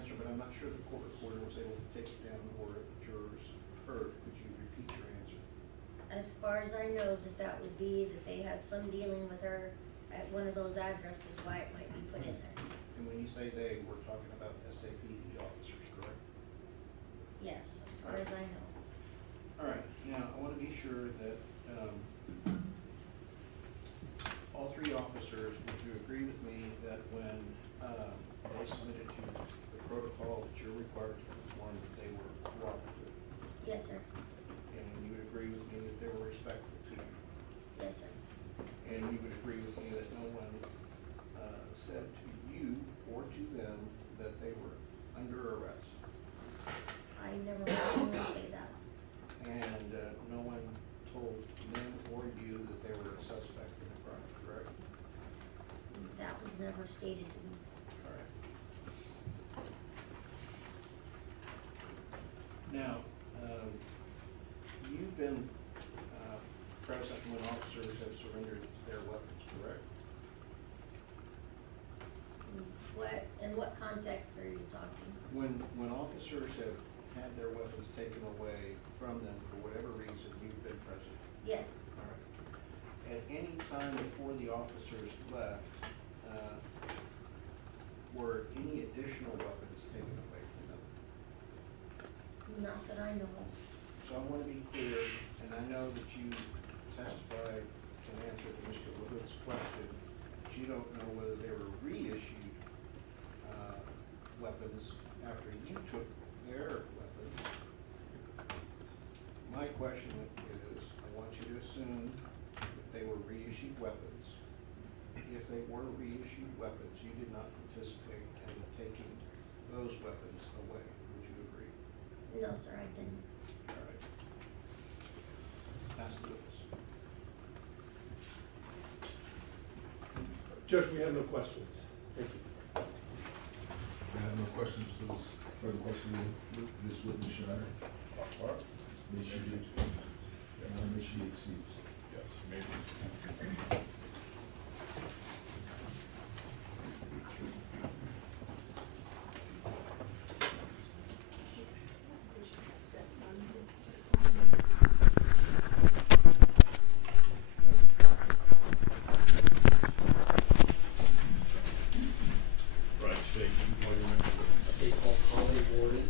answer, but I'm not sure the court reporter was able to take it down or the jurors heard. Could you repeat your answer? As far as I know, that would be that they had some dealing with her at one of those addresses, why it might be put in there. And when you say they, we're talking about SAPD officers, correct? Yes, as far as I know. All right, now, I want to be sure that all three officers, would you agree with me that when they submitted to the protocol that you're required to perform, that they were cooperative? Yes, sir. And you would agree with me that they were respectful to you? Yes, sir. And you would agree with me that no one said to you or to them that they were under arrest? I never heard anyone say that. And no one told them or you that they were a suspect in a crime, correct? That was never stated to me. All right. Now, you've been present when officers have surrendered their weapons, correct? In what context are you talking? When officers have had their weapons taken away from them for whatever reason, you've been present. Yes. All right. At any time before the officers left, were any additional weapons taken away from them? Not that I know of. So I want to be clear, and I know that you testified in answer to Mr. LaHood's question, that you don't know whether they were reissued weapons after you took their weapons. My question is, I want you to assume that they were reissued weapons. If they were reissued weapons, you did not participate in taking those weapons away. Would you agree? No, sir, I didn't. All right. Pass the witness. Judge, we have no questions. Thank you. I have no questions for this, further question with this witness, Your Honor. All right. May she be excused. Yes, maybe. Right, state, employment. They call Holly Warden.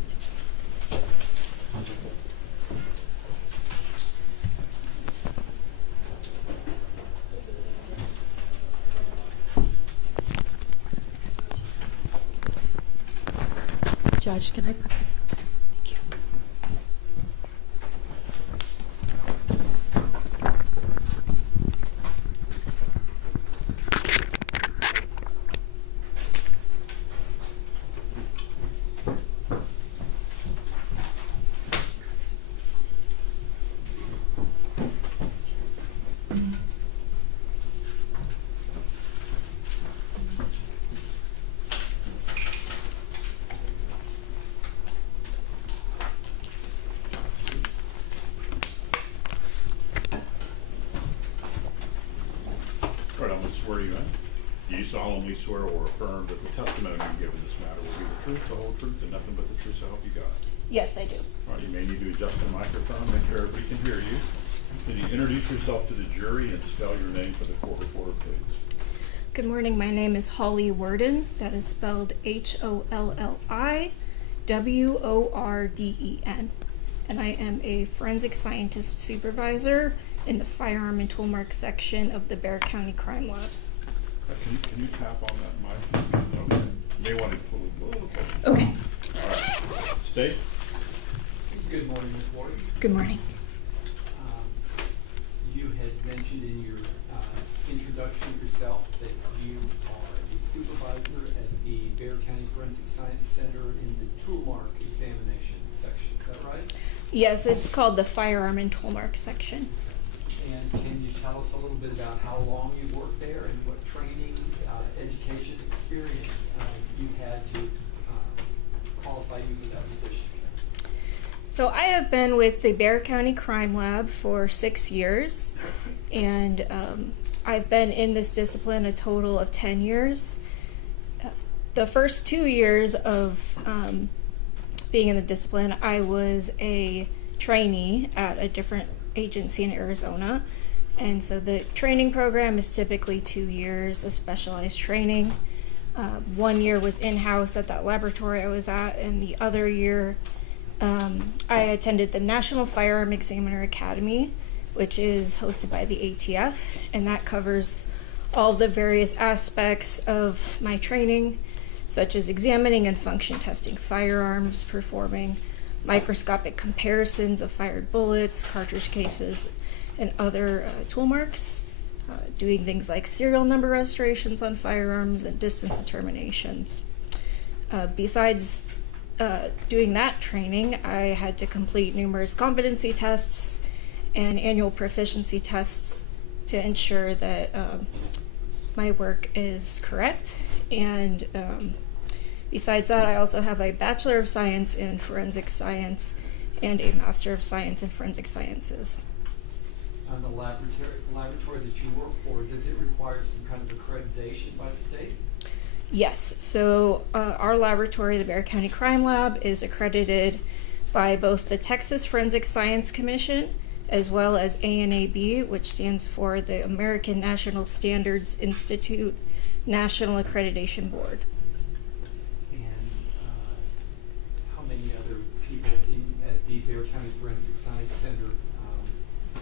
Judge, can I put this? Thank you. All right, I'm going to swear you in. Do you solemnly swear or affirm that the testimony you give in this matter will be the truth, the whole truth, and nothing but the truth, so help you God? Yes, I do. All right, you may need to adjust the microphone, make sure everybody can hear you. Can you introduce yourself to the jury and spell your name for the court reporter, please? Good morning. My name is Holly Worden. That is spelled HOLLIWORDEN. And I am a forensic scientist supervisor in the firearm and toolmark section of the Bexar County Crime Lab. Can you tap on that mic? Okay. You may want to pull it a little bit. Okay. All right. State. Good morning, Ms. Warden. Good morning. You had mentioned in your introduction of yourself that you are the supervisor at the Bexar County Forensic Science Center in the toolmark examination section. Is that right? Yes, it's called the firearm and toolmark section. And can you tell us a little bit about how long you worked there and what training, education experience you had to qualify you for that position? So I have been with the Bexar County Crime Lab for 6 years, and I've been in this discipline a total of 10 years. the first 2 years of being in the discipline, I was a trainee at a different agency in Arizona. And so the training program is typically 2 years of specialized training. 1 year was in-house at that laboratory I was at, and the other year I attended the National Firearm Examiner Academy, which is hosted by the ATF, and that covers all the various aspects of my training, such as examining and function testing firearms, performing microscopic comparisons of fired bullets, cartridge cases, and other tool marks, doing things like serial number restorations on firearms and distance determinations. Besides doing that training, I had to complete numerous competency tests and annual proficiency tests to ensure that my work is correct. And besides that, I also have a Bachelor of Science in Forensic Science and a Master of Science in Forensic Sciences. On the laboratory that you work for, does it require some kind of accreditation by the state? Yes, so our laboratory, the Bexar County Crime Lab, is accredited by both the Texas Forensic Science Commission as well as ANAB, which stands for the American National Standards Institute National Accreditation Board. And how many other people at the Bexar County Forensic Science Center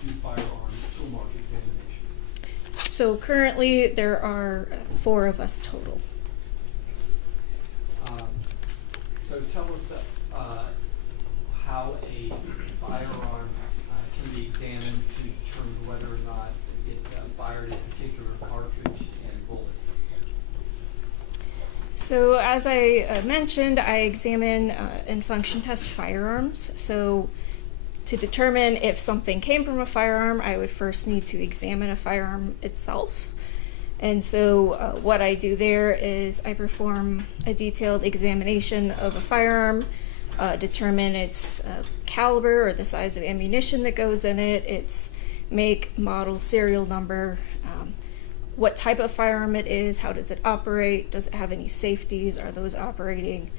do firearm tool mark examinations? So currently there are 4 of us total. So tell us how a firearm can be examined to determine whether or not it fired a particular cartridge and bullet. So as I mentioned, I examine and function test firearms. So to determine if something came from a firearm, I would first need to examine a firearm itself. And so what I do there is I perform a detailed examination of a firearm, determine its caliber or the size of ammunition that goes in it, its make, model, serial number, what type of firearm it is, how does it operate, does it have any safeties, are those operating.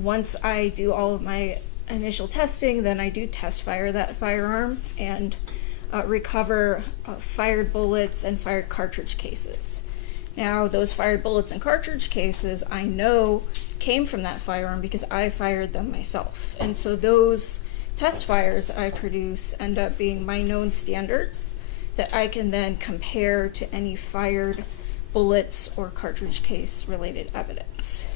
Once I do all of my initial testing, then I do test fire that firearm and recover fired bullets and fired cartridge cases. Now, those fired bullets and cartridge cases I know came from that firearm because I fired them myself. And so those test fires I produce end up being my known standards that I can then compare to any fired bullets or cartridge case related evidence.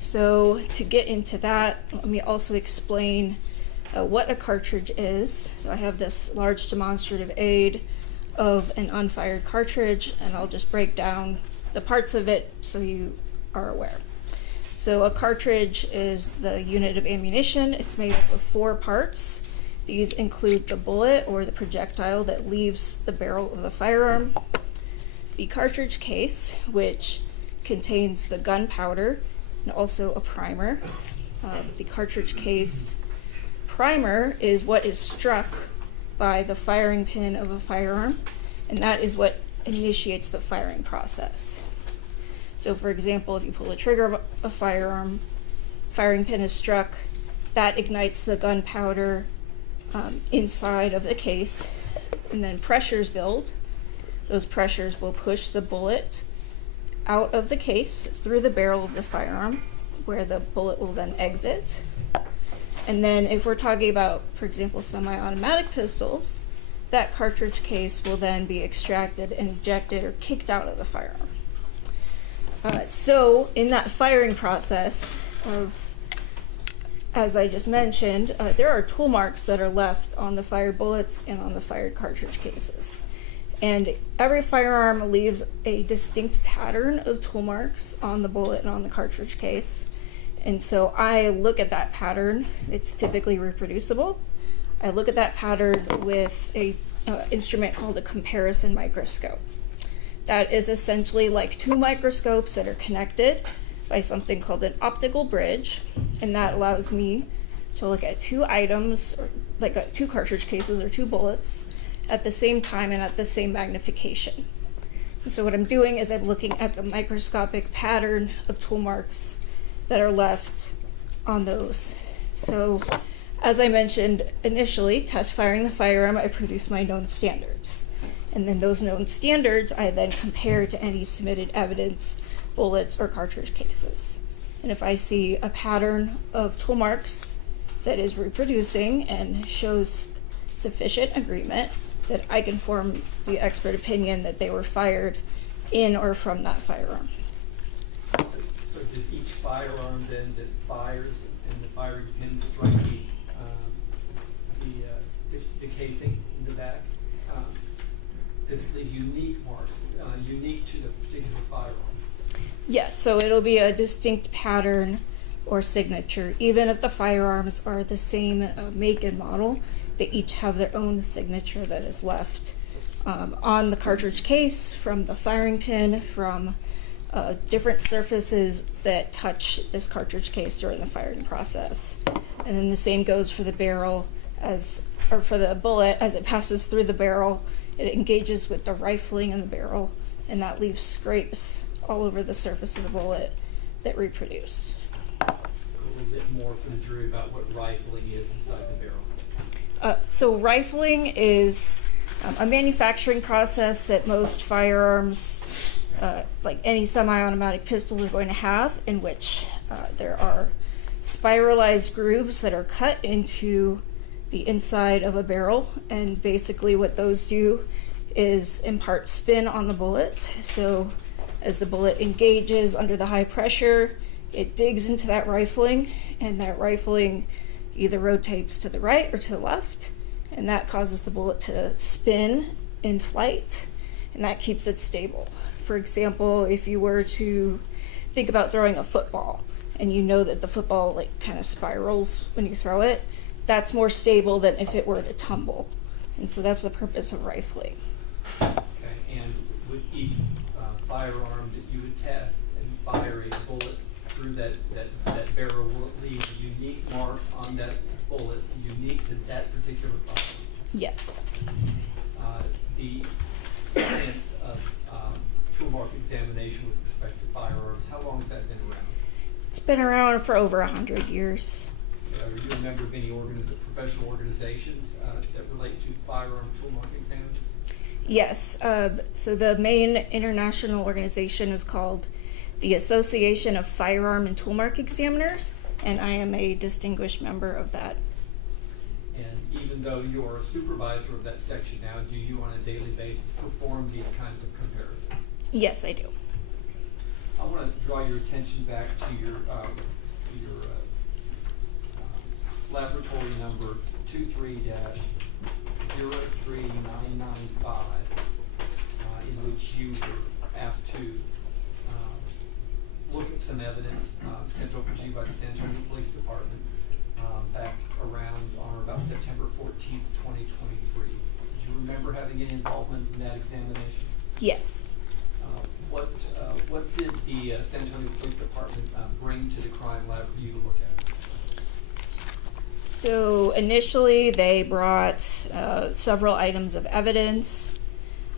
So to get into that, let me also explain what a cartridge is. So I have this large demonstrative aid of an unfired cartridge, and I'll just break down the parts of it so you are aware. So a cartridge is the unit of ammunition. It's made up of 4 parts. These include the bullet or the projectile that leaves the barrel of the firearm, the cartridge case, which contains the gunpowder and also a primer. The cartridge case primer is what is struck by the firing pin of a firearm, and that is what initiates the firing process. So for example, if you pull the trigger of a firearm, firing pin is struck, that ignites the gunpowder inside of the case, and then pressures build. Those pressures will push the bullet out of the case through the barrel of the firearm, where the bullet will then exit. And then if we're talking about, for example, semi-automatic pistols, that cartridge case will then be extracted and ejected or kicked out of the firearm. So in that firing process as I just mentioned, there are tool marks that are left on the fired bullets and on the fired cartridge cases. And every firearm leaves a distinct pattern of tool marks on the bullet and on the cartridge case. And so I look at that pattern. It's typically reproducible. I look at that pattern with a instrument called a comparison microscope. That is essentially like 2 microscopes that are connected by something called an optical bridge, and that allows me to look at 2 items, or like 2 cartridge cases or 2 bullets, at the same time and at the same magnification. So what I'm doing is I'm looking at the microscopic pattern of tool marks that are left on those. So as I mentioned initially, test firing the firearm, I produce my known standards. And then those known standards I then compare to any submitted evidence, bullets, or cartridge cases. And if I see a pattern of tool marks that is reproducing and shows sufficient agreement, that I can form the expert opinion that they were fired in or from that firearm. So does each firearm then that fires and the firing pin strike the casing in the back, does it leave unique marks, unique to the particular firearm? Yes, so it'll be a distinct pattern or signature. Even if the firearms are the same make and model, they each have their own signature that is left on the cartridge case, from the firing pin, from different surfaces that touch this cartridge case during the firing process. And then the same goes for the barrel or for the bullet. As it passes through the barrel, it engages with the rifling in the barrel, and that leaves scrapes all over the surface of the bullet that reproduce. A little bit more for the jury about what rifling is inside the barrel. So rifling is a manufacturing process that most firearms, like any semi-automatic pistols, are going to have, in which there are spiralized grooves that are cut into the inside of a barrel, and basically what those do is impart spin on the bullet. So as the bullet engages under the high pressure, it digs into that rifling, and that rifling either rotates to the right or to the left, and that causes the bullet to spin in flight, and that keeps it stable. For example, if you were to think about throwing a football, and you know that the football like kind of spirals when you throw it, that's more stable than if it were to tumble. And so that's the purpose of rifling. Okay, and with each firearm that you would test and fire a bullet through that barrel, will it leave unique marks on that bullet, unique to that particular firearm? Yes. The science of tool mark examination with respect to firearms, how long has that been around? It's been around for over 100 years. Are you a member of any professional organizations that relate to firearm tool mark examinations? Yes. So the main international organization is called the Association of Firearm and Toolmark Examiners, and I am a distinguished member of that. And even though you're a supervisor of that section now, do you on a daily basis perform these kinds of comparisons? Yes, I do. I want to draw your attention back to your laboratory number 23-03995, in which you were asked to look at some evidence sent over to you by the San Antonio Police Department back around or about September 14th, 2023. Do you remember having any involvement in that examination? Yes. What did the San Antonio Police Department bring to the crime lab for you to look at? So initially they brought several items of evidence.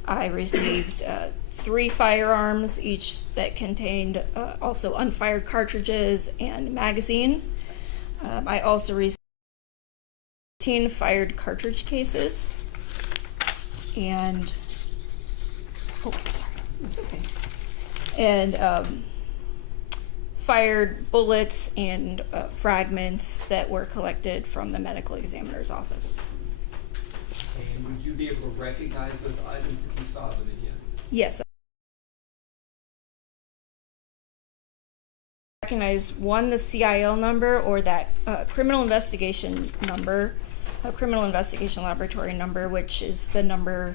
I received 3 firearms, each that contained also unfired cartridges and magazine. I also received 15 fired cartridge cases and fired bullets and fragments that were collected from the medical examiner's office. And would you be able to recognize those items if you saw them again? Yes. Recognize the CIL number, or that criminal investigation number, a criminal investigation laboratory number, which is the number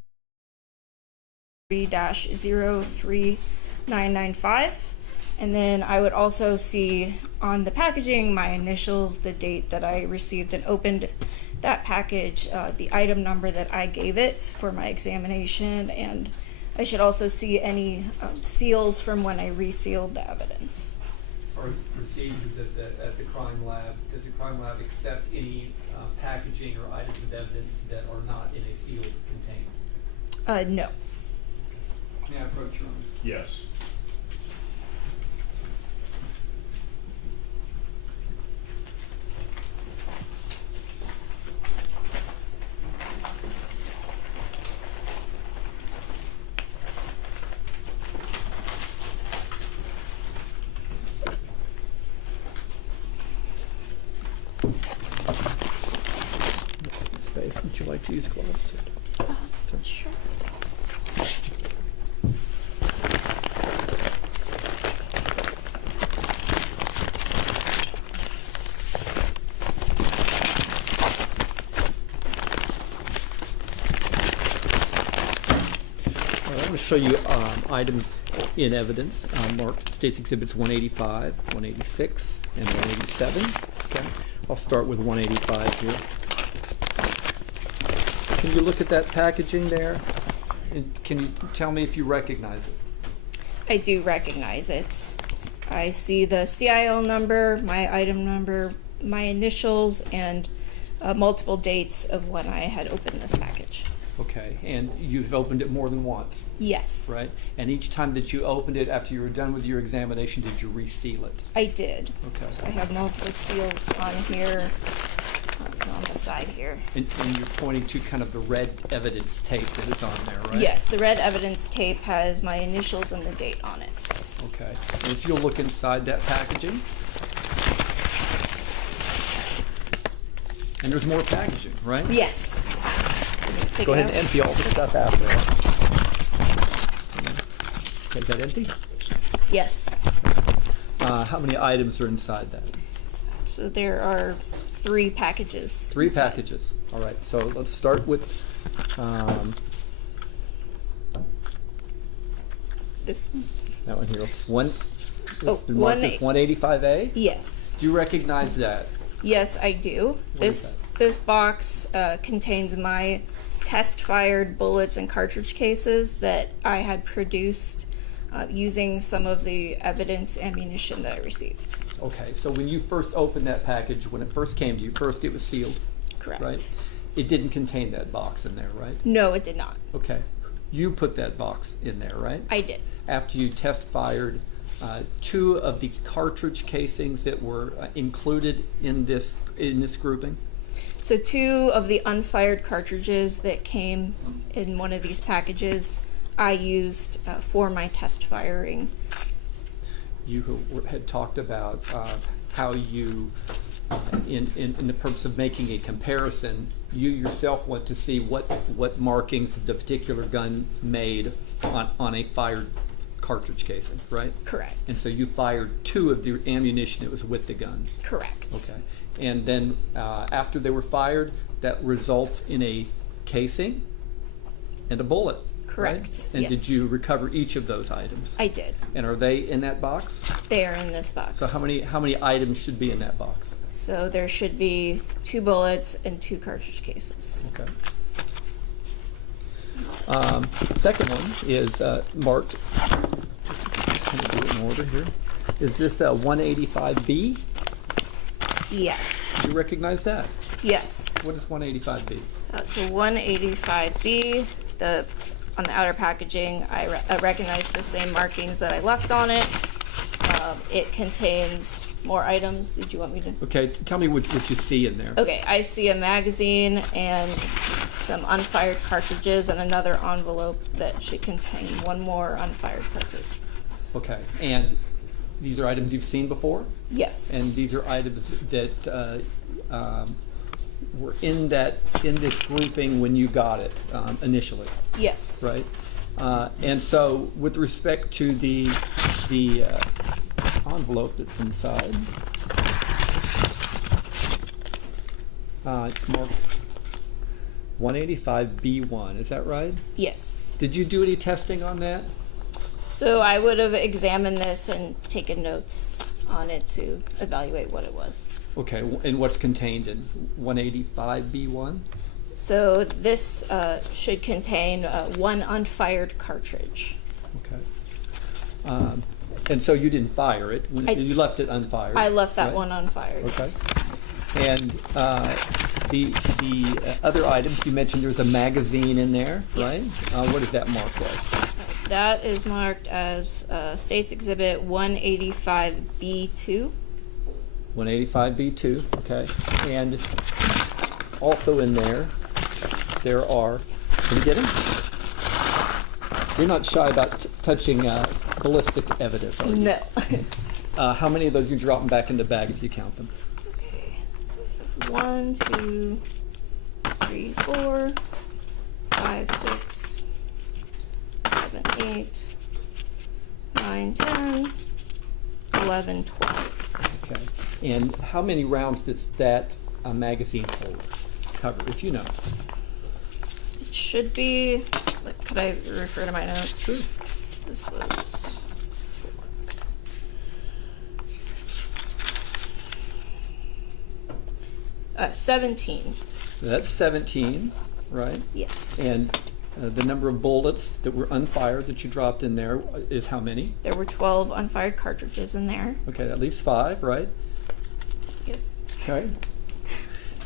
3-03995. And then I would also see on the packaging my initials, the date that I received and opened that package, the item number that I gave it for my examination, and I should also see any seals from when I resealed the evidence. As far as procedures at the crime lab, does the crime lab accept any packaging or items of evidence that are not in a sealed container? No. May I approach your honor? Yes. Space, would you like to use gloves? Sure. All right, I'm going to show you items in evidence marked State's Exhibits 185, 186, and 187. Okay, I'll start with 185 here. Can you look at that packaging there? And can you tell me if you recognize it? I do recognize it. I see the CIL number, my item number, my initials, and multiple dates of when I had opened this package. Okay, and you've opened it more than once, Yes. right? And each time that you opened it after you were done with your examination, did you reseal it? I did. Okay. So I have multiple seals on here, on the side here. And you're pointing to kind of the red evidence tape that is on there, right? Yes, the red evidence tape has my initials and the date on it. Okay. And if you'll look inside that packaging. And there's more packaging, right? Yes. Take Go it ahead out. and empty all the stuff out there. Okay, is that empty? Yes. How many items are inside that? So there are 3 packages. 3 inside. packages. All right, so let's start with This one? that one here. One. Oh, It's been marked as 185A. Yes. Do you recognize that? Yes, I do. What is This box contains my test-fired bullets and cartridge cases that I had produced using some of the evidence ammunition that I received. Okay, so when you first opened that package, when it first came to you, first it was sealed, Correct. right? It didn't contain that box in there, right? No, it did not. Okay. You put that box in there, right? I did. After you test fired 2 of the cartridge casings that were included in this grouping. So 2 of the unfired cartridges that came in one of these packages, I used for my test firing. You had talked about how you, in the purpose of making a comparison, you yourself want to see what markings the particular gun made on a fired cartridge casing, right? Correct. And so you fired 2 of the ammunition that was with the gun. Correct. Okay. And then after they were fired, that results in a casing and a bullet. Correct, Right? And yes. did you recover each of those items? I did. And are they in that box? They are in this box. So how many items should be in that box? So there should be 2 bullets and 2 cartridge cases. Okay. Second one is marked. Just gonna do it in order here. Is this 185B? Yes. Do you recognize that? Yes. What is 185B? So 185B, on the outer packaging, I recognize the same markings that I left on it. It contains more items. Did you want me to? Okay, tell me what you see in there. Okay, I see a magazine and some unfired cartridges and another envelope that should contain 1 more unfired cartridge. Okay, and these are items you've seen before? Yes. And these are items that were in this grouping when you got it initially, Yes. right? And so, with respect to the envelope that's inside, it's marked 185B1. Is that right? Yes. Did you do any testing on that? So I would have examined this and taken notes on it to evaluate what it was. Okay, and what's contained in 185B1? So this should contain 1 unfired cartridge. Okay. And so you didn't fire it, you left it unfired? I left that right? one unfired. Okay. Yes. And the other items, you mentioned there's a magazine in there, right? Yes. What is that marked as? That is marked as States Exhibit 185B2. 185B2, okay. And also in there are, can you get him? You're not shy about touching ballistic evidence, are you? No. How many of those you dropping back in the bag as you count them? Okay. 1, 2, 3, 4, 5, 6, 7, 8, 9, 10, 11, 12. Okay. And how many rounds does that magazine hold? Cover, if you know. It should be, like, could I refer to my notes? Sure. This was 17. That's 17, right? Yes. And the number of bullets that were unfired that you dropped in there is how many? There were 12 unfired cartridges in there. Okay, that leaves 5, right? Yes. Okay.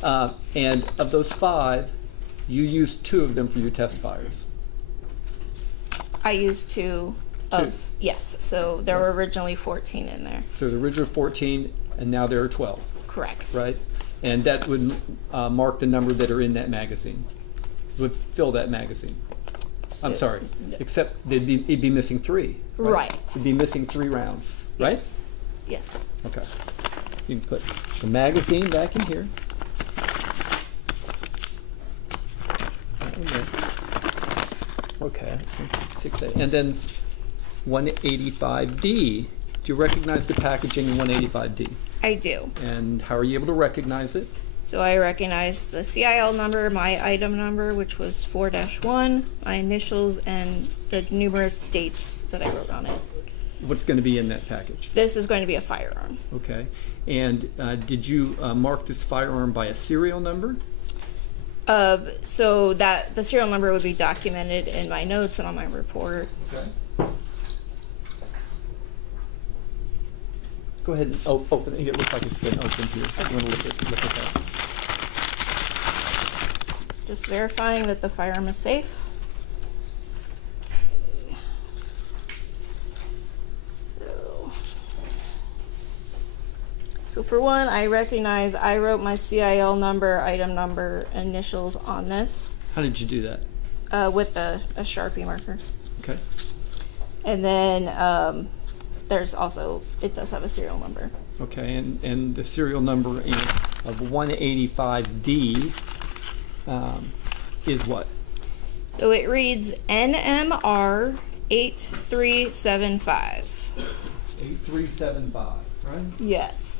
And of those 5, you used 2 of them for your test fires. I used 2 of, yes, so there were originally 14 in there. So the original 14, and now there are 12, Correct. right? And that would mark the number that are in that magazine, would fill that magazine. I'm sorry, except it'd be missing 3. Right. It'd be missing 3 rounds, right? Yes. Yes. Okay. You can put the magazine back in here. Okay, 6A. And then 185D. Do you recognize the packaging in 185D? I do. And how are you able to recognize it? So I recognize the CIL number, my item number, which was 4-1, my initials, and the numerous dates that I wrote on it. What's going to be in that package? This is going to be a firearm. Okay. And did you mark this firearm by a serial number? So that the serial number would be documented in my notes and on my report. Okay. Go ahead and open it. It looks like it's been opened here. You want to look at that? Just verifying that the firearm is safe. So for one, I recognize I wrote my CIL number, item number, initials on this How did you do that? with a Sharpie marker. Okay. And then there's also, it does have a serial number. Okay, and the serial number of 185D is what? So it reads NMR 8375. 8375, right? Yes.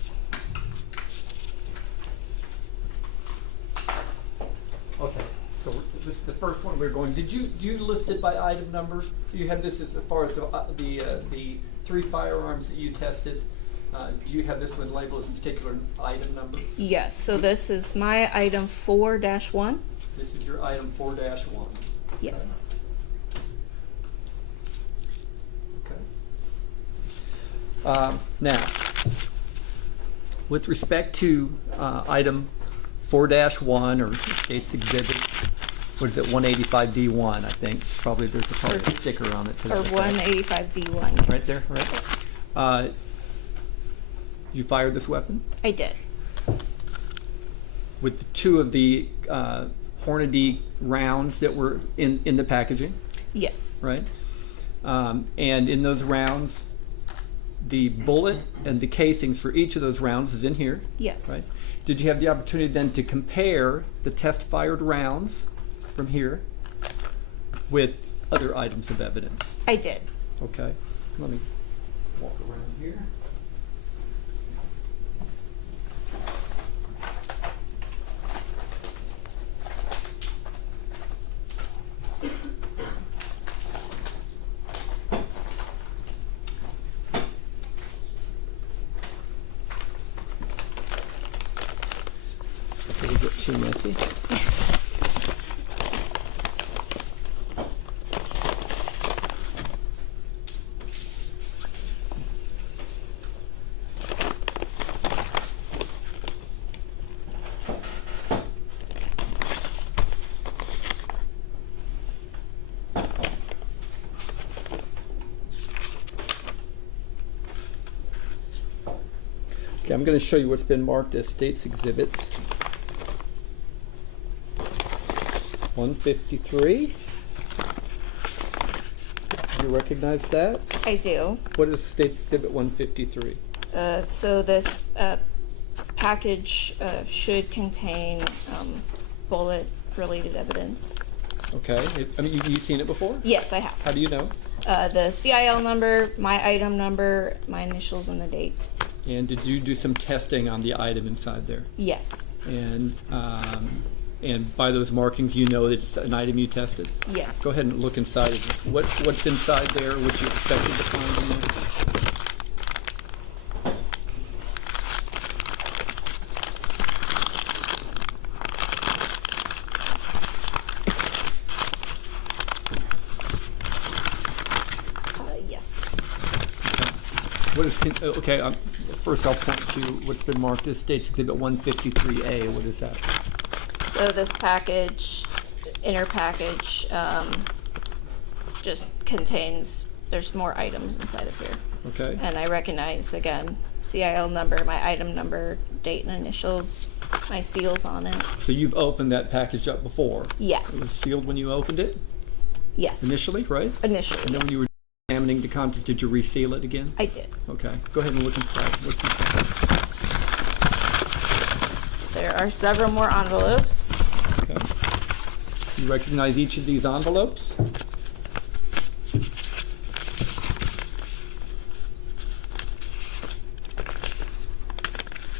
Okay, so this is the first one we're going. Do you list it by item number? Do you have this as far as the 3 firearms that you tested? Do you have this one labeled as a particular item number? Yes, so this is my item 4-1. This is your item 4-1. Yes. Okay. Now, with respect to item 4-1 or States Exhibit, what is it, 185D1, I think. Probably there's probably a sticker on it. To Or that effect. 185D1. Right there, right? You fired this weapon? I did. With 2 of the Hornady rounds that were in the packaging, Yes. right? And in those rounds, the bullet and the casings for each of those rounds is in here, Yes. right? Did you have the opportunity then to compare the test fired rounds from here with other items of evidence? I did. Okay, let me walk around here. Before we get too messy. Okay, I'm going to show you what's been marked as states exhibits. 153. Do you recognize that? I do. What is states exhibit 153? So this package should contain bullet-related evidence. Okay, I mean, you've seen it before? Yes, I have. How do you know? The CIL number, my item number, my initials, and the date. And did you do some testing on the item inside there? Yes. And by those markings, you know that it's an item you tested? Yes. Go ahead and look inside. What's inside there, what you expected to find in there? Yes. What is, first I'll point to what's been marked as States Exhibit 153A. What is that? So this package, inner package, just contains, there's more items inside of here. Okay. And I recognize, again, CIL number, my item number, date and initials, my seals on it. So you've opened that package up before? Yes. It was sealed when you opened it? Yes. Initially, right? Initially, And then when you were examining the contents, did you reseal it again? I did. Okay. Go ahead and look inside. What's inside? There are several more envelopes. Okay. You recognize each of these envelopes?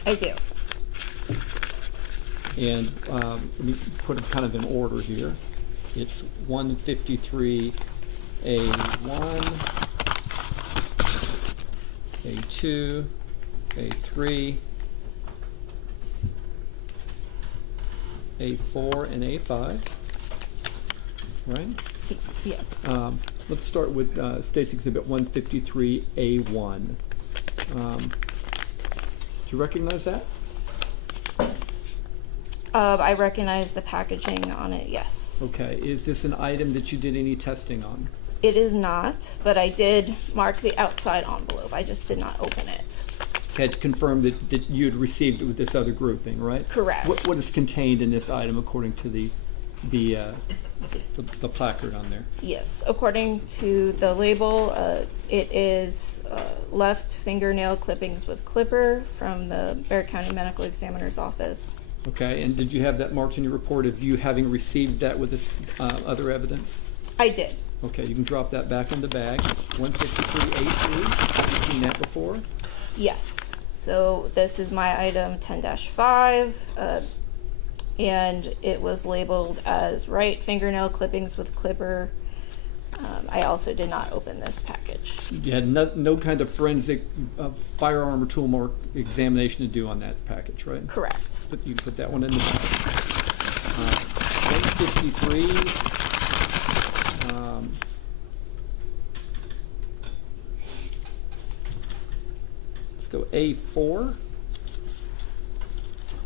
I do. And let me put them kind of in order here. It's 153A1, A2, A3, A4, and A5, right? Yes. Let's start with States Exhibit 153A1. Do you recognize that? I recognize the packaging on it, yes. Okay, is this an item that you did any testing on? It is not, but I did mark the outside envelope. I just did not open it. Okay, to confirm that you had received it with this other grouping, right? Correct. What is contained in this item according to the placard on there? Yes, according to the label, it is left fingernail clippings with clipper from the Bexar County Medical Examiner's Office. Okay, and did you have that marked in your report of you having received that with this other evidence? I did. Okay, you can drop that back in the bag. 153A2, have you seen that before? Yes. So this is my item 10-5, and it was labeled as right fingernail clippings with clipper. I also did not open this package. You had no kind of forensic firearm or tool mark examination to do on that package, right? Correct. But you put that one in the bag. 153. So A4.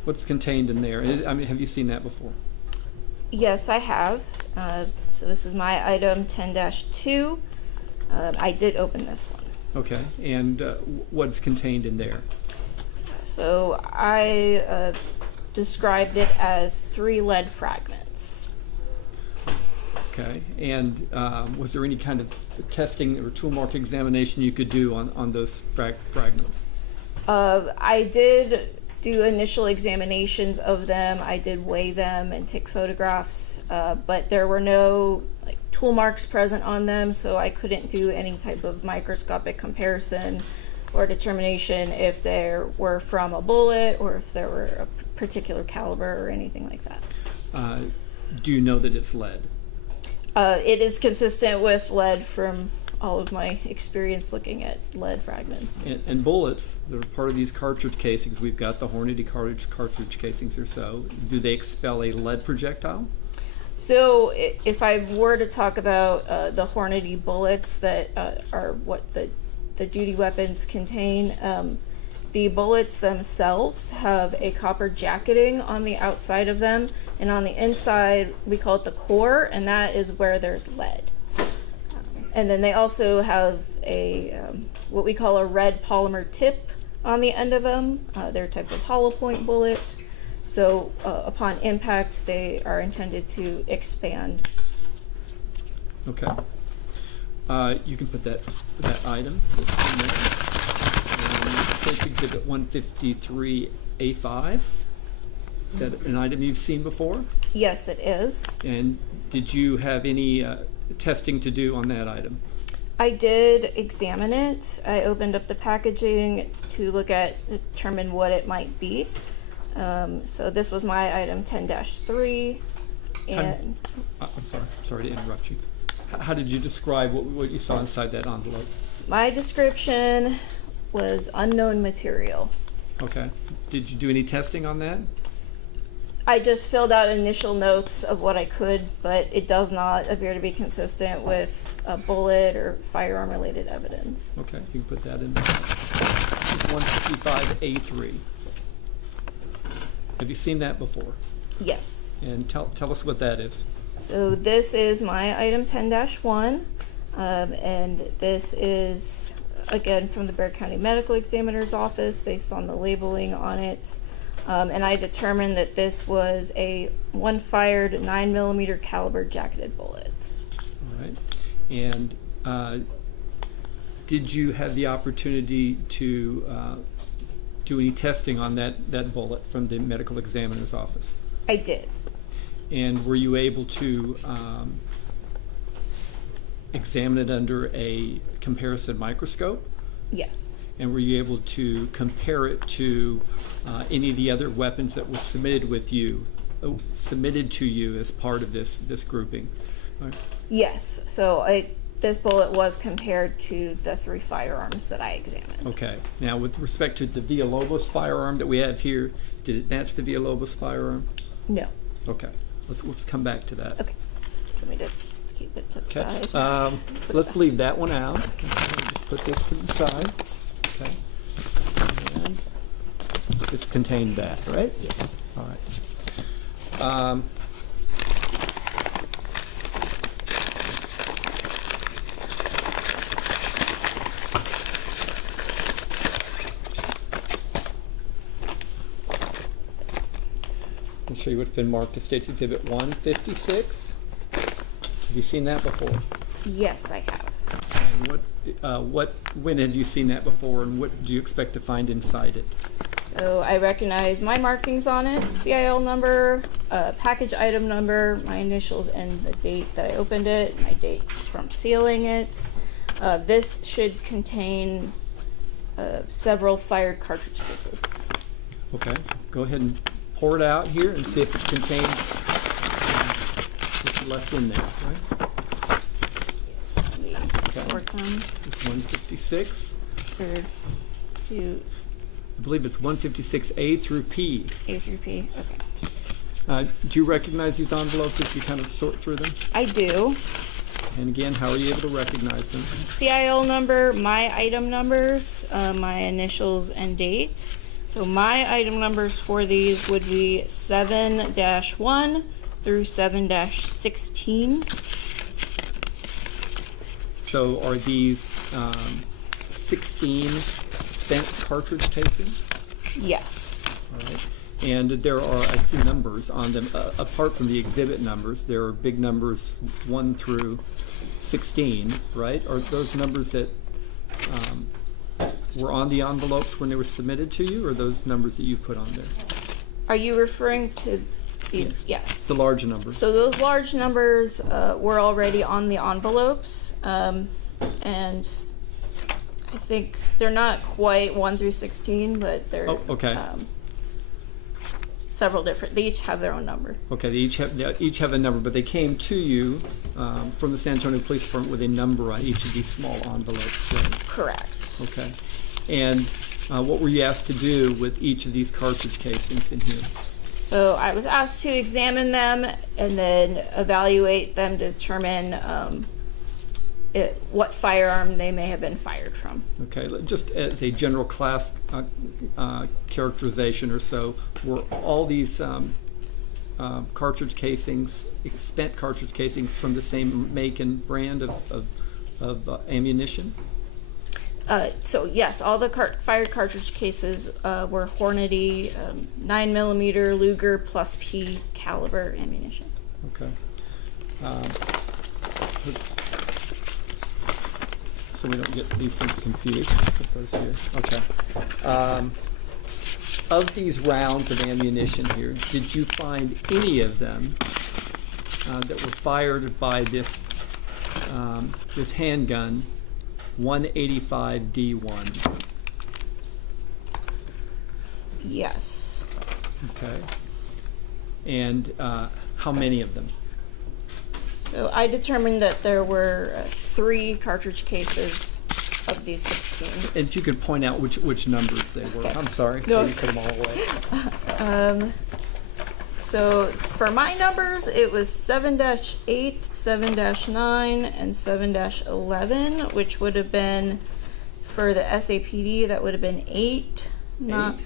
What's contained in there? I mean, have you seen that before? Yes, I have. So this is my item 10-2. I did open this one. Okay, and what's contained in there? So I described it as 3 lead fragments. Okay, and was there any kind of testing or tool mark examination you could do on those fragments? I did do initial examinations of them. I did weigh them and take photographs, but there were no tool marks present on them, so I couldn't do any type of microscopic comparison or determination if they were from a bullet or if there were a particular caliber or anything like that. Do you know that it's lead? It is consistent with lead from all of my experience looking at lead fragments. And bullets, they're part of these cartridge casings. We've got the Hornady cartridge casings or so. Do they expel a lead projectile? So if I were to talk about the Hornady bullets that are what the duty weapons contain, the bullets themselves have a copper jacketing on the outside of them, and on the inside we call it the core, and that is where there's lead. And then they also have a what we call a red polymer tip on the end of them. They're a type of hollow point bullet. So upon impact, they are intended to expand. Okay. You can put that item. Take exhibit 153A5. Is that an item you've seen before? Yes, it is. And did you have any testing to do on that item? I did examine it. I opened up the packaging to determine what it might be. So this was my item 10-3. And I'm sorry to interrupt you. How did you describe what you saw inside that envelope? my description was unknown material. Okay. Did you do any testing on that? I just filled out initial notes of what I could, but it does not appear to be consistent with a bullet or firearm related evidence. Okay, you can put that in there. 155A3. Have you seen that before? Yes. And tell us what that is. So this is my item 10-1, and this is, again, from the Bexar County Medical Examiner's Office based on the labeling on it. And I determined that this was a one-fired 9mm caliber jacketed bullet. All right. And did you have the opportunity to do any testing on that bullet from the medical examiner's office? I did. And were you able to examine it under a comparison microscope? Yes. And were you able to compare it to any of the other weapons that were submitted to you as part of this grouping? All right. Yes. So this bullet was compared to the 3 firearms that I examined. Okay. Now, with respect to the Villalobos firearm that we have here, did it match the Villalobos firearm? No. Okay. Let's come back to that. Okay. Want me to keep it to the Okay. side? Let's leave that one out. Okay. Just put this to the side. Okay. And this contained that, right? Yes. All right. I'll show you what's been marked as State's Exhibit 156. Have you seen that before? Yes, I have. And when have you seen that before, and what do you expect to find inside it? So I recognize my markings on it, CIL number, package item number, my initials, and the date that I opened it, my date from sealing it. This should contain several fired cartridge cases. Okay, go ahead and pour it out here and see if it contains what's left in there, right? Yes, let me sort them. It's 156. Or to I believe it's 156A through P. A through P. Okay. Do you recognize these envelopes as you kind of sort through them? I do. And again, how are you able to recognize them? CIL number, my item numbers, my initials, and date. So my item numbers for these would be 7-1 through 7-16. So are these 16 spent cartridge casings? Yes. All right. And there are, I see numbers on them. Apart from the exhibit numbers, there are big numbers 1 through 16, right? Are those numbers that were on the envelopes when they were submitted to you, or those numbers that you put on there? Are you referring to these? Yes. The large numbers. So those large numbers were already on the envelopes, and I think they're not quite 1 through 16, but they're okay. Several different. They each have their own number. Okay, they each have a number, but they came to you from the San Antonio Police Department with a number on each of these small envelopes. Right? Correct. Okay. And what were you asked to do with each of these cartridge casings in here? So I was asked to examine them and then evaluate them to determine what firearm they may have been fired from. Okay, just as a general class characterization or so, were all these cartridge casings, spent cartridge casings, from the same make and brand of ammunition? So yes, all the fire cartridge cases were Hornady 9mm Luger plus P caliber ammunition. Okay. So we don't get these things confused. Put those here. Okay. Of these rounds of ammunition here, did you find any of them that were fired by this handgun, 185D1? Yes. Okay. And how many of them? So I determined that there were 3 cartridge cases of these 16. And if you could point out which numbers they were. Okay. I'm sorry. No, You put them all away. So for my numbers, it was 7-8, 7-9, and 7-11, which would have been for the SAPD. That would have been 8, 9,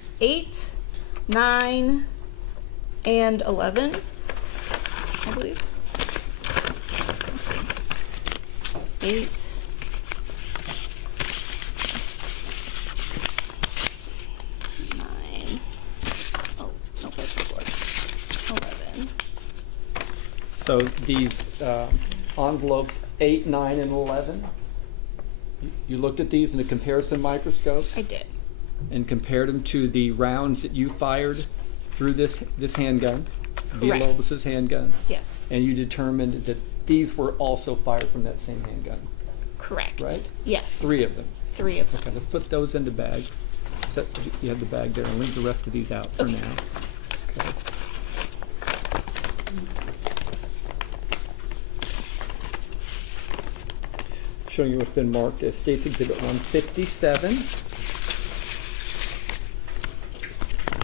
and 11, I believe. Let's see. 8. 9. Oh, no, that's 11. So these envelopes 8, 9, and 11. You looked at these in a comparison microscope I did. and compared them to the rounds that you fired through this handgun, Correct. Villalobos's handgun, Yes. and you determined that these were also fired from that same handgun. Correct. Right? Yes. 3 of them. 3 of them. Okay, let's put those in the bag. You have the bag there, and leave the rest of these out for Okay. now. Okay. Showing you what's been marked as States Exhibit 157.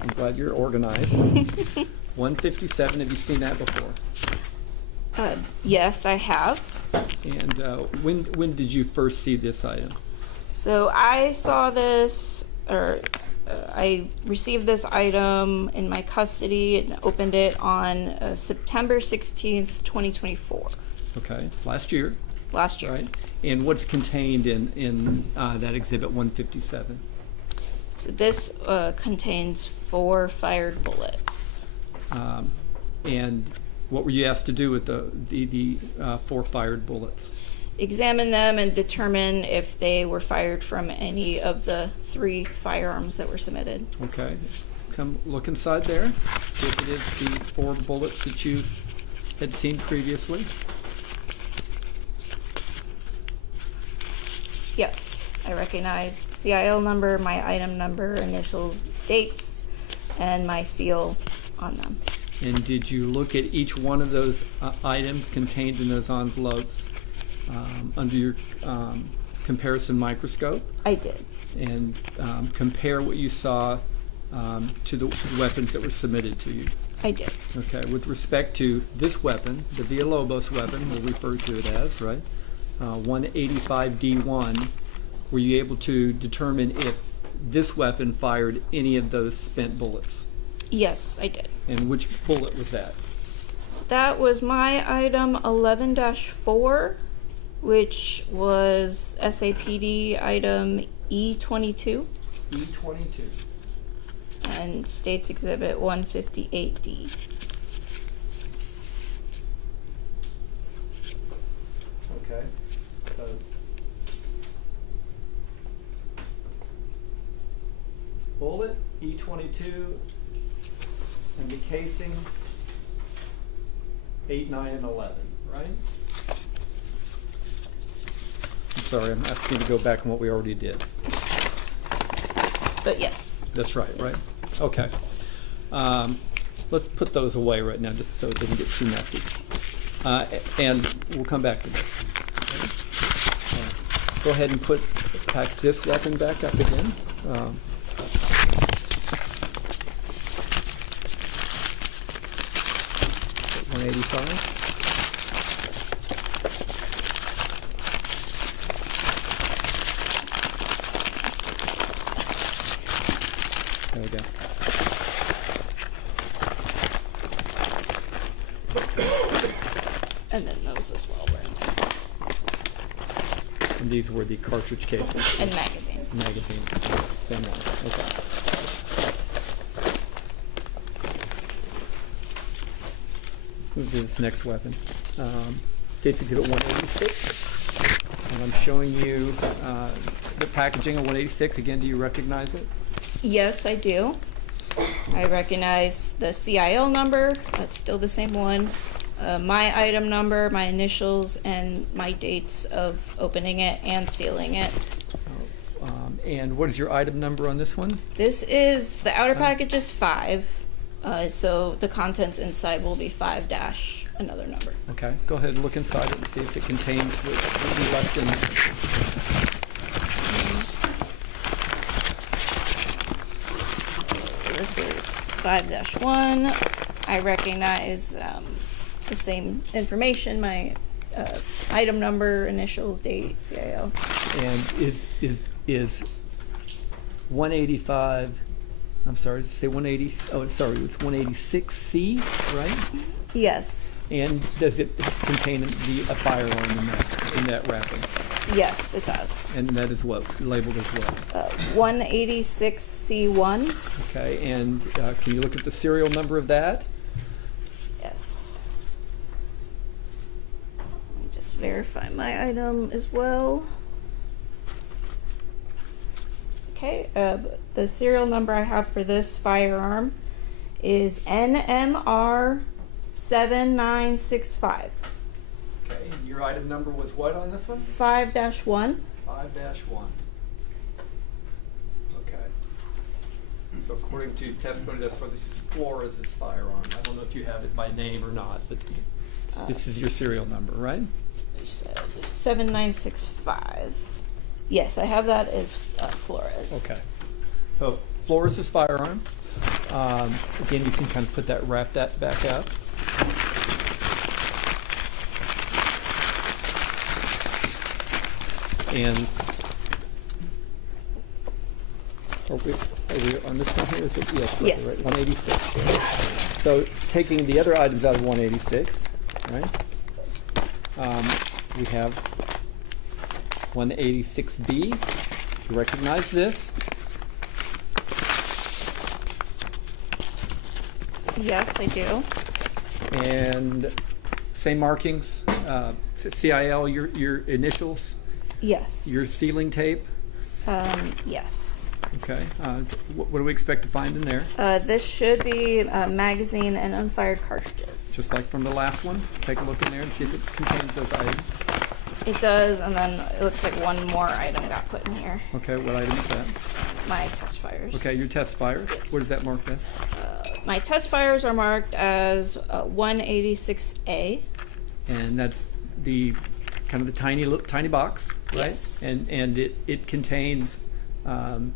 I'm glad you're organized. 157, have you seen that before? Yes, I have. And when did you first see this item? So I saw this, or I received this item in my custody and opened it on September 16th, 2024. Okay, last year, Last year. right? And what's contained in that Exhibit 157? So this contains 4 fired bullets. And what were you asked to do with the 4 fired bullets? Examine them and determine if they were fired from any of the 3 firearms that were submitted. Okay, come look inside there. See if it is the 4 bullets that you had seen previously. Yes, I recognize CIL number, my item number, initials, dates, and my seal on them. And did you look at each one of those items contained in those envelopes under your comparison microscope? I did. And compare what you saw to the weapons that were submitted to you? I did. Okay, with respect to this weapon, the Villalobos weapon, we'll refer to it as, right? 185D1, were you able to determine if this weapon fired any of those spent bullets? Yes, I did. And which bullet was that? That was my item 11-4, which was SAPD item E22 E22. and States Exhibit 158D. Okay. So bullet, E22, and the casings, 8, 9, and 11, right? I'm sorry, I'm asking you to go back on what we already did. But yes. That's right, right? Yes. Okay. Let's put those away right now, just so it doesn't get too messy. And we'll come back to this. Go ahead and pack this weapon back up again. 185. There we go. And then those as well were in there. And these were the cartridge cases. And magazine. Magazine, same one, okay. Let's move to this next weapon. State's Exhibit 186, and I'm showing you the packaging of 186. Again, do you recognize it? Yes, I do. I recognize the CIL number, that's still the same one, my item number, my initials, and my dates of opening it and sealing it. And what is your item number on this one? This is, the outer package is 5, so the contents inside will be 5 dash another number. Okay, go ahead and look inside it and see if it contains what you left in there. This is 5-1. I recognize the same information, my item number, initials, date, CIL. And is 185, I'm sorry, did it say 180, oh, sorry, it's 186C, right? Yes. And does it contain a firearm in that wrapping? Yes, it does. And that is what, labeled as what? 186C1. Okay, and can you look at the serial number of that? Yes. Let me just verify my item as well. Okay, the serial number I have for this firearm is NMR 7965. Okay, and your item number was what on this one? 5-1. 5-1. Okay. So according to testimony thus far, this is Flores' firearm. I don't know if you have it by name or not, but this is your serial number, right? 7965. Yes, I have that as Flores. Okay. So Flores' firearm. Again, you can kind of wrap that back up. And are we on this one here? Is it? Yes. Yes. Right, 186. Right? So taking the other items out of 186, right? We have 186B. You recognize this? Yes, I do. And same markings. CIL, your initials, Yes. your sealing tape. Yes. Okay. What do we expect to find in there? This should be magazine and unfired cartridges. Just like from the last one. Take a look in there and see if it contains those items. It does, and then it looks like one more item got put in here. Okay. What item is that? My test fires. Okay. Your test fires. Yes. What is that marked as? My test fires are marked as 186A. And that's the kind of the tiny box, right? Yes. And it contains 2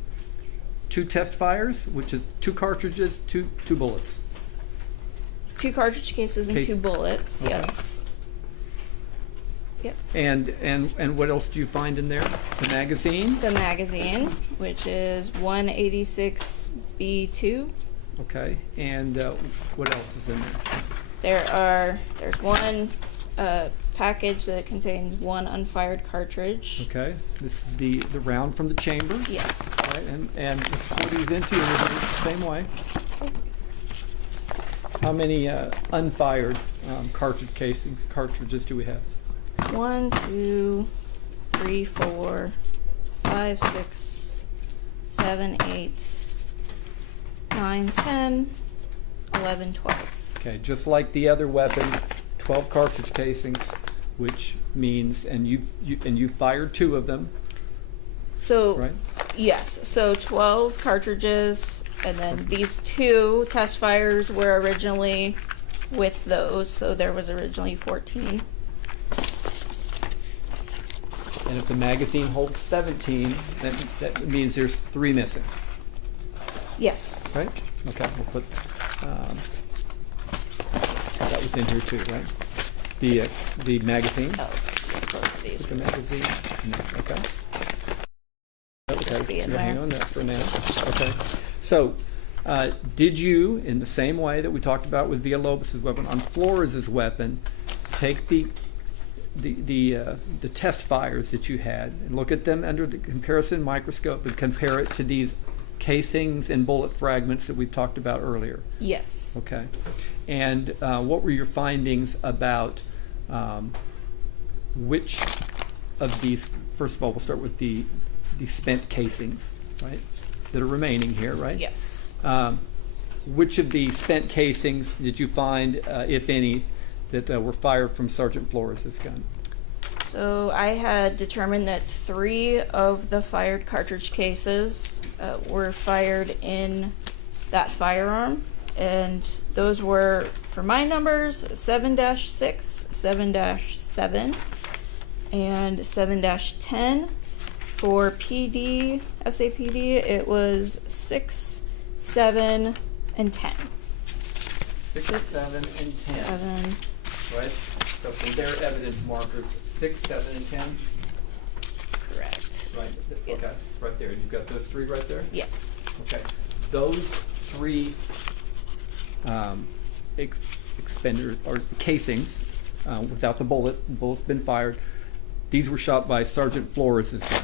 test fires, which is 2 cartridges, two bullets. 2 cartridge cases and Case. 2 bullets. Okay. Yes. Yes. And what else do you find in there? The magazine. The magazine, which is 186B2. Okay. And what else is in there? There's one package that contains 1 unfired cartridge. Okay. This is the round from the chamber. Yes. Right. And pour these into you the same way. How many unfired cartridges do we have? 1, 2, 3, 4, 5, 6, 7, 8, 9, 10, 11, 12. Okay, just like the other weapon, 12 cartridge casings, which means, and you fired 2 of them, So right? yes, so 12 cartridges, and then these 2 test fires were originally with those, so there was originally 14. And if the magazine holds 17, that means there's 3 missing, Yes. right? Okay, we'll put, that was in here too, right? The magazine. Oh, let's both of these. Put the magazine. Okay. Just be in Yeah, hang there. on that for now. Okay. So, did you, in the same way that we talked about with Villalobos' weapon, on Flores' weapon, take the test fires that you had and look at them under the comparison microscope and compare it to these casings and bullet fragments that we've talked about earlier? Yes. Okay. And what were your findings about which of these, first of all, we'll start with the spent casings, right, that are remaining here, right? Yes. Which of the spent casings did you find, if any, that were fired from Sergeant Flores' gun? So I had determined that 3 of the fired cartridge cases were fired in that firearm, and those were, for my numbers, 7-6, 7-7, and 7-10. For PD, SAPD, it was 6, 7, and 10. 6, 7, and 10. 7. Right? So from their evidence markers, 6, 7, and 10? Correct. Right. Yes. Okay, right there. You've got those 3 right there? Yes. Okay. Those 3 expender or casings, without the bullet's been fired, these were shot by Sergeant Flores' gun,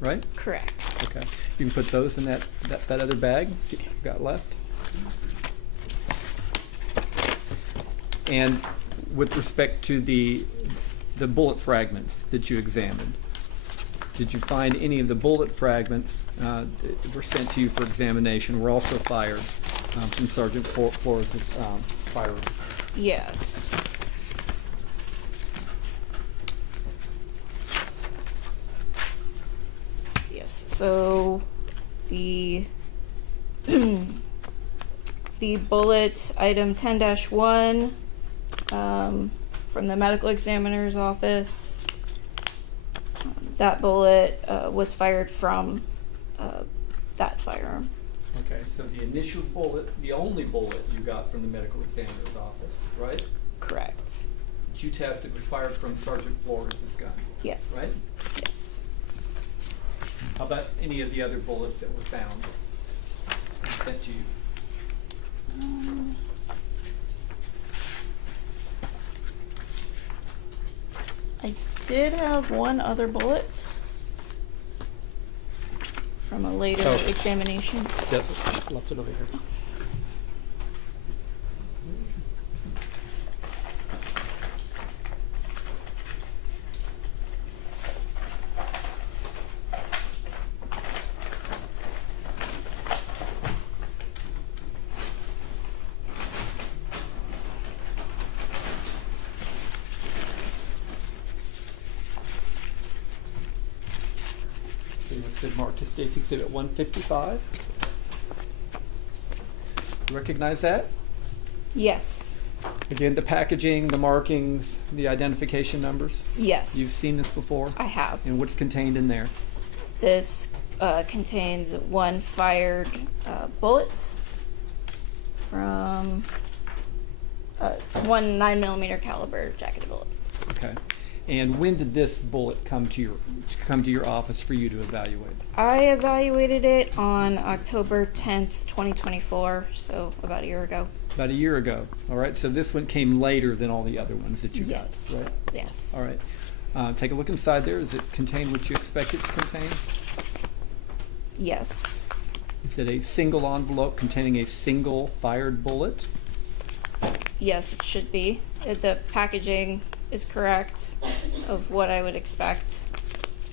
right? Correct. Okay. You can put those in that other bag see what you've got left. And with respect to the bullet fragments that you examined, did you find any of the bullet fragments that were sent to you for examination were also fired from Sergeant Flores' firearm? Yes. Yes. So the the bullet item 10-1 from the medical examiner's office. That bullet was fired from that firearm. Okay, so the initial bullet, the only bullet you got from the medical examiner's office, right? Correct. That you tested was fired from Sergeant Flores' gun, Yes. right? Yes. How about any of the other bullets that were found and sent to you? I did have one other bullet from a later Oh. examination. Yep, left it over here. So you said marked to State's Exhibit 155. You recognize that? Yes. Again, the packaging, the markings, the identification numbers. Yes. You've seen this before? I have. And what's contained in there? This contains one fired bullet from one 9mm caliber jacketed bullet. Okay. And when did this bullet come to your office for you to evaluate? I evaluated it on October 10th, 2024, so about a year ago. About a year ago. All right. So this one came later than all the other ones that you Yes. got, right? Yes. All right. Take a look inside there. Does it contain what you expect it to contain? Yes. Is it a single envelope containing a single fired bullet? Yes, it should be. The packaging is correct of what I would expect.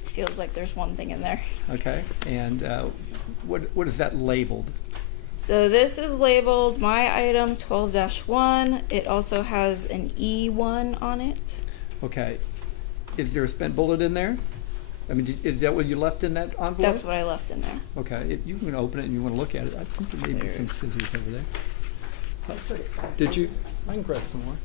Feels like there's one thing in there. Okay. And what is that labeled? So this is labeled my item 12-1. It also has an E1 on it. Okay. Is there a spent bullet in there? I mean, is that what you left in that envelope? That's what I left in there. Okay. If you can open it and you want to look at it, I think there may be some scissors over there. Did you? I can grab some more.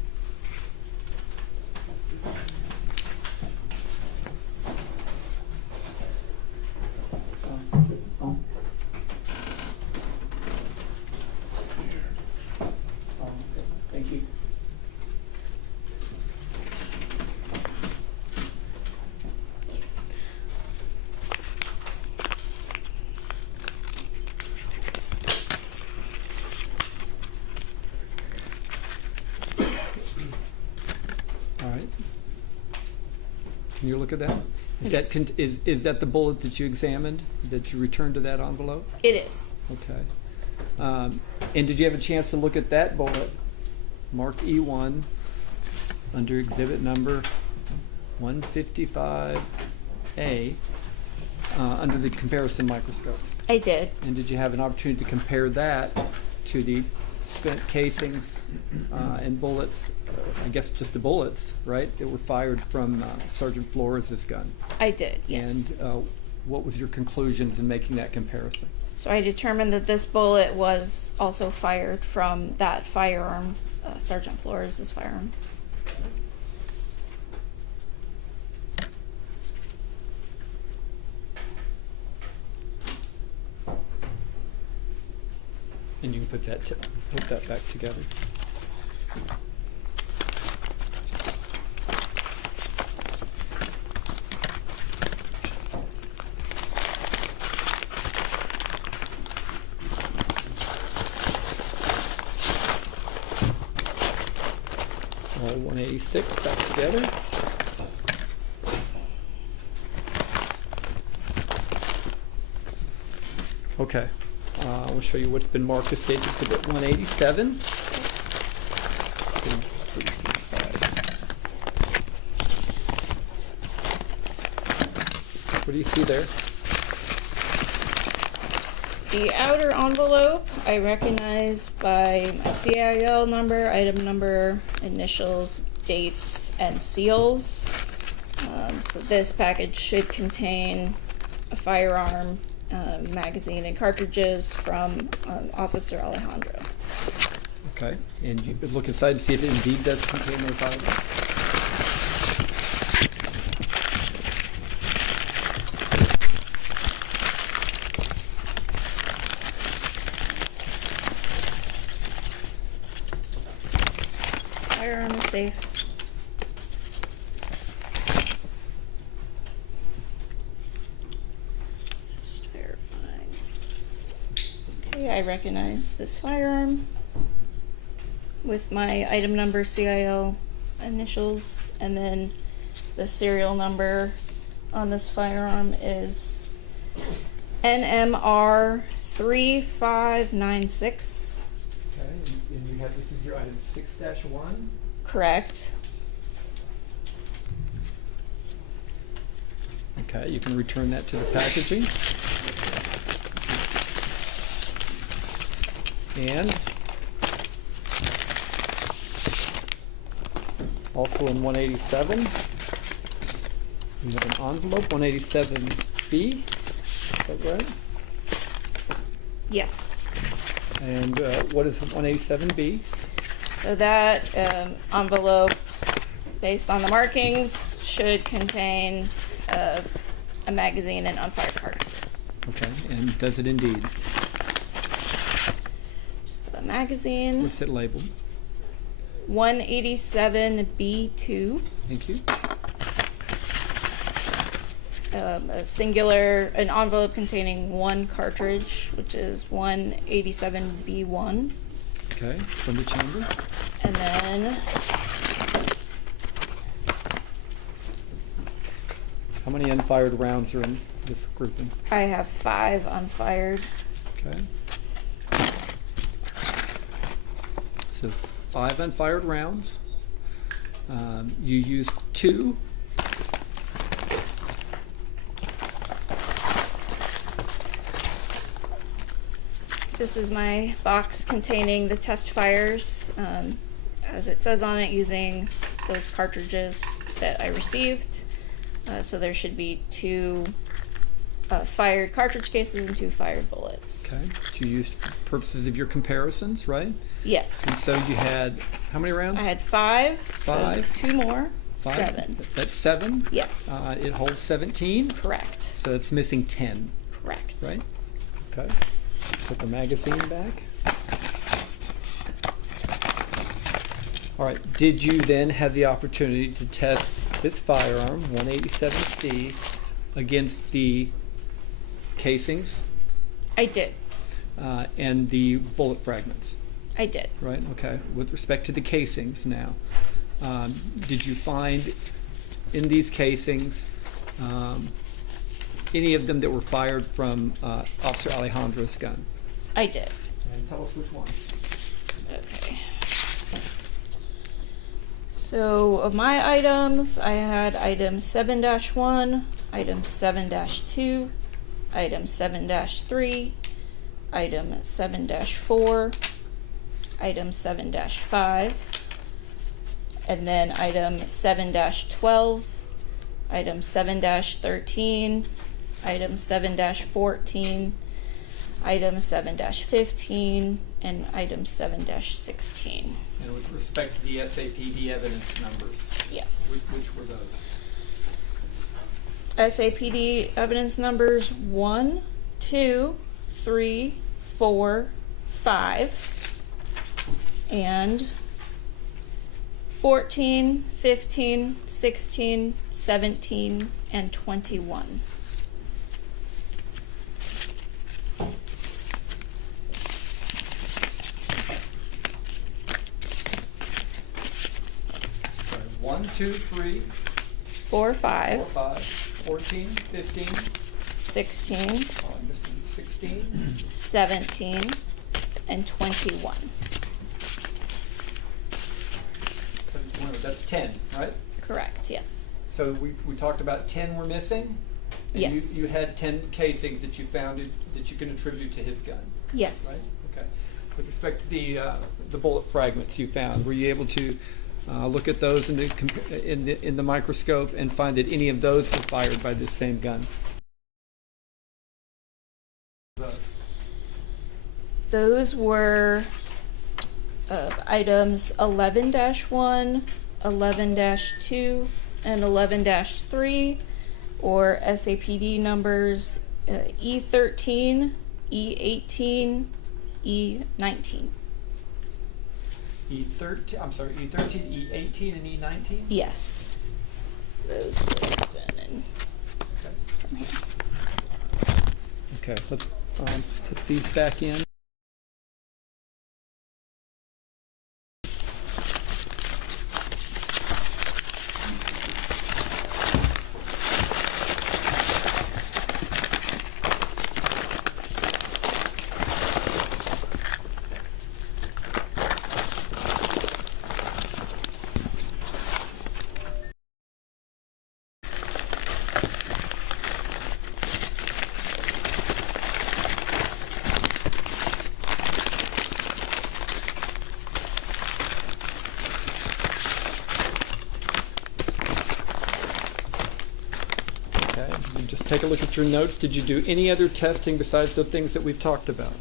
Thank you. All right. Can you look at that? Is Yes. that is that the bullet that you examined, that you returned to that envelope? It is. Okay. And did you have a chance to look at that bullet, marked E1, under exhibit number 155A, under the comparison microscope? I did. And did you have an opportunity to compare that to the spent casings and bullets, I guess just the bullets, right, that were fired from Sergeant Flores' gun? I did, yes. And what was your conclusions in making that comparison? So I determined that this bullet was also fired from that firearm, Sergeant Flores' firearm. And you can put that back together. All 186 back together. Okay. We'll show you what's been marked as State Exhibit 187. What do you see there? The outer envelope I recognize by my CIL number, item number, initials, dates, and seals. So this package should contain a firearm, magazine, and cartridges from Officer Alejandro. Okay, and you could look inside and see if it indeed does contain those items. Firearm is safe. Just verifying. Okay, I recognize this firearm with my item number, CIL initials, and then the serial number on this firearm is NMR 3596. Okay, and you have, this is your item 6-1? Correct. Okay, you can return that to the packaging. And also in 187, we have an envelope, 187B, is that right? Yes. And what is 187B? So that envelope, based on the markings, should contain a magazine and unfired cartridges. Okay, and does it indeed? Just the magazine. What's it labeled? 187B2. Thank you. A singular, an envelope containing one cartridge, which is 187B1. Okay, from the chamber. And then How many unfired rounds are in this grouping? I have 5 unfired. Okay. So 5 unfired rounds. You used 2. This is my box containing the test fires, as it says on it, using those cartridges that I received. So there should be 2 fired cartridge cases and 2 fired bullets. Okay. That you used for purposes of your comparisons, right? Yes. And so you had how many rounds? I had 5, 5. so 2 more, 5. 7. That's 7. Yes. It holds 17. Correct. So it's missing 10, Correct. right? Okay. Put the magazine back. All right. Did you then have the opportunity to test this firearm, 187C, against the casings I did. and the bullet fragments? I did. Right. Okay. With respect to the casings now, did you find in these casings, any of them that were fired from Officer Alejandra's gun? I did. And tell us which one. Okay. So of my items, I had item 7-1, item 7-2, item 7-3, item 7-4, item 7-5, and then item 7-12, item 7-13, item 7-14, item 7-15, and item 7-16. And with respect to the SAPD evidence numbers, Yes. which were those? SAPD evidence numbers 1, 2, 3, 4, 5, and 14, 15, 16, 17, and 21. Sorry, 1, 2, 3, 4, 5, 4, 5, 14, 15, 16, 16, 17, and 21. 21. That's 10, right? Correct, yes. So we talked about 10 were missing? And Yes. You had 10 casings that you found that you can attribute to his gun, Yes. right? Okay. With respect to the bullet fragments you found, were you able to look at those in the microscope and find that any of those were fired by this same gun? Those were items 11-1, 11-2, and 11-3, or SAPD numbers E13, E18, E19. E13, I'm sorry, E13, E18, and E19? Yes. Those would have been in from here. Okay, let's put these back in. Okay, and just take a look at your notes. Did you do any other testing besides the things that we've talked about?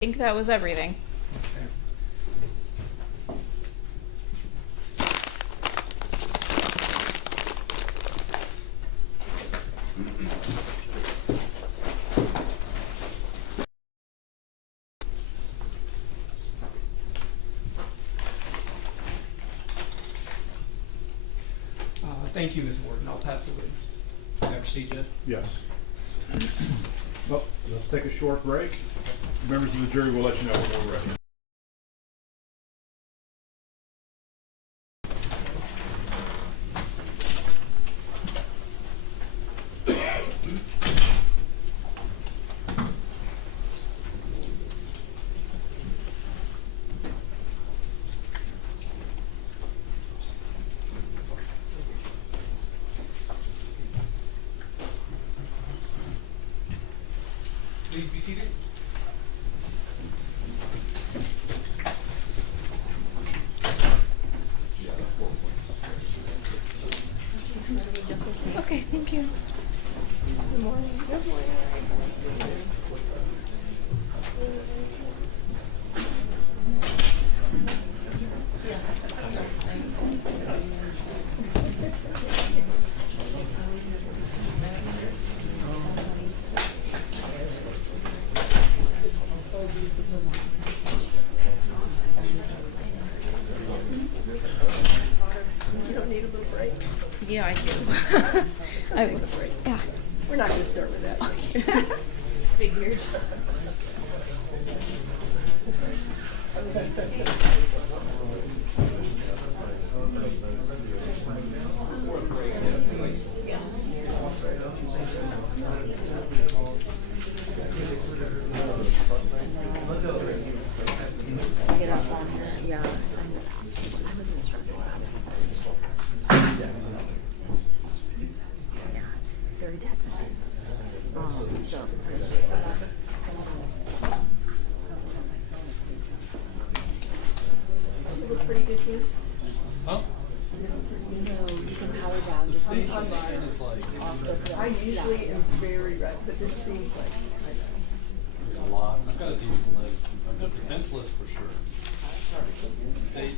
I think that was everything. Okay. Thank you, Ms. Warden. I'll pass the witness. Can I proceed, Judge? Yes. Well, let's take a short break. Members of the jury will let you know when we're ready. Please be seated. Okay, thank you. Good morning. Good morning. I do. I'll take a break. Yeah. We're not gonna start with that. Figured. Get up on her, yeah. I wasn't stressed about it. Yeah, it's very technical. So. You look pretty good, Bruce. Huh? You know, you can power down. The state side is like, I usually am very red, but this seems like, there's a lot. I've got a decent list. I've got defense list for sure. State.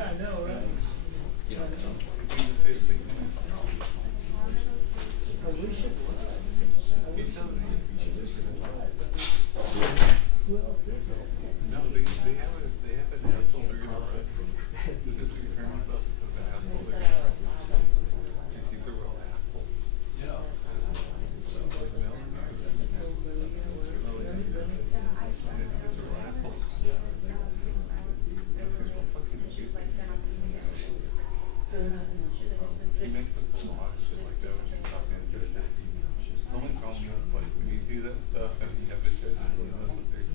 I know, right? Who else is it? No, they have an asshole they're gonna run from. This is turn myself into an asshole they're gonna run from. And she's a real asshole. Yeah. So, like, Melanie, it's a real asshole. She makes it so much shit like that when she's talking to her. The only problem is, like, when you do that stuff and you have a shit, you know, that's what they're.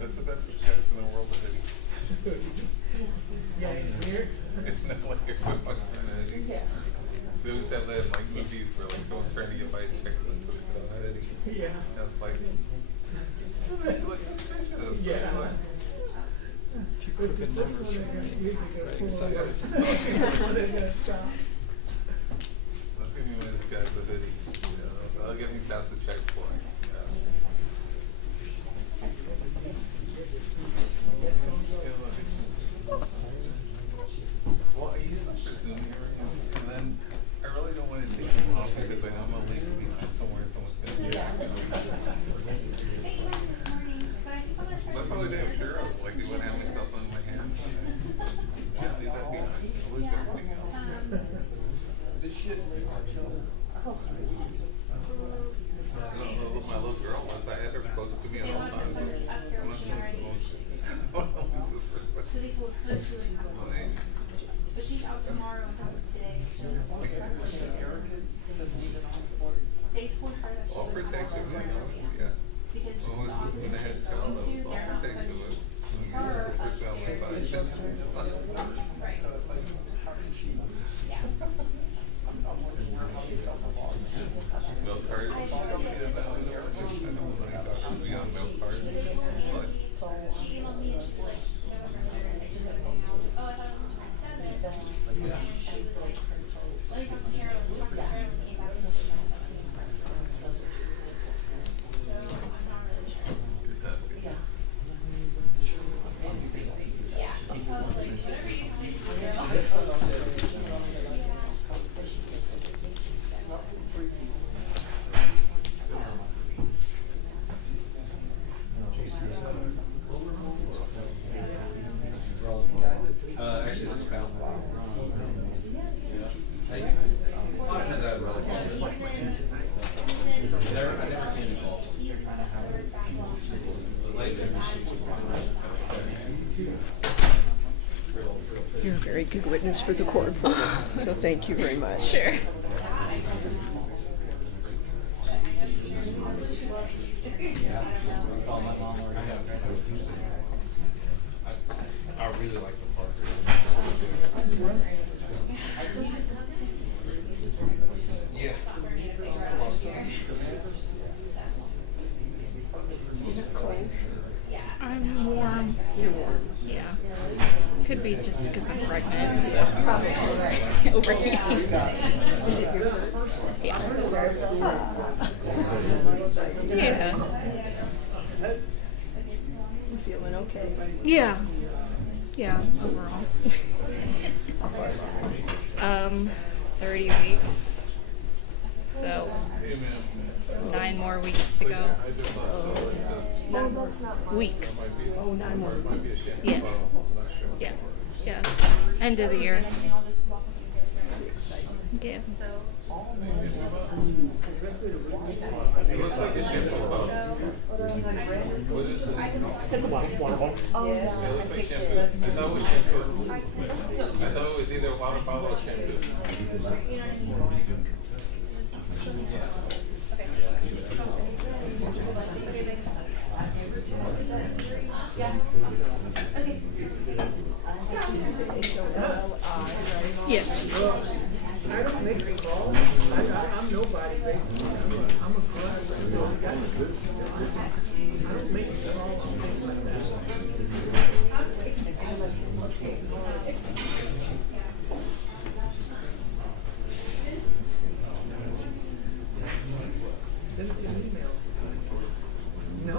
That's the best chance in the world with Eddie. Yeah, he's here. It's not like a quick fucking Eddie. Yeah. There was that like movies where like someone's trying to get by a chick and so they call that Eddie. Yeah. That's like, it's like suspicious. Yeah. Like, If you could have been numbers for me, right excited. When they're gonna stop. let's give me one of these guys with Eddie. I'll get me past the check for him. Well, I use it for Zoom here, and then I really don't want to take him off because I know I'm gonna leave him behind somewhere. Someone's gonna do it. That's what I do. Sure, I like when I have my cell phone in my hand. Yeah, leave that behind. I'll lose everything else. This shit. My little girl was. I had her close to me all the time. So they told her to leave. But she's out tomorrow and out today. So they told her that she All would have protective, to yeah. because the Almost office when I that had she's child, going to, they're not protective putting of her upstairs. Right. Yeah. Milk cards. I don't know what I thought would be on milk cards. So this morning, she emailed me and she was like, oh, I thought it was 27th. And she was like, let me talk to Carolyn. Talked to Carolyn, came back and said she has something. So I'm not really sure. Yeah. Like, whatever you tell me to do. Actually, this pal. Hey, because I really I never came involved. You're a very good witness for the court, so thank you very much. Sure. Call my mom or I really like the park. Yeah. I'm warm. Yeah. Could be just because I'm pregnant, so. Overheating. Is it your first? Yeah. Yeah. Yeah. You feeling okay? Yeah. Yeah, overall. 30 weeks. So, 9 more weeks to go. Weeks. Oh, 9 more. Yeah. Yeah. Yes. End of the year. Yeah. So. It looks like it's shampoo about, was it the? Take a water bottle. Yeah, it looks like shampoo. I thought it was shampoo. I thought it was either water bottle or shampoo. You know what I mean? Yeah. Okay. Yeah. Okay. Yes. I don't make the calls. I'm nobody basically. I'm a client. So I don't make the calls and things like that. Send me an email. No.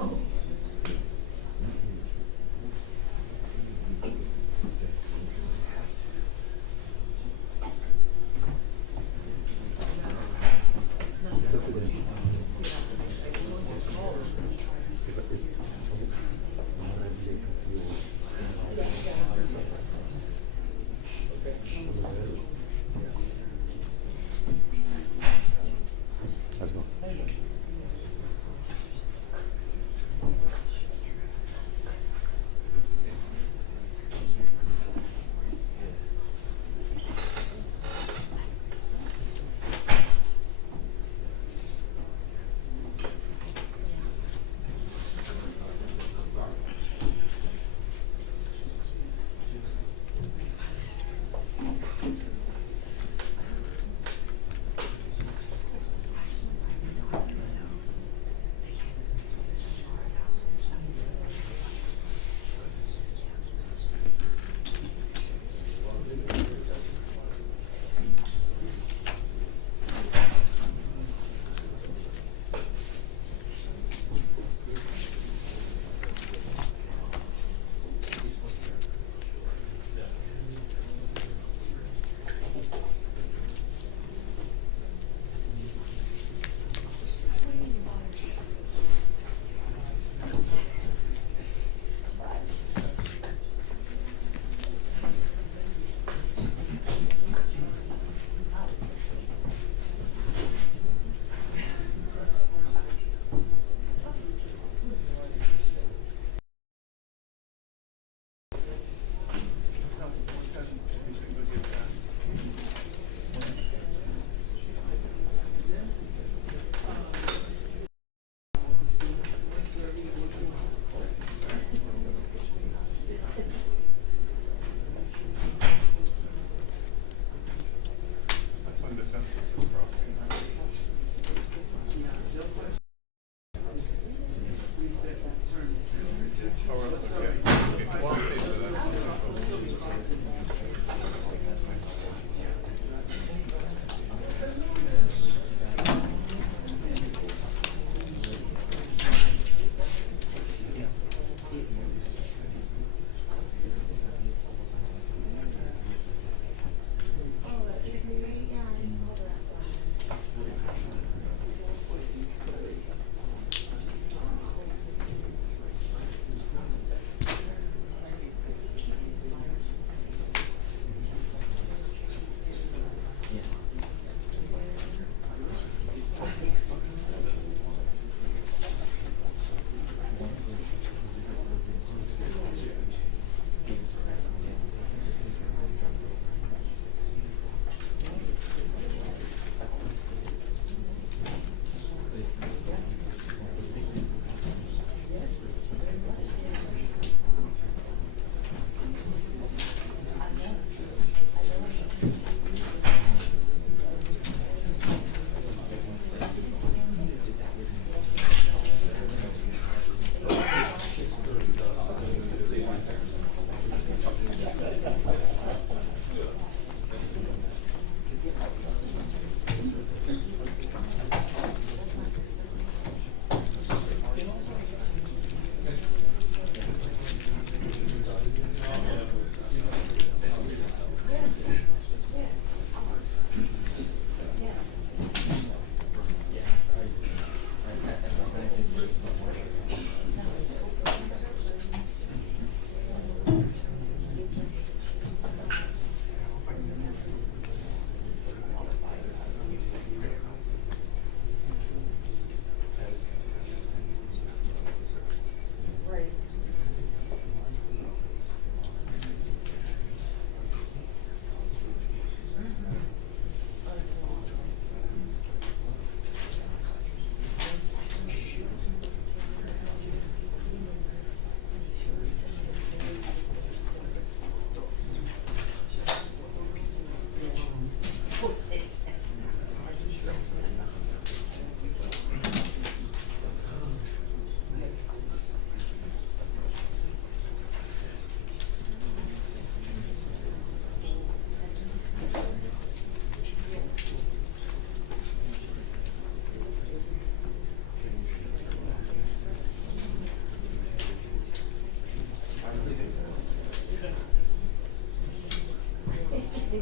All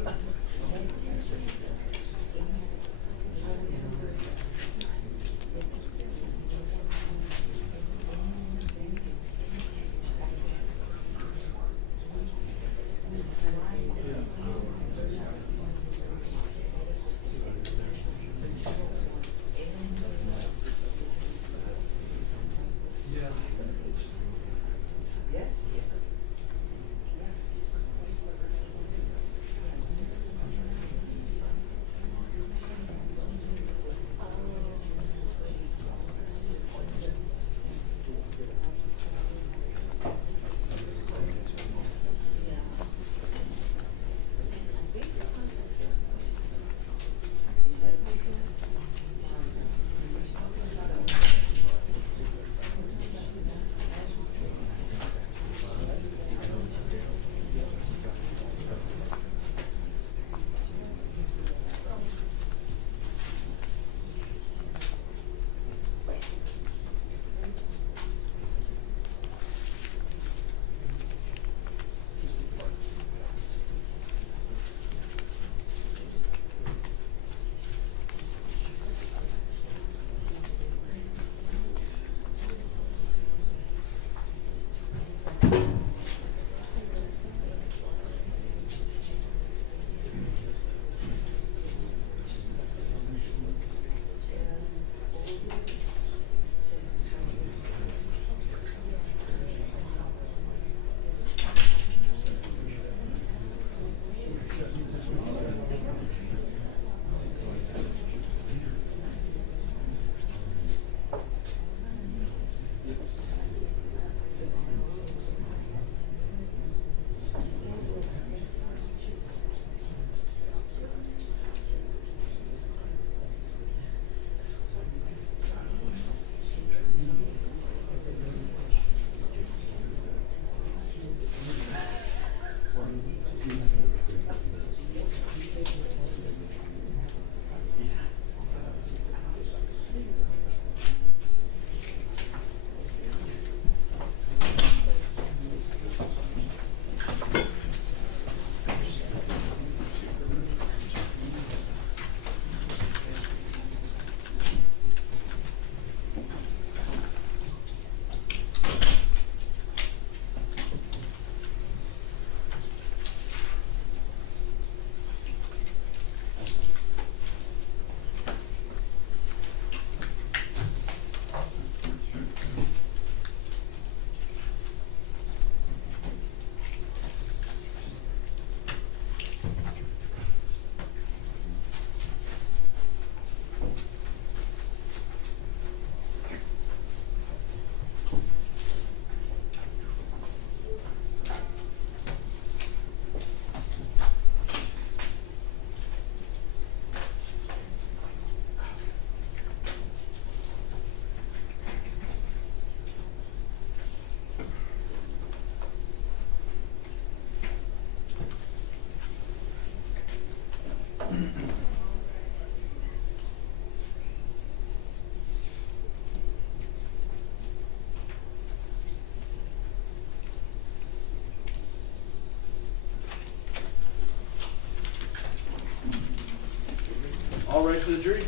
right for the jury?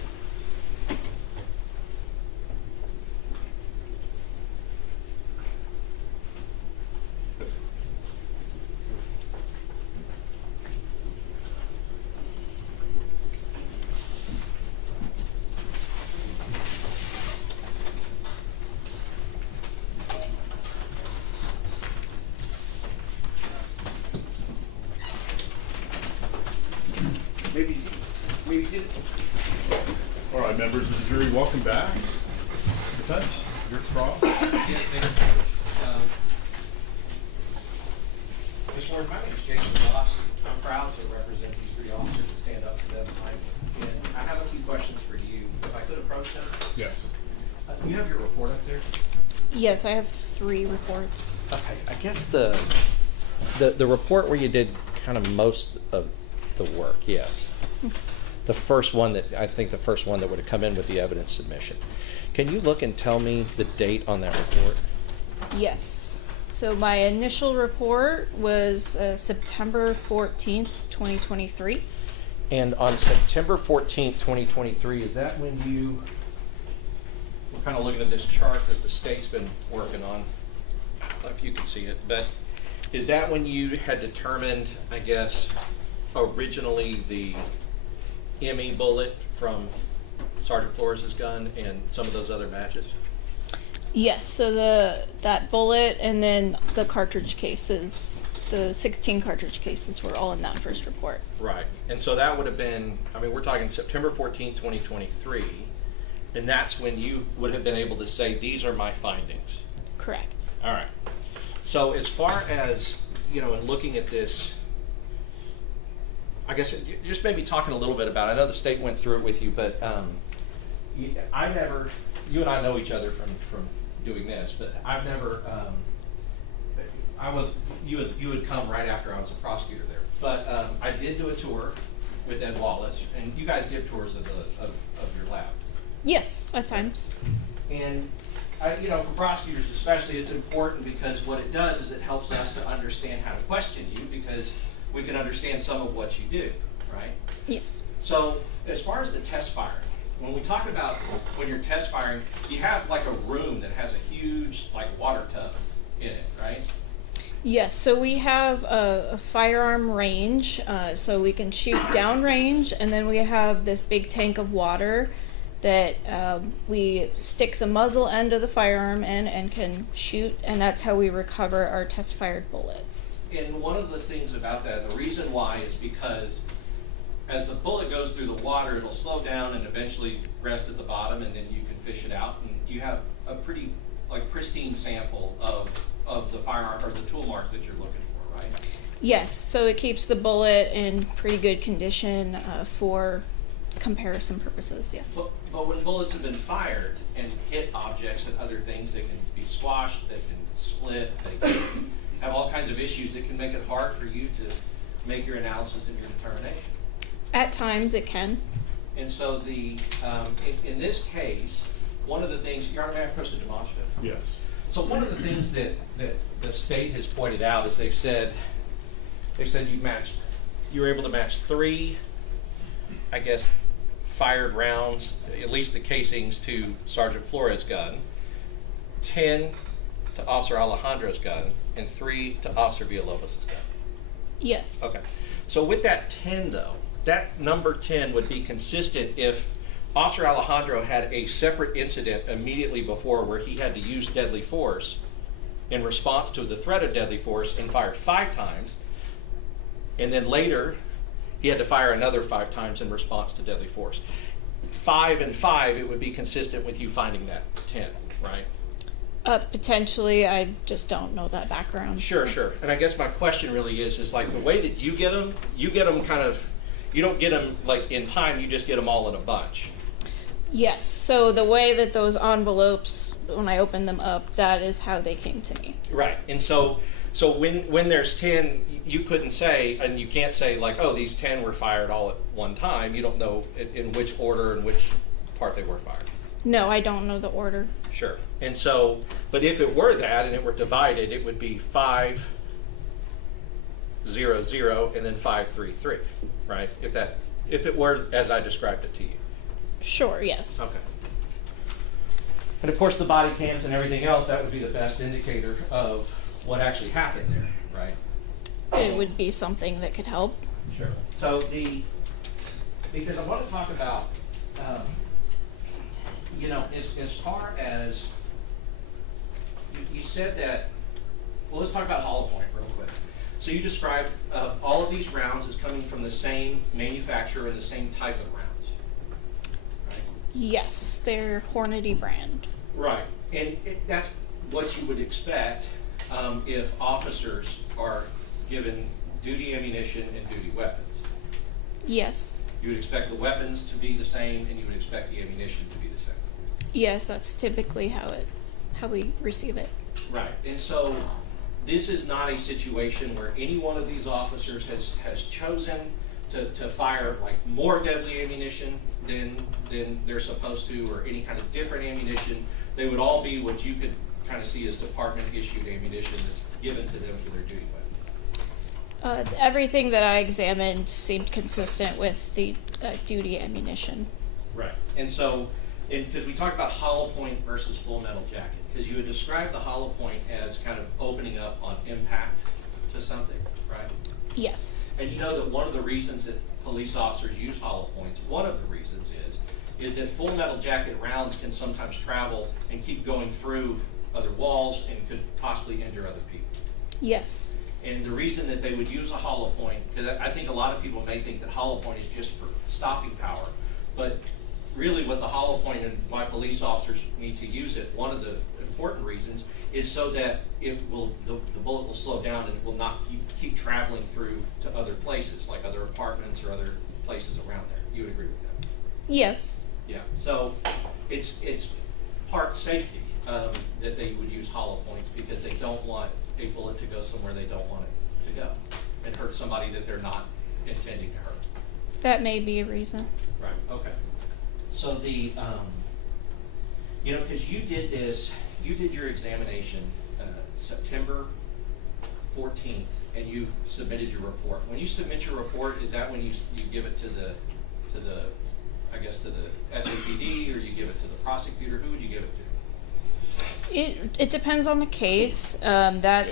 Maybe seated. All right, members of the jury, welcome back. Defense, your trial. Yes, thank you. Ms. Warren, my name is Jason Ross. I'm proud to represent these three officers and stand up for them tonight. And I have a few questions for you. If I could approach them? Yes. You have your report up there? Yes, I have 3 reports. Okay, I guess the report where you did kind of most of the work, yes. The first one that would have come in with the evidence submission. Can you look and tell me the date on that report? Yes. So my initial report was September 14th, 2023. And on September 14th, 2023, is that when we're kind of looking at this chart that the state's been working on? I don't know if you can see it, but is that when you had determined, I guess, originally the ME bullet from Sergeant Flores' gun and some of those other matches? Yes, so that bullet and then the cartridge cases, the 16 cartridge cases were all in that first report. Right. And so that would have been, I mean, we're talking September 14th, 2023, and that's when you would have been able to say, these are my findings. Correct. All right. So as far as, you know, in looking at this, I guess just maybe talking a little bit about it. I know the state went through it with you, but you and I know each other from doing this, but I've never, you would come right after I was a prosecutor there. But I did do a tour with Ed Wallace, and you guys give tours of your lab. Yes, at times. And you know, for prosecutors especially, it's important because what it does is it helps us to understand how to question you, because we can understand some of what you do, right? Yes. So as far as the test firing, when we talk about when you're test firing, you have like a room that has a huge like water tub in it, right? Yes, so we have a firearm range, so we can shoot downrange, and then we have this big tank of water that we stick the muzzle end of the firearm in and can shoot, and that's how we recover our test-fired bullets. And one of the things about that, the reason why is because as the bullet goes through the water, it'll slow down and eventually rest at the bottom, and then you can fish it out, and you have a pretty like pristine sample of the firearm or the tool marks that you're looking for, right? Yes, so it keeps the bullet in pretty good condition for comparison purposes, yes. But when bullets have been fired and hit objects and other things, they can be squashed, they can split, they can have all kinds of issues that can make it hard for you to make your analysis and your determination. At times it can. And so in this case, one of the things, may I approach the demonstrative? Yes. So one of the things that the state has pointed out is they've said you were able to match 3, I guess, fired rounds, at least the casings, to Sergeant Flores' gun, 10 to Officer Alejandro's gun, and 3 to Officer Villalobos' gun. Yes. Okay. So with that 10 though, that number 10 would be consistent if Officer Alejandro had a separate incident immediately before where he had to use deadly force in response to the threat of deadly force and fired 5 times, and then later he had to fire another 5 times in response to deadly force. 5 and 5, it would be consistent with you finding that 10, right? Potentially, I just don't know that background. Sure. And I guess my question really is like the way that you get them kind of, you don't get them like in time, you just get them all in a bunch. Yes, so the way that those envelopes, when I opened them up, that is how they came to me. Right, and so when there's 10, you couldn't say, and you can't say like, oh, these 10 were fired all at one time. You don't know in which order and which part they were fired. No, I don't know the order. Sure, and so, but if it were that and it were divided, it would be 5, 0, 0, and then 5, 3, 3, right? If it were as I described it to you. Sure, yes. Okay. And of course the body cams and everything else, that would be the best indicator of what actually happened there, right? It would be something that could help. Sure. So because I want to talk about, you know, as far as, you said that, well, let's talk about hollow point real quick. So you described all of these rounds as coming from the same manufacturer and the same type of rounds. Yes, they're Hornady brand. Right, and that's what you would expect if officers are given duty ammunition and duty weapons. Yes. You would expect the weapons to be the same, and you would expect the ammunition to be the same. Yes, that's typically how we receive it. Right, and so this is not a situation where any one of these officers has chosen to fire like more deadly ammunition than they're supposed to, or any kind of different ammunition. They would all be what you could kind of see as department-issued ammunition that's given to them for their duty weapons? Everything that I examined seemed consistent with the duty ammunition. Right. And so, because we talked about hollow point versus full metal jacket, because you had described the hollow point as kind of opening up on impact to something, right? Yes. And you know that one of the reasons that police officers use hollow points, one of the reasons is that full metal jacket rounds can sometimes travel and keep going through other walls and could possibly injure other people. Yes. And the reason that they would use a hollow point, because I think a lot of people may think that hollow point is just for stopping power, but really what the hollow point and why police officers need to use it, one of the important reasons is so that the bullet will slow down and it will not keep traveling through to other places, like other apartments or other places around there. You would agree with that? Yes. Yeah, so it's part safety that they would use hollow points, because they don't want a bullet to go somewhere they don't want it to go and hurt somebody that they're not intending to hurt. That may be a reason. Right, okay. So the, because you did your examination September 14th, and you submitted your report. When you submit your report, is that when you give it to the SAPD, or you give it to the prosecutor? Who would you give it to? It depends on the case. That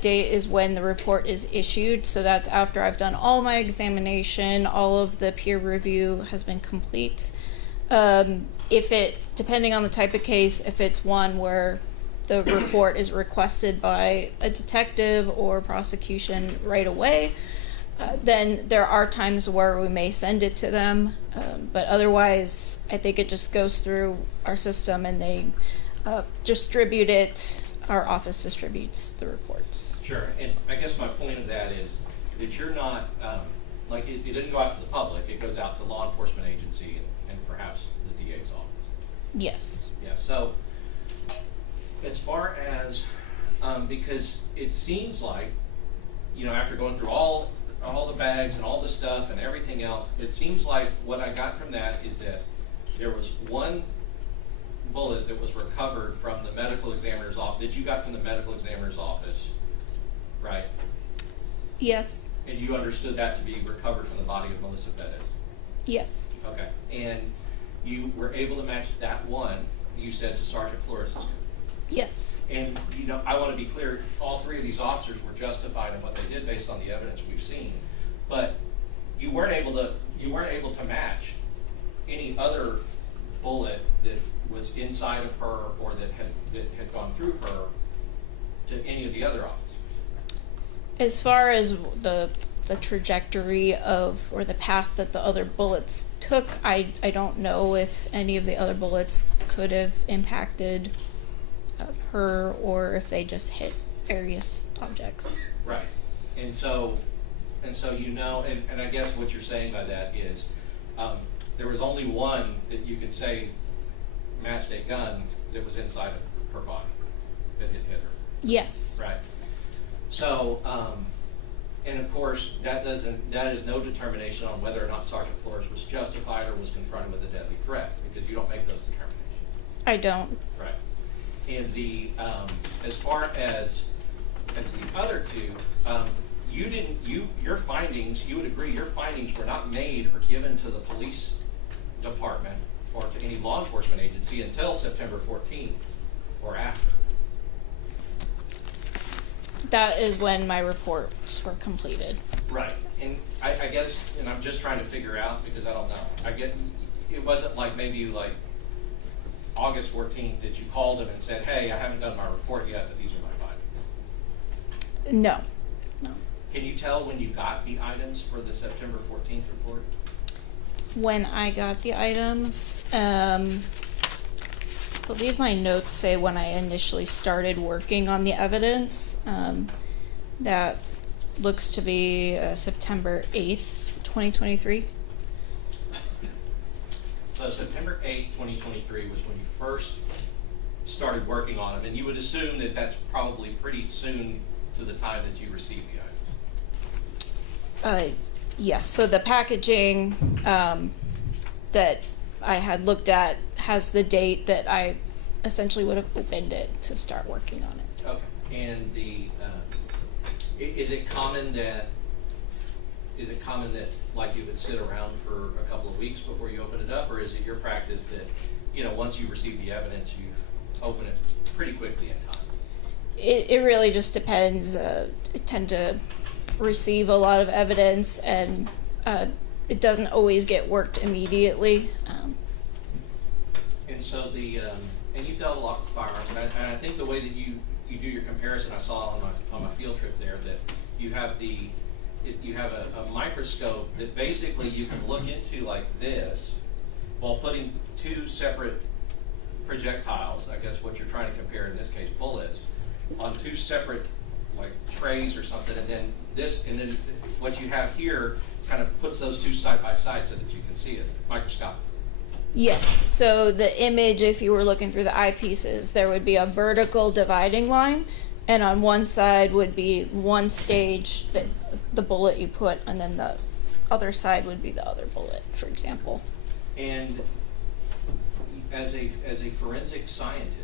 date is when the report is issued. So that's after I've done all my examination, all of the peer review has been complete. Depending on the type of case, if it's one where the report is requested by a detective or prosecution right away, then there are times where we may send it to them. But otherwise, I think it just goes through our system and they distribute it. Our office distributes the reports. Sure, and I guess my point of that is that you're not, it didn't go out to the public, it goes out to law enforcement agency and perhaps the DA's office. Yes. Yeah, so as far as, because it seems like, after going through all the bags and all the stuff and everything else, it seems like what I got from that is that there was one bullet that was recovered from the medical examiner's office, that you got from the medical examiner's office, right? Yes. And you understood that to be recovered from the body of Melissa Perez? Yes. Okay, and you were able to match that one, you said, to Sergeant Flores' gun? Yes. And, I want to be clear, all three of these officers were justified in what they did based on the evidence we've seen, but you weren't able to match any other bullet that was inside of her or that had gone through her to any of the other officers. As far as the trajectory of, or the path that the other bullets took, I don't know if any of the other bullets could have impacted her, or if they just hit various objects. Right. And so and I guess what you're saying by that is there was only one that you could say matched a gun that was inside of her body that had hit her. Yes. Right. So, and of course, that is no determination on whether or not Sergeant Flores was justified or was confronted with a deadly threat, because you don't make those determinations. I don't. Right. And the as far as the other two, your findings, you would agree, your findings were not made or given to the police department or to any law enforcement agency until September 14th or after. That is when my reports were completed. Right. Yes. And I guess, and I'm just trying to figure out, because I don't know. It wasn't like maybe like August 14th that you called him and said, hey, I haven't done my report yet, but these are my items. No. No. Can you tell when you got the items for the September 14th report? When I got the items, I believe my notes say when I initially started working on the evidence. That looks to be September 8th, 2023. So September 8th, 2023 was when you first started working on them, and you would assume that that's probably pretty soon to the time that you received the items. Yes, so the packaging that I had looked at has the date that I essentially would have opened it to start working on it. Okay, and is it common that like you would sit around for a couple of weeks before you open it up, or is it your practice that, you know, once you receive the evidence, you open it pretty quickly in time? It really just depends. I tend to receive a lot of evidence, and it doesn't always get worked immediately. And so and you've dealt a lot with firearms, and I think the way that you do your comparison, I saw on my field trip there, that you have a microscope that basically you can look into like this while putting two separate projectiles, I guess what you're trying to compare in this case, bullets, on two separate like trays or something, and then what you have here kind of puts those two side by side so that you can see it microscopically. Yes, so the image, if you were looking through the eyepieces, there would be a vertical dividing line, and on one side would be one stage, that the bullet you put, and then the other side would be the other bullet, for example. And as a forensic scientist,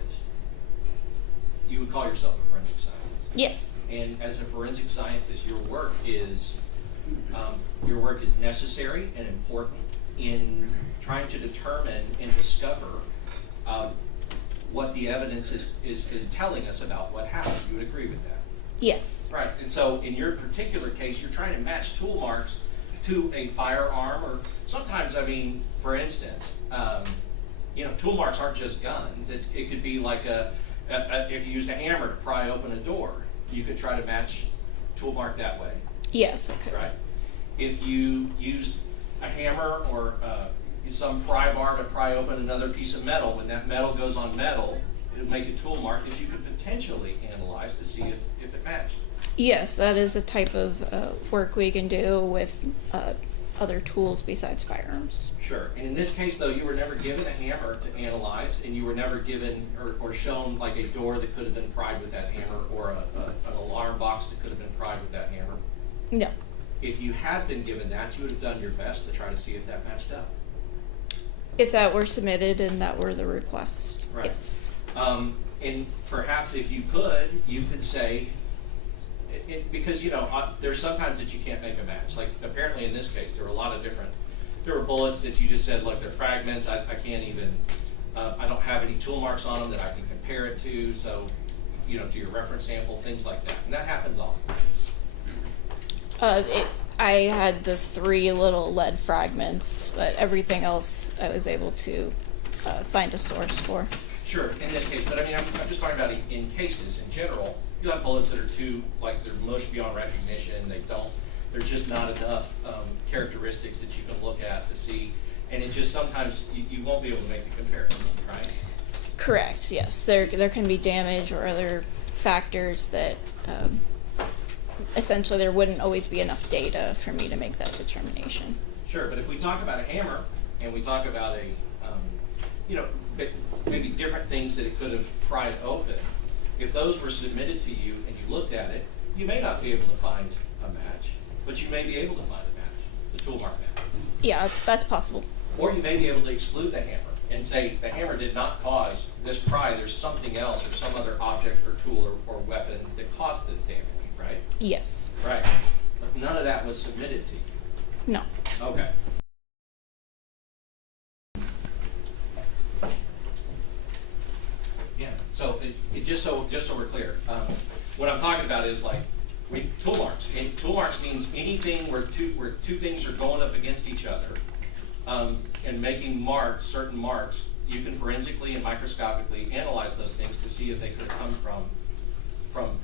you would call yourself a forensic scientist? Yes. And as a forensic scientist, your work is necessary and important in trying to determine and discover what the evidence is telling us about what happened. You would agree with that? Yes. Right. And so in your particular case, you're trying to match tool marks to a firearm, or sometimes, I mean, for instance, you know, tool marks aren't just guns. It could be like if you used a hammer to pry open a door, you could try to match tool mark that way. Yes, I could. Right. If you used a hammer or some pry bar to pry open another piece of metal, when that metal goes on metal, it would make a tool mark that you could potentially analyze to see if it matched. Yes, that is the type of work we can do with other tools besides firearms. Sure. And in this case, though, you were never given a hammer to analyze, and you were never given or shown like a door that could have been pried with that hammer, or an alarm box that could have been pried with that hammer. No. If you had been given that, you would have done your best to try to see if that matched up. If that were submitted and that were the request, right. Yes. And perhaps if you could say, because, you know, there's sometimes that you can't make a match. Like apparently in this case, there were bullets that you just said, look, they're fragments. I can't even, I don't have any tool marks on them that I can compare it to. So, you know, to your reference sample, things like that. And that happens often. I had the 3 little lead fragments, but everything else I was able to find a source for. Sure, in this case, but I mean, I'm just talking about in cases in general. You have bullets that are too, like, they're mush beyond recognition. There's just not enough characteristics that you can look at to see, and it just sometimes you won't be able to make the comparison, right? Correct. Yes, there can be damage or other factors that. Essentially, there wouldn't always be enough data for me to make that determination. Sure, but if we talk about a hammer and we talk about you know, maybe different things that it could have pried open, if those were submitted to you and you looked at it, you may not be able to find a match, but you may be able to find a match, the tool mark match. Yeah, that's possible. Or you may be able to exclude the hammer and say the hammer did not cause this pry. There's something else or some other object or tool or weapon that caused this damage. Right? Yes. Right. But none of that was submitted to you. No. Okay. Yeah. So just so we're clear, what I'm talking about is like tool marks. And tool marks means anything where two things are going up against each other and making marks, certain marks. You can forensically and microscopically analyze those things to see if they could come from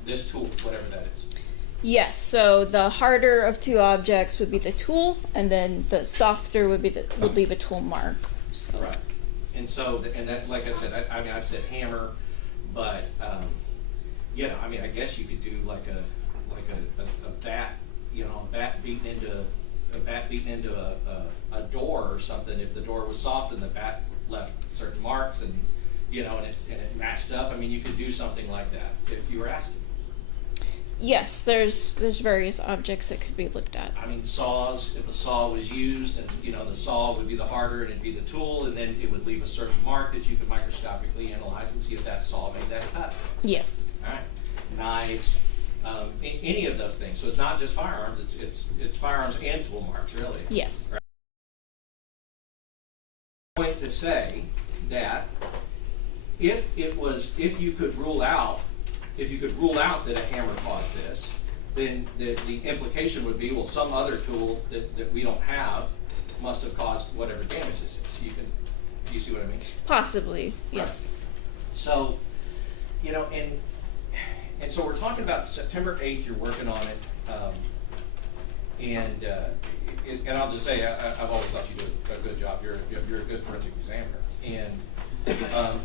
this tool, whatever that is. Yes, so the harder of 2 objects would be the tool, and then the softer would leave a tool mark. So. Right. And so, and that, like I said, I mean, I've said hammer, but you know, I mean, I guess you could do like a bat, you know, a bat beaten into a door or something. If the door was soft and the bat left certain marks, and you know, and it matched up. I mean, you could do something like that if you were asked to. Yes, there's various objects that could be looked at. I mean, saws, if a saw was used, and, you know, the saw would be the harder and it'd be the tool, and then it would leave a certain mark that you could microscopically analyze and see if that saw made that cut. Yes. All right. Knives, any of those things. So it's not just firearms, it's firearms and tool marks, really. Yes. Right. Point to say that if you could rule out that a hammer caused this, then the implication would be, well, some other tool that we don't have must have caused whatever damage this is. Do you see what I mean? Possibly, yes. Right. So, you know, and so we're talking about September 8th, you're working on it, and I'll just say, I've always thought you do a good job. You're a good forensic examiner. And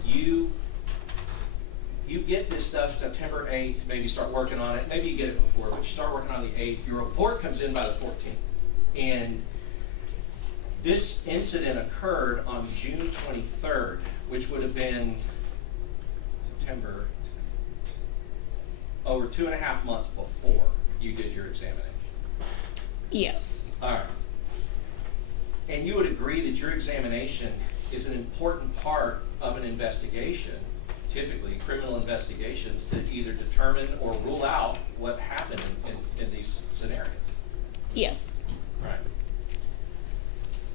you get this stuff September 8th, maybe start working on it. Maybe you get it before, but you start working on the 8th. Your report comes in by the 14th. And this incident occurred on June 23rd, which would have been September, over 2.5 months before you did your examination. Yes. All right. And you would agree that your examination is an important part of an investigation, typically criminal investigations, to either determine or rule out what happened in these scenarios. Yes. Right.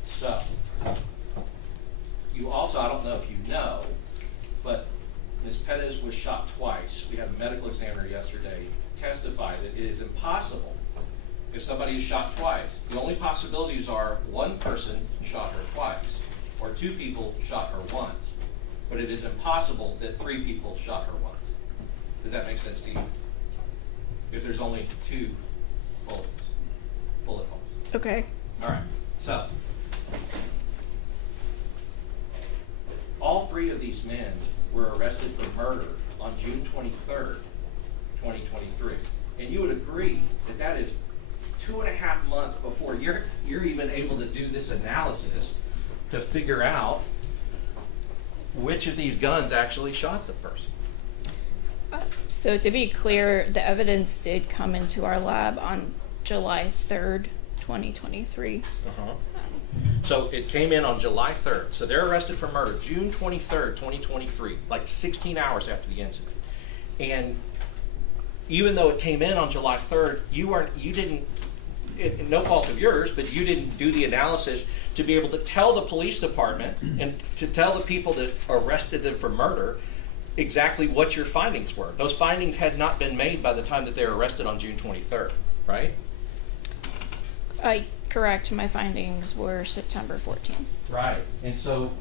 So, you also, I don't know if you know, but Ms. Perez was shot twice. We had a medical examiner yesterday testify that it is impossible if somebody is shot twice. The only possibilities are one person shot her twice, or 2 people shot her once. But it is impossible that 3 people shot her once. Does that make sense to you? If there's only 2 bullet holes. Okay. All right. So, all 3 of these men were arrested for murder on June 23rd, 2023. And you would agree that that is 2.5 months before you're even able to do this analysis to figure out which of these guns actually shot the person. So to be clear, the evidence did come into our lab on July 3rd, 2023. So it came in on July 3rd. So they're arrested for murder June 23rd, 2023, like 16 hours after the incident. And even though it came in on July 3rd, you didn't, no fault of yours, but you didn't do the analysis to be able to tell the police department and to tell the people that arrested them for murder exactly what your findings were. Those findings had not been made by the time that they were arrested on June 23rd, right? Correct. My findings were September 14th. Right. And so,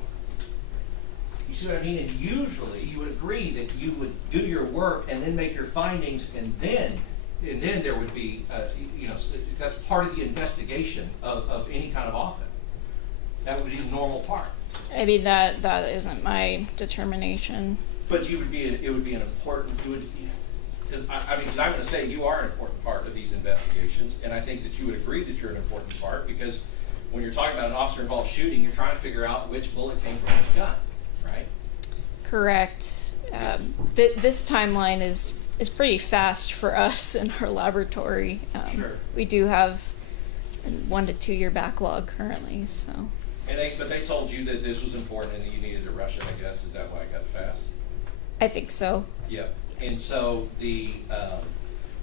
you see what I mean? And usually you would agree that you would do your work and then make your findings, and then there would be, that's part of the investigation of any kind of offense. That would be the normal part. I mean, that isn't my determination. But it would be an important, because I'm going to say you are an important part of these investigations, and I think that you would agree that you're an important part, because when you're talking about an officer-involved shooting, you're trying to figure out which bullet came from which gun, right? Correct. This timeline is pretty fast for us in our laboratory. Sure. We do have a 1 to 2 year backlog currently, so. But they told you that this was important and that you needed to rush it, I guess. Is that why it got fast? I think so. Yep. And so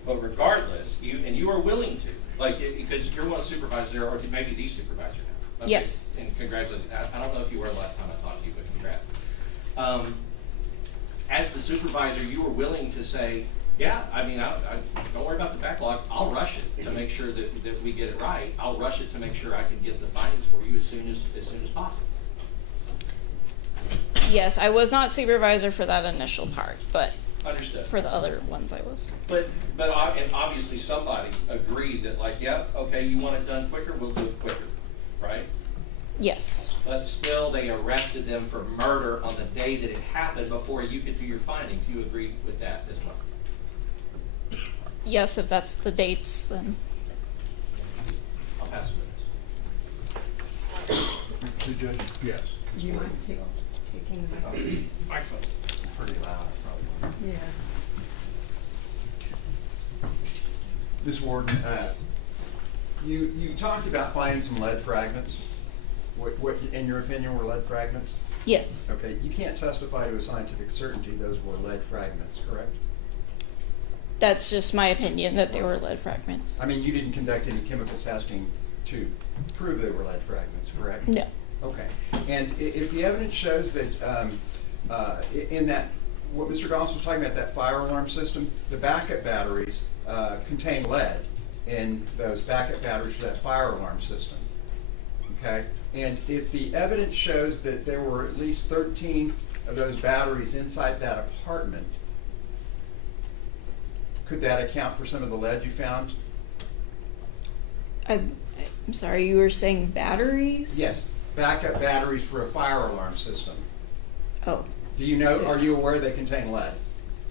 but regardless, you are willing to, like, because you're one of the supervisors, or maybe the supervisor now. Okay. Yes. And congratulations. I don't know if you were last time I talked to you, but congrats. As the supervisor, you were willing to say, yeah, I mean, I don't worry about the backlog. I'll rush it to make sure that we get it right. I'll rush it to make sure I can get the findings for you as soon as possible. Yes, I was not supervisor for that initial part, but Understood. for the other ones I was. But and obviously somebody agreed that, like, yep, okay, you want it done quicker, we'll do it quicker, right? Yes. But still, they arrested them for murder on the day that it happened before you could do your findings. You agreed with that as well? Yes, if that's the dates, then. I'll pass The judge, yes. Do you mind taking the microphone. Pretty loud, probably. Yeah. Ms. Warden, you talked about finding some lead fragments. What, in your opinion, were lead fragments? Yes. Okay, you can't testify to a scientific certainty those were lead fragments, correct? That's just my opinion that they were lead fragments. I mean, you didn't conduct any chemical testing to prove they were lead fragments, correct? No. Okay. And if the evidence shows that in that, what Mr. Goss was talking about, that fire alarm system, the backup batteries contain lead in those backup batteries for that fire alarm system. Okay? And if the evidence shows that there were at least 13 of those batteries inside that apartment, could that account for some of the lead you found? I'm sorry, you were saying batteries? Yes, backup batteries for a fire alarm system. Oh. Do you know, are you aware they contain lead?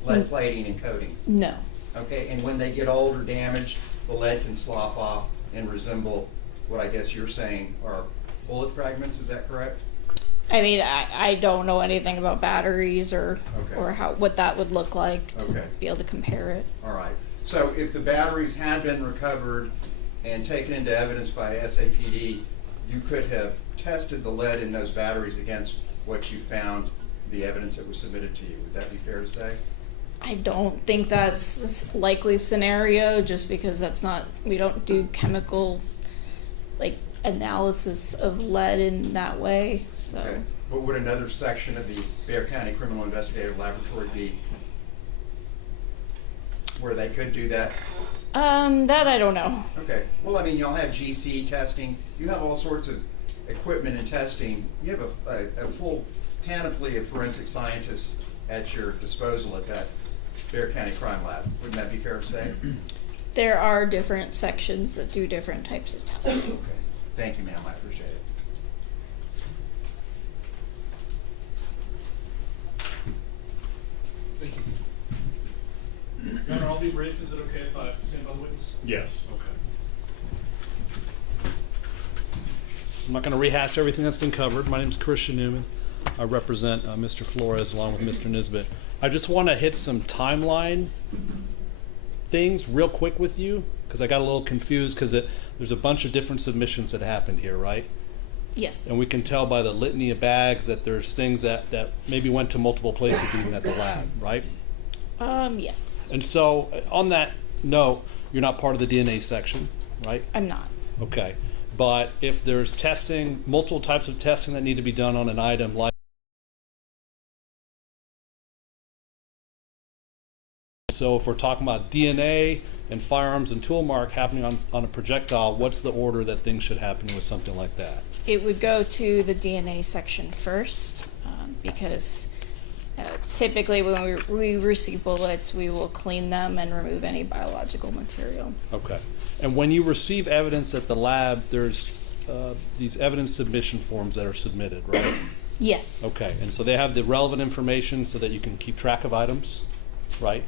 Lead plating and coating? No. Okay, and when they get old or damaged, the lead can slough off and resemble what I guess you're saying are bullet fragments, is that correct? I mean, I don't know anything about batteries or what that would look like to be able to compare it. All right. So if the batteries had been recovered and taken into evidence by SAPD, you could have tested the lead in those batteries against what you found, the evidence that was submitted to you. Would that be fair to say? I don't think that's a likely scenario, just because that's not, we don't do chemical analysis of lead in that way. So. Okay. But would another section of the Bexar County Criminal Investigative Laboratory be where they could do that? That I don't know. Okay. Well, I mean, y'all have GC testing. You have all sorts of equipment and testing. You have a full panoply of forensic scientists at your disposal at that Bexar County Crime Lab. Wouldn't that be fair to say? There are different sections that do different types of testing. Okay. Thank you, ma'am. I appreciate it. Thank you. Your Honor, I'll be brief. Is it okay if I stand by the witness? Yes. Okay. I'm not going to rehash everything that's been covered. My name is Christian Newman. I represent Mr. Flores along with Mr. Nisbet. I just want to hit some timeline things real quick with you because I got a little confused because there's a bunch of different submissions that happened here, right? Yes. And we can tell by the litany of bags that there's things that maybe went to multiple places even at the lab, right? Yes. And so on that note, you're not part of the DNA section, right? I'm not. Okay. But if there's testing, multiple types of testing that need to be done on an item like so if we're talking about DNA and firearms and tool mark happening on a projectile, what's the order that things should happen with something like that? It would go to the DNA section first, because typically when we receive bullets, we will clean them and remove any biological material. Okay. And when you receive evidence at the lab, there's these evidence submission forms that are submitted, right? Yes. Okay. And so they have the relevant information so that you can keep track of items, right?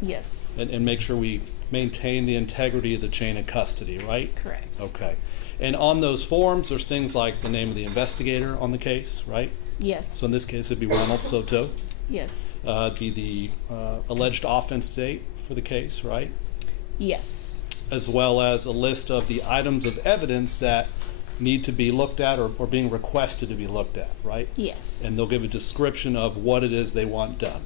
Yes. And make sure we maintain the integrity of the chain of custody, right? Correct. Okay. And on those forms, there's things like the name of the investigator on the case, right? Yes. So in this case, it'd be Ronald Soto. Yes. It'd be the alleged offense date for the case, right? Yes. As well as a list of the items of evidence that need to be looked at or being requested to be looked at, right? Yes. And they'll give a description of what it is they want done,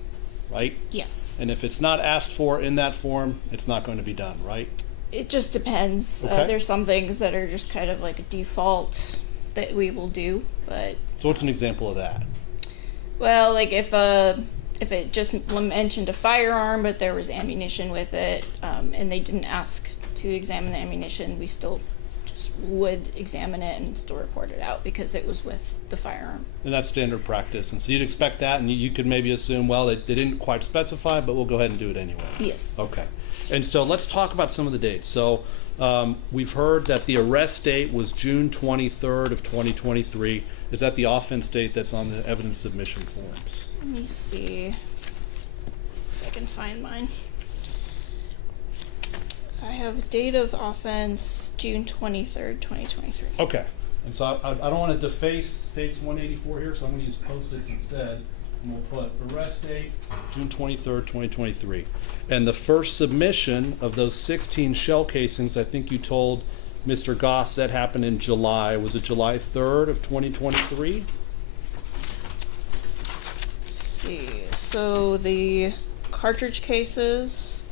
right? Yes. And if it's not asked for in that form, it's not going to be done, right? It just depends. Okay. There's some things that are just kind of like a default that we will do, but... So what's an example of that? Well, like if it just mentioned a firearm, but there was ammunition with it, and they didn't ask to examine the ammunition, we still just would examine it and still report it out because it was with the firearm. And that's standard practice. And so you'd expect that, and you could maybe assume, well, they didn't quite specify, but we'll go ahead and do it anyway. Yes. Okay. And so let's talk about some of the dates. So we've heard that the arrest date was June 23rd of 2023. Is that the offense date that's on the evidence submission forms? Let me see if I can find mine. I have date of offense June 23rd, 2023. Okay. And so I don't want to deface states 184 here, so I'm going to use post-its instead. And we'll put arrest date, June 23rd, 2023. And the first submission of those 16 shell casings, I think you told Mr. Goss that happened in July. Was it July 3rd of 2023? Let's see. So the cartridge cases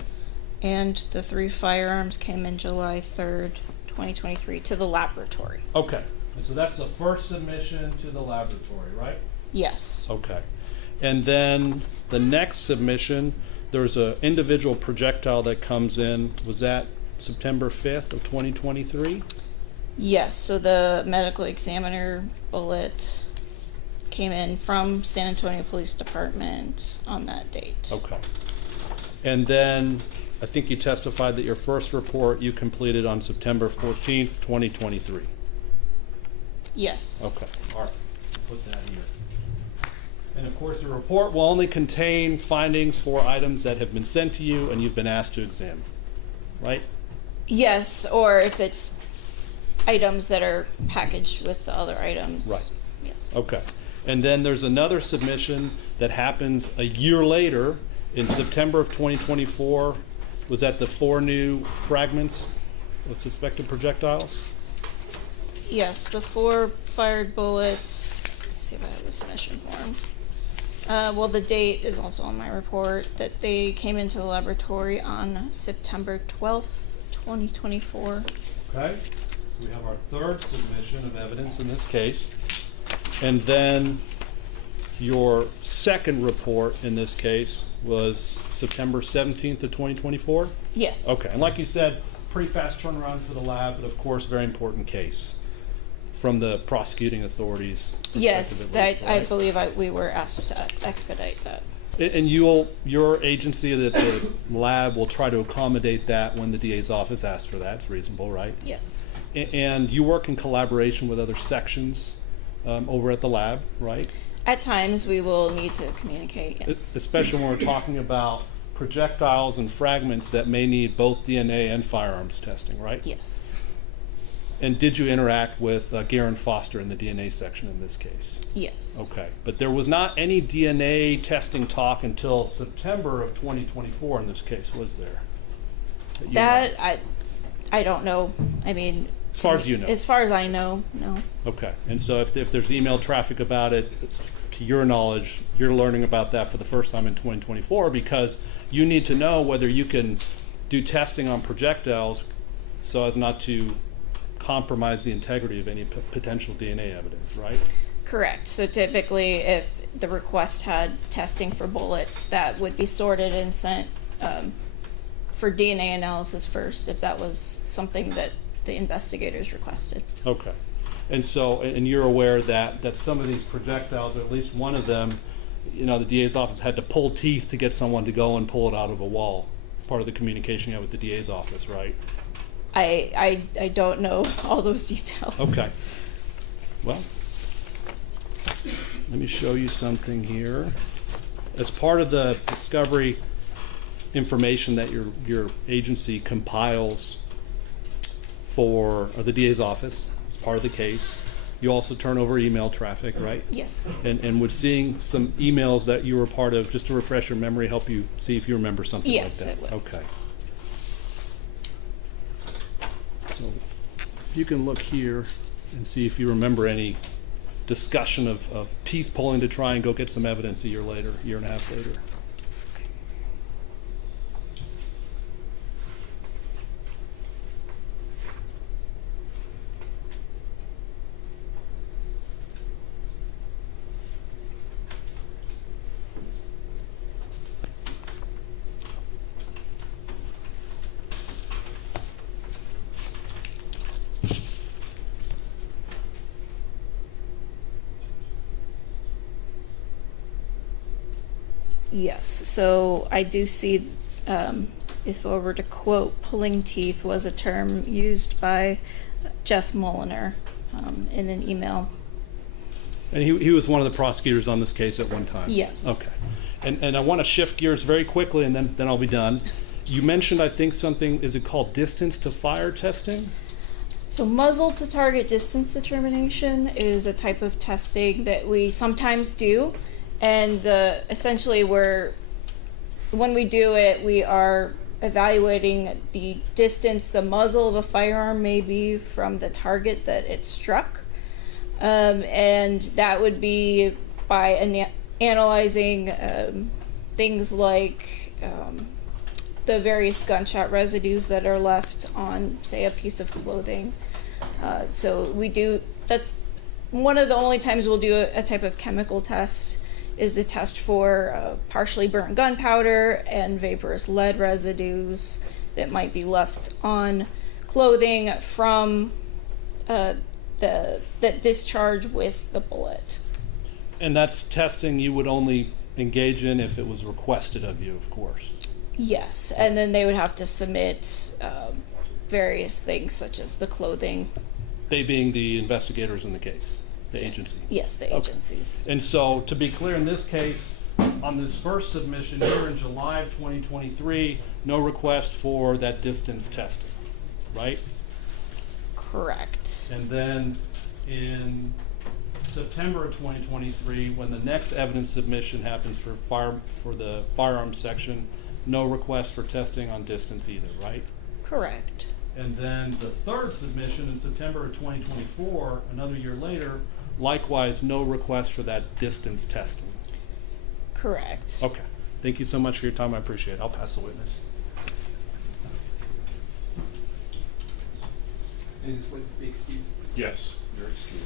and the 3 firearms came in July 3rd, 2023 to the laboratory. Okay. And so that's the first submission to the laboratory, right? Yes. Okay. And then the next submission, there's an individual projectile that comes in. Was that September 5th of 2023? Yes. So the medical examiner bullet came in from San Antonio Police Department on that date. Okay. And then I think you testified that your first report you completed on September 14th, 2023. Yes. Okay. All right. Put that here. And of course, the report will only contain findings for items that have been sent to you and you've been asked to examine, right? Yes, or if it's items that are packaged with the other items. Right. Yes. Okay. And then there's another submission that happens a year later in September of 2024. Was that the 4 new fragments of suspected projectiles? Yes, the 4 fired bullets. Let me see if I have the submission form. Well, the date is also on my report that they came into the laboratory on September 12th, 2024. Okay. So we have our third submission of evidence in this case. And then your second report in this case was September 17th of 2024? Yes. Okay. And like you said, pretty fast turnaround for the lab, but of course, very important case from the prosecuting authorities. Yes, perspective that at least, I right? believe we were asked to expedite that. And your agency, the lab, will try to accommodate that when the DA's office asks for that. It's reasonable, right? Yes. And you work in collaboration with other sections over at the lab, right? At times, we will need to communicate, yes. Especially when we're talking about projectiles and fragments that may need both DNA and firearms testing, right? Yes. And did you interact with Garen Foster in the DNA section in this case? Yes. Okay, but there was not any DNA testing talk until September of 2024 in this case, was there? That I don't know. I mean, as far as you know. As far as I know, no. Okay, and so if there's email traffic about it, to your knowledge, you're learning about that for the first time in 2024 because you need to know whether you can do testing on projectiles so as not to compromise the integrity of any potential DNA evidence, right? Correct. So typically, if the request had testing for bullets, that would be sorted and sent for DNA analysis first, if that was something that the investigators requested. Okay. And so, and you're aware that some of these projectiles, or at least one of them, you know, the DA's office had to pull teeth to get someone to go and pull it out of a wall. It's part of the communication you have with the DA's office, right? I don't know all those details. Okay. Well, let me show you something here. As part of the discovery information that your agency compiles for the DA's office as part of the case, you also turn over email traffic, right? Yes. And would seeing some emails that you were part of, just to refresh your memory, help you see if you remember something like that? Yes, it would. Okay. So if you can look here and see if you remember any discussion of teeth pulling to try and go get some evidence a year later, year and a half later. Yes, so I do see, if I were to quote, pulling teeth was a term used by Jeff Mulliner in an email. And he was one of the prosecutors on this case at one time? Yes. Okay. And I want to shift gears very quickly and then I'll be done. You mentioned, I think, something, is it called distance to fire testing? So muzzle to target distance determination is a type of testing that we sometimes do. And essentially when we do it, we are evaluating the distance the muzzle of a firearm may be from the target that it struck. And that would be by analyzing things like the various gunshot residues that are left on, say, a piece of clothing. That's one of the only times we'll do a type of chemical test, is the test for partially burnt gunpowder and vaporous lead residues that might be left on clothing from that discharge with the bullet. And that's testing you would only engage in if it was requested of you, of course. Yes, and then they would have to submit various things such as the clothing. They being the investigators in the case, the agency. Yes, the agencies. And so, to be clear, in this case, on this first submission here in July of 2023, no request for that distance testing, right? Correct. And then in September of 2023, when the next evidence submission happens for the firearms section, no request for testing on distance either, right? Correct. And then the third submission in September of 2024, another year later, likewise no request for that distance testing. Correct. Okay. Thank you so much for your time. I appreciate it. I'll pass the witness. And this witness be excused? Yes, you're excused.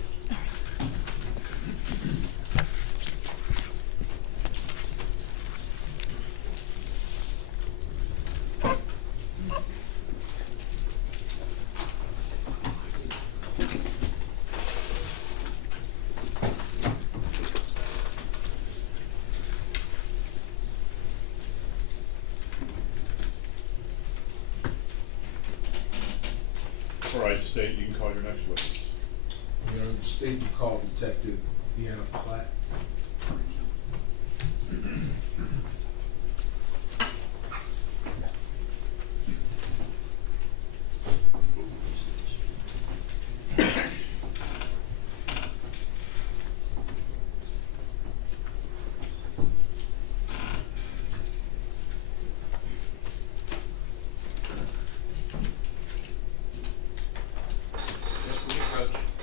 All right, State, you can call your next witness. Your Honor, the state will call Detective Deanna Platt.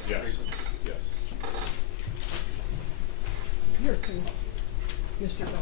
Yes, yes. Here comes Mr. Goss.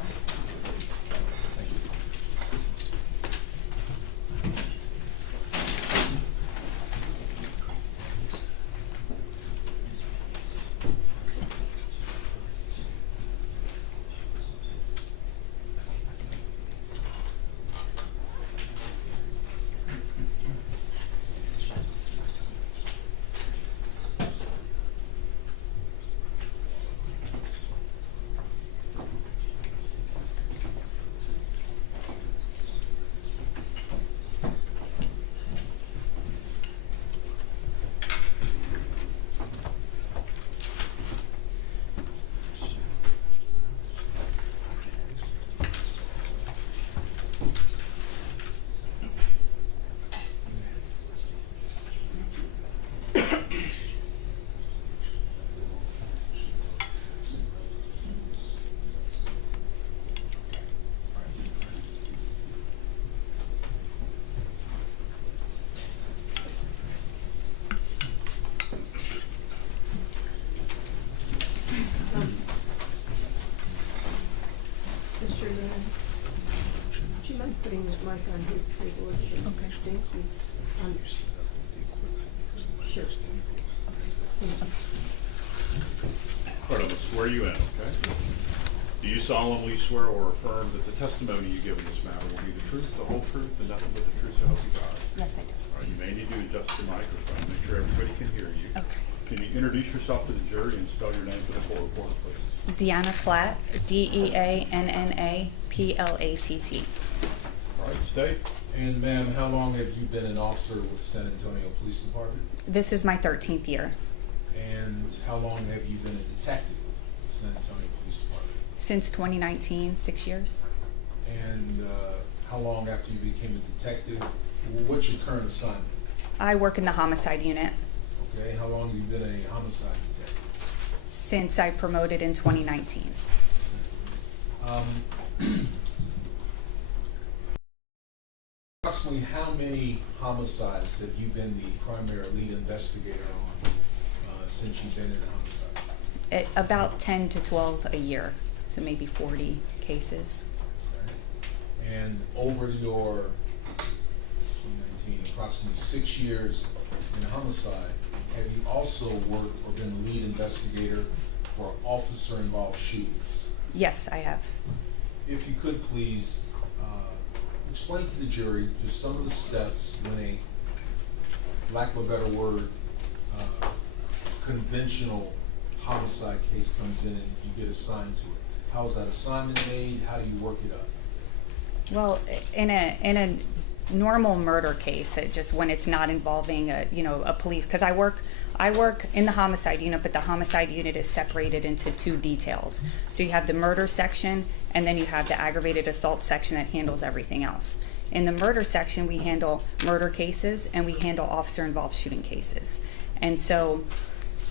Mr. Newman, would you mind putting that mic on his table? Okay. Thank you. Sure. All right, I'm going to swear you in, okay? Yes. Do you solemnly swear or affirm that the testimony you give in this matter will be the truth, the whole truth, and nothing but the truth, so help you God? Yes, I do. All right, you may need to adjust the microphone, make sure everybody can hear you. Okay. Can you introduce yourself to the jury and spell your name for the court reporter, please? Deanna Platt, DeAnnapLatt. All right, State. And ma'am, how long have you been an officer with San Antonio Police Department? This is my 13th year. And how long have you been a detective with San Antonio Police Department? Since 2019, 6 years. And how long after you became a detective? What's your current assignment? I work in the homicide unit Okay, how long have you been a homicide detective? since I promoted in 2019. Approximately how many homicides have you been the primary lead investigator on since you've been in homicide? About 10 to 12 a year, so maybe 40 cases. Okay. And over your 19, approximately 6 years in homicide, have you also worked or been the lead investigator for officer-involved shootings? Yes, I have. If you could please explain to the jury just some of the steps when a, lack of a better word, conventional homicide case comes in and you get assigned to it. How is that assignment made? How do you work it up? Well, in a normal murder case, just when it's not involving a police, because I work in the homicide unit, but the homicide unit is separated into two details. So you have the murder section, and then you have the aggravated assault section that handles everything else. In the murder section, we handle murder cases and we handle officer-involved shooting cases. And so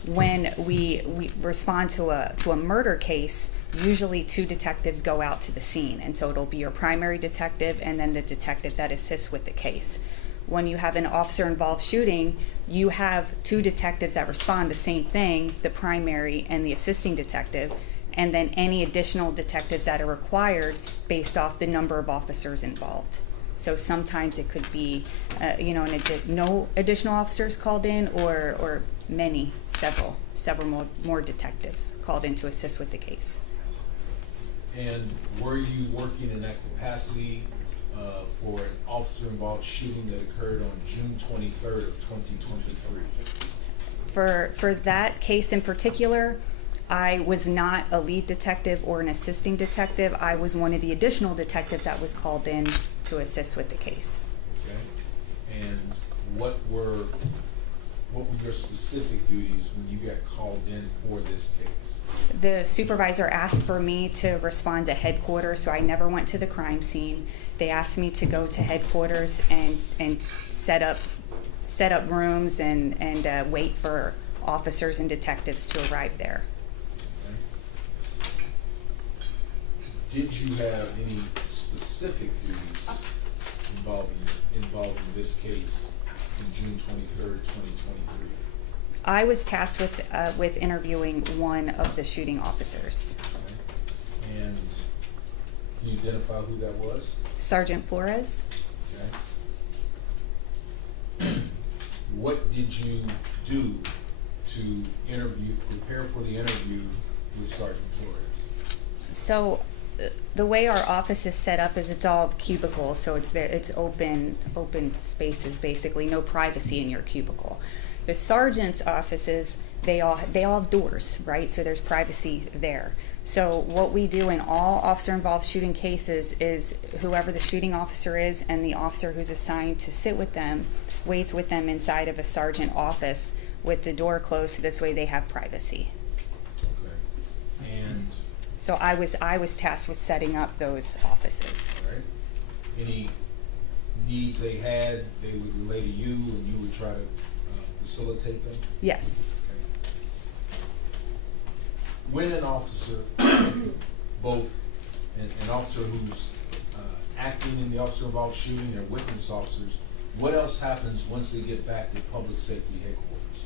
when we respond to a murder case, usually 2 detectives go out to the scene, and so it'll be your primary detective and then the detective that assists with the case. When you have an officer-involved shooting, you have 2 detectives that respond, the same thing, the primary and the assisting detective, and then any additional detectives that are required based off the number of officers involved. So sometimes it could be, no additional officers called in, or several more detectives called in to assist with the case. And were you working in that capacity for an officer-involved shooting that occurred on June 23rd of 2023? For that case in particular, I was not a lead detective or an assisting detective. I was one of the additional detectives that was called in to assist with the case. Okay. And what were your specific duties when you got called in for this case? The supervisor asked for me to respond to headquarters, so I never went to the crime scene. They asked me to go to headquarters and set up rooms and wait for officers and detectives to arrive there. Okay. Did you have any specific duties involving this case in June 23rd, 2023? I was tasked with interviewing one of the shooting officers. Okay. And can you identify who that was? Sergeant Flores. Okay. What did you do to prepare for the interview with Sergeant Flores? So the way our office is set up is it's all cubicles, so it's open spaces, basically, no privacy in your cubicle. The sergeant's offices, they all have doors, right? So there's privacy there. So what we do in all officer-involved shooting cases is whoever the shooting officer is and the officer who's assigned to sit with them waits with them inside of a sergeant office with the door closed, so this way they have privacy. Okay. And so I was tasked with setting up those offices. all right. Any needs they had, they would relay to you, and you would try to facilitate them? Yes. Okay. When an officer, both an officer who's acting in the officer-involved shooting or witness officers, what else happens once they get back to public safety headquarters?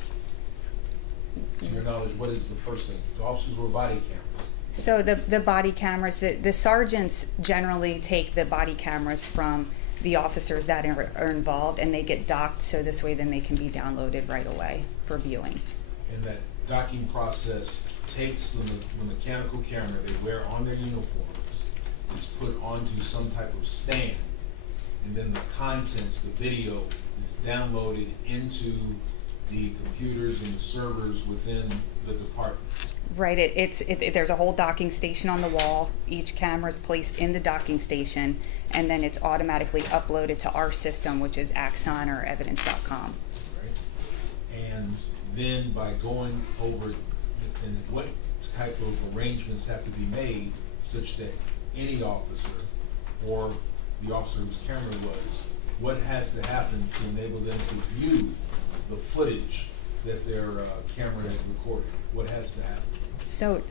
To your knowledge, what is the first thing? The officers were body cameras. So the body cameras, the sergeants generally take the body cameras from the officers that are involved, and they get docked, so this way then they can be downloaded right away for viewing. And that docking process takes the mechanical camera they wear on their uniforms, it's put onto some type of stand, and then the contents, the video, is downloaded into the computers and the servers within the department. Right, there's a whole docking station on the wall. Each camera is placed in the docking station, and then it's automatically uploaded to our system, which is Axon or evidence.com. Right. And then by going over, and what type of arrangements have to be made such that any officer or the officer whose camera was, what has to happen to enable them to view the footage that their camera has recorded? What has to happen? So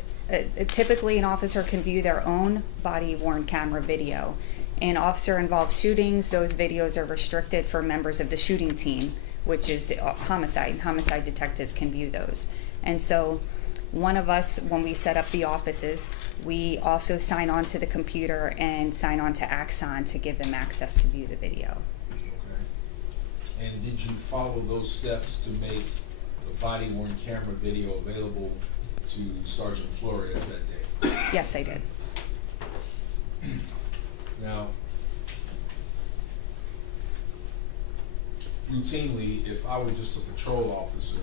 typically an officer can view their own body-worn camera video. In officer-involved shootings, those videos are restricted for members of the shooting team, which is homicide. Homicide detectives can view those. And so one of us, when we set up the offices, we also sign on to the computer and sign on to Axon to give them access to view the video. Okay. And did you follow those steps to make the body-worn camera video available to Sergeant Flores that day? Yes, I did. Now, routinely, if I were just a patrol officer,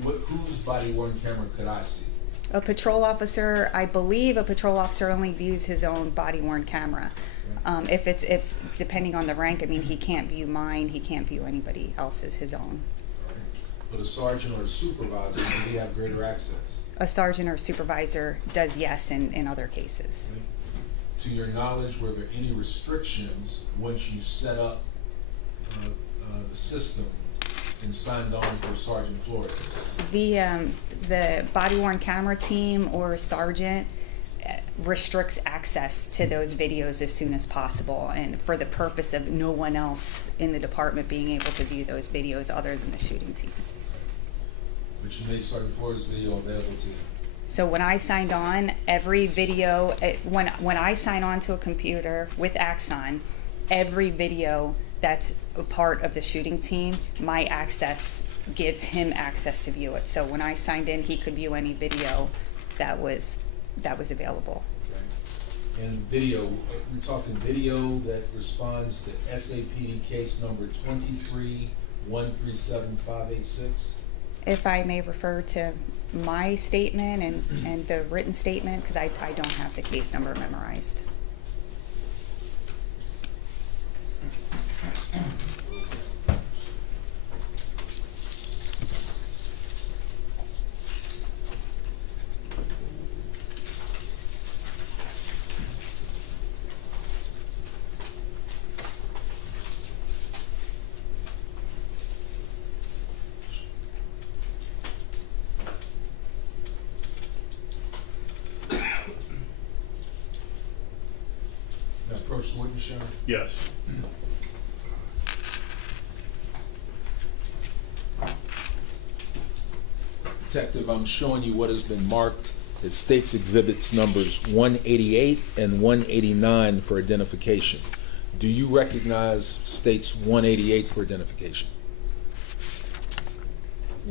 whose body-worn camera could I see? A patrol officer, I believe a patrol officer only views his own body-worn camera. If depending on the rank, I mean, he can't view mine, he can't view anybody else's, his own. Right. But a sergeant or a supervisor, do they have greater access? A sergeant or supervisor does, yes, in other cases. Right. To your knowledge, were there any restrictions once you set up the system and signed on for Sergeant Flores? The body-worn camera team or sergeant restricts access to those videos as soon as possible, and for the purpose of no one else in the department being able to view those videos other than the shooting team. But you made Sergeant Flores' video available to you? So when I signed on, every video, when I sign on to a computer with Axon, every video that's a part of the shooting team, my access gives him access to view it. So when I signed in, he could view any video that was available. Okay. And video, we're talking video that responds to SAPD case number 23137586? If I may refer to my statement and the written statement, because I don't have the case number memorized. Approach the witness, Sharon. Yes. Detective, I'm showing you what has been marked as States Exhibits numbers 188 and 189 for identification. Do you recognize States 188 for identification?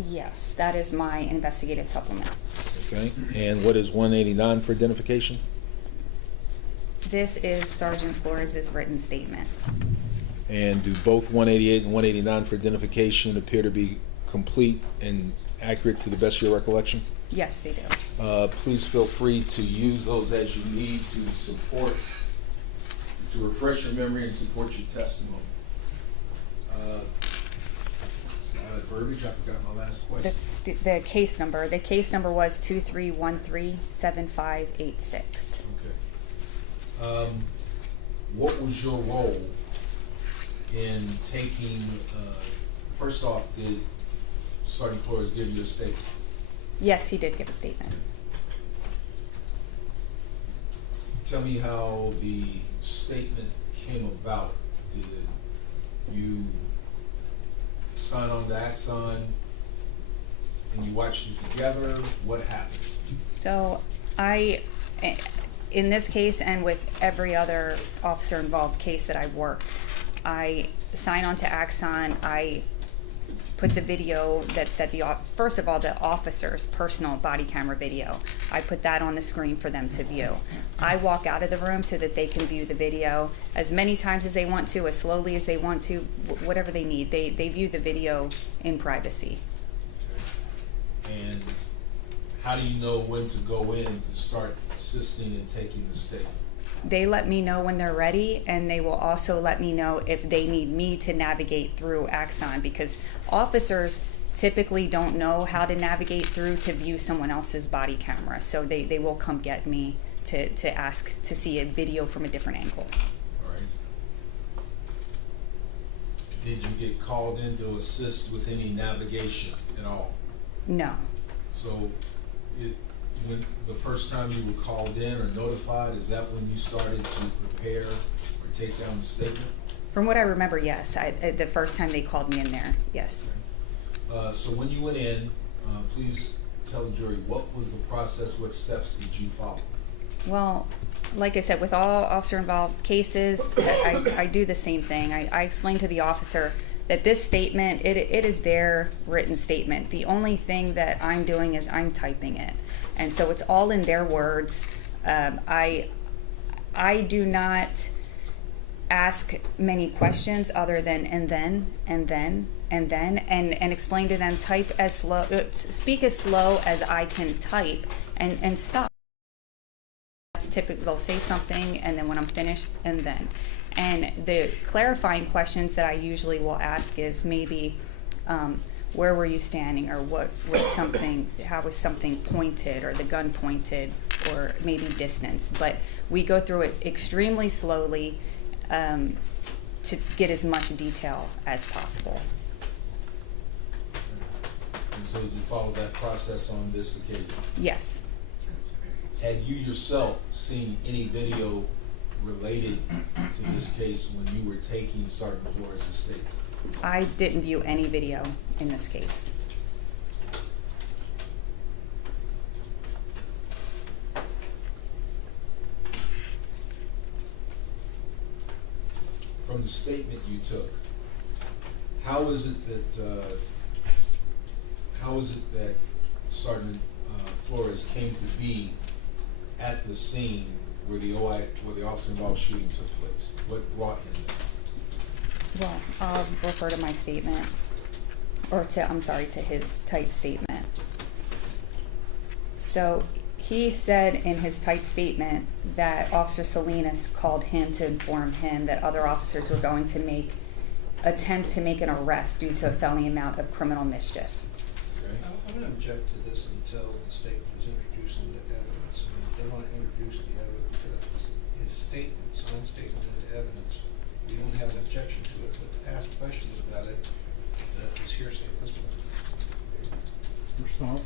Yes, that is my investigative supplement. Okay, and what is 189 for identification? This is Sergeant Flores' written statement. And do both 188 and 189 for identification appear to be complete and accurate to the best of your recollection? Yes, they do. Please feel free to use those as you need to support, to refresh your memory and support your testimony. Verbiage, I forgot my last question. The case number was 23137586. Okay. What was your role in taking, first off, did Sergeant Flores give you a statement? Yes, he did give a statement. Tell me how the statement came about. Did you sign on to Axon and you watched it together? What happened? So in this case and with every other officer involved case that I've worked, I sign on to Axon. I put the video first of all, the officer's personal body camera video, I put that on the screen for them to view. I walk out of the room so that they can view the video as many times as they want to, as slowly as they want to, whatever they need. They view the video in privacy. Okay. And how do you know when to go in to start assisting and taking the statement? They let me know when they're ready, and they will also let me know if they need me to navigate through Axon, because officers typically don't know how to navigate through to view someone else's body camera. So they will come get me to ask to see a video from a different angle. All right. did you get called in to assist with any navigation at all? No. So, when the first time you were called in or notified, is that when you started to prepare or take down the statement? From what I remember, yes. The first time they called me in there, yes. So when you went in, please tell the jury, what was the process, what steps did you follow? Well, like I said, with all officer-involved cases, I do the same thing. I explain to the officer that this statement, it is their written statement. The only thing that I'm doing is I'm typing it. And so it's all in their words. I do not ask many questions other than and then, and explain to them, speak as slow as I can type and stop. Typically they'll say something and then when I'm finished and then. And the clarifying questions that I usually will ask is maybe where were you standing, or what was something, how was something pointed, or the gun pointed, or maybe distance. But we go through it extremely slowly to get as much detail as possible. And so you followed that process on this occasion? Yes. Had you yourself seen any video related to this case when you were taking Sergeant Flores' statement? I didn't view any video in this case. From the statement you took, how is it that Sergeant Flores came to be at the scene where the officer-involved shooting took place? What brought him there? Well, I'll refer to my statement, or to his typed statement. So he said in his typed statement that Officer Salinas called him to inform him that other officers were going to attempt to make an arrest due to a felony amount of criminal mischief. Okay. I'm going to object to this until the statement is introduced into evidence. And if they want to introduce the evidence, his statement, signed statement into evidence, we don't have an objection to it, but to ask questions about it is hearsay at this point. Response?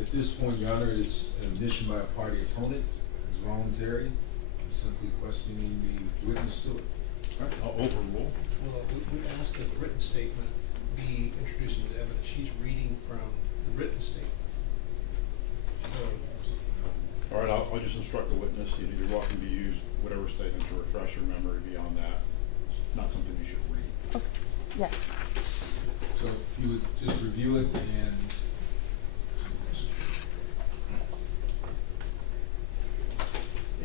At this point, Your Honor, it's an admission by a party opponent. It's voluntary. It's simply questioning the witness to it. All right, I'll overrule. Well, we asked that the written statement be introduced into evidence. She's reading from the written statement. So, All right, I'll just instruct the witness, you're welcome to use whatever statement to refresh your memory beyond that. It's not something you should read. Okay. Yes. So if you would just review it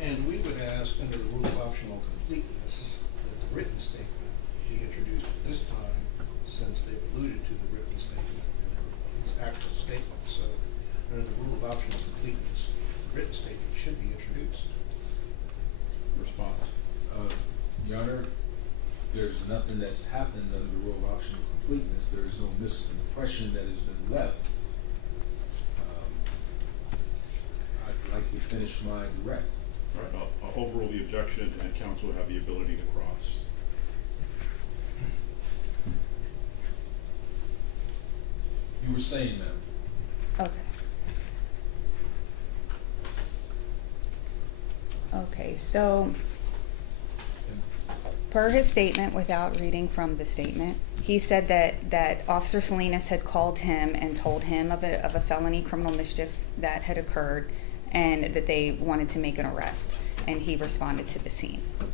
and we would ask under the rule of optional completeness that the written statement be introduced at this time, since they've alluded to the written statement and its actual statement. So under the rule of optional completeness, the written statement should be introduced. Response? Your Honor, there's nothing that's happened under the rule of optional completeness. There is no misimpression that has been left. I'd like to finish my direct. All right, I'll overrule the objection, and counsel will have the ability to cross. You were saying, ma'am. Okay, so per his statement, without reading from the statement, he said that Officer Salinas had called him and told him of a felony criminal mischief that had occurred and that they wanted to make an arrest, and he responded to the scene. Right.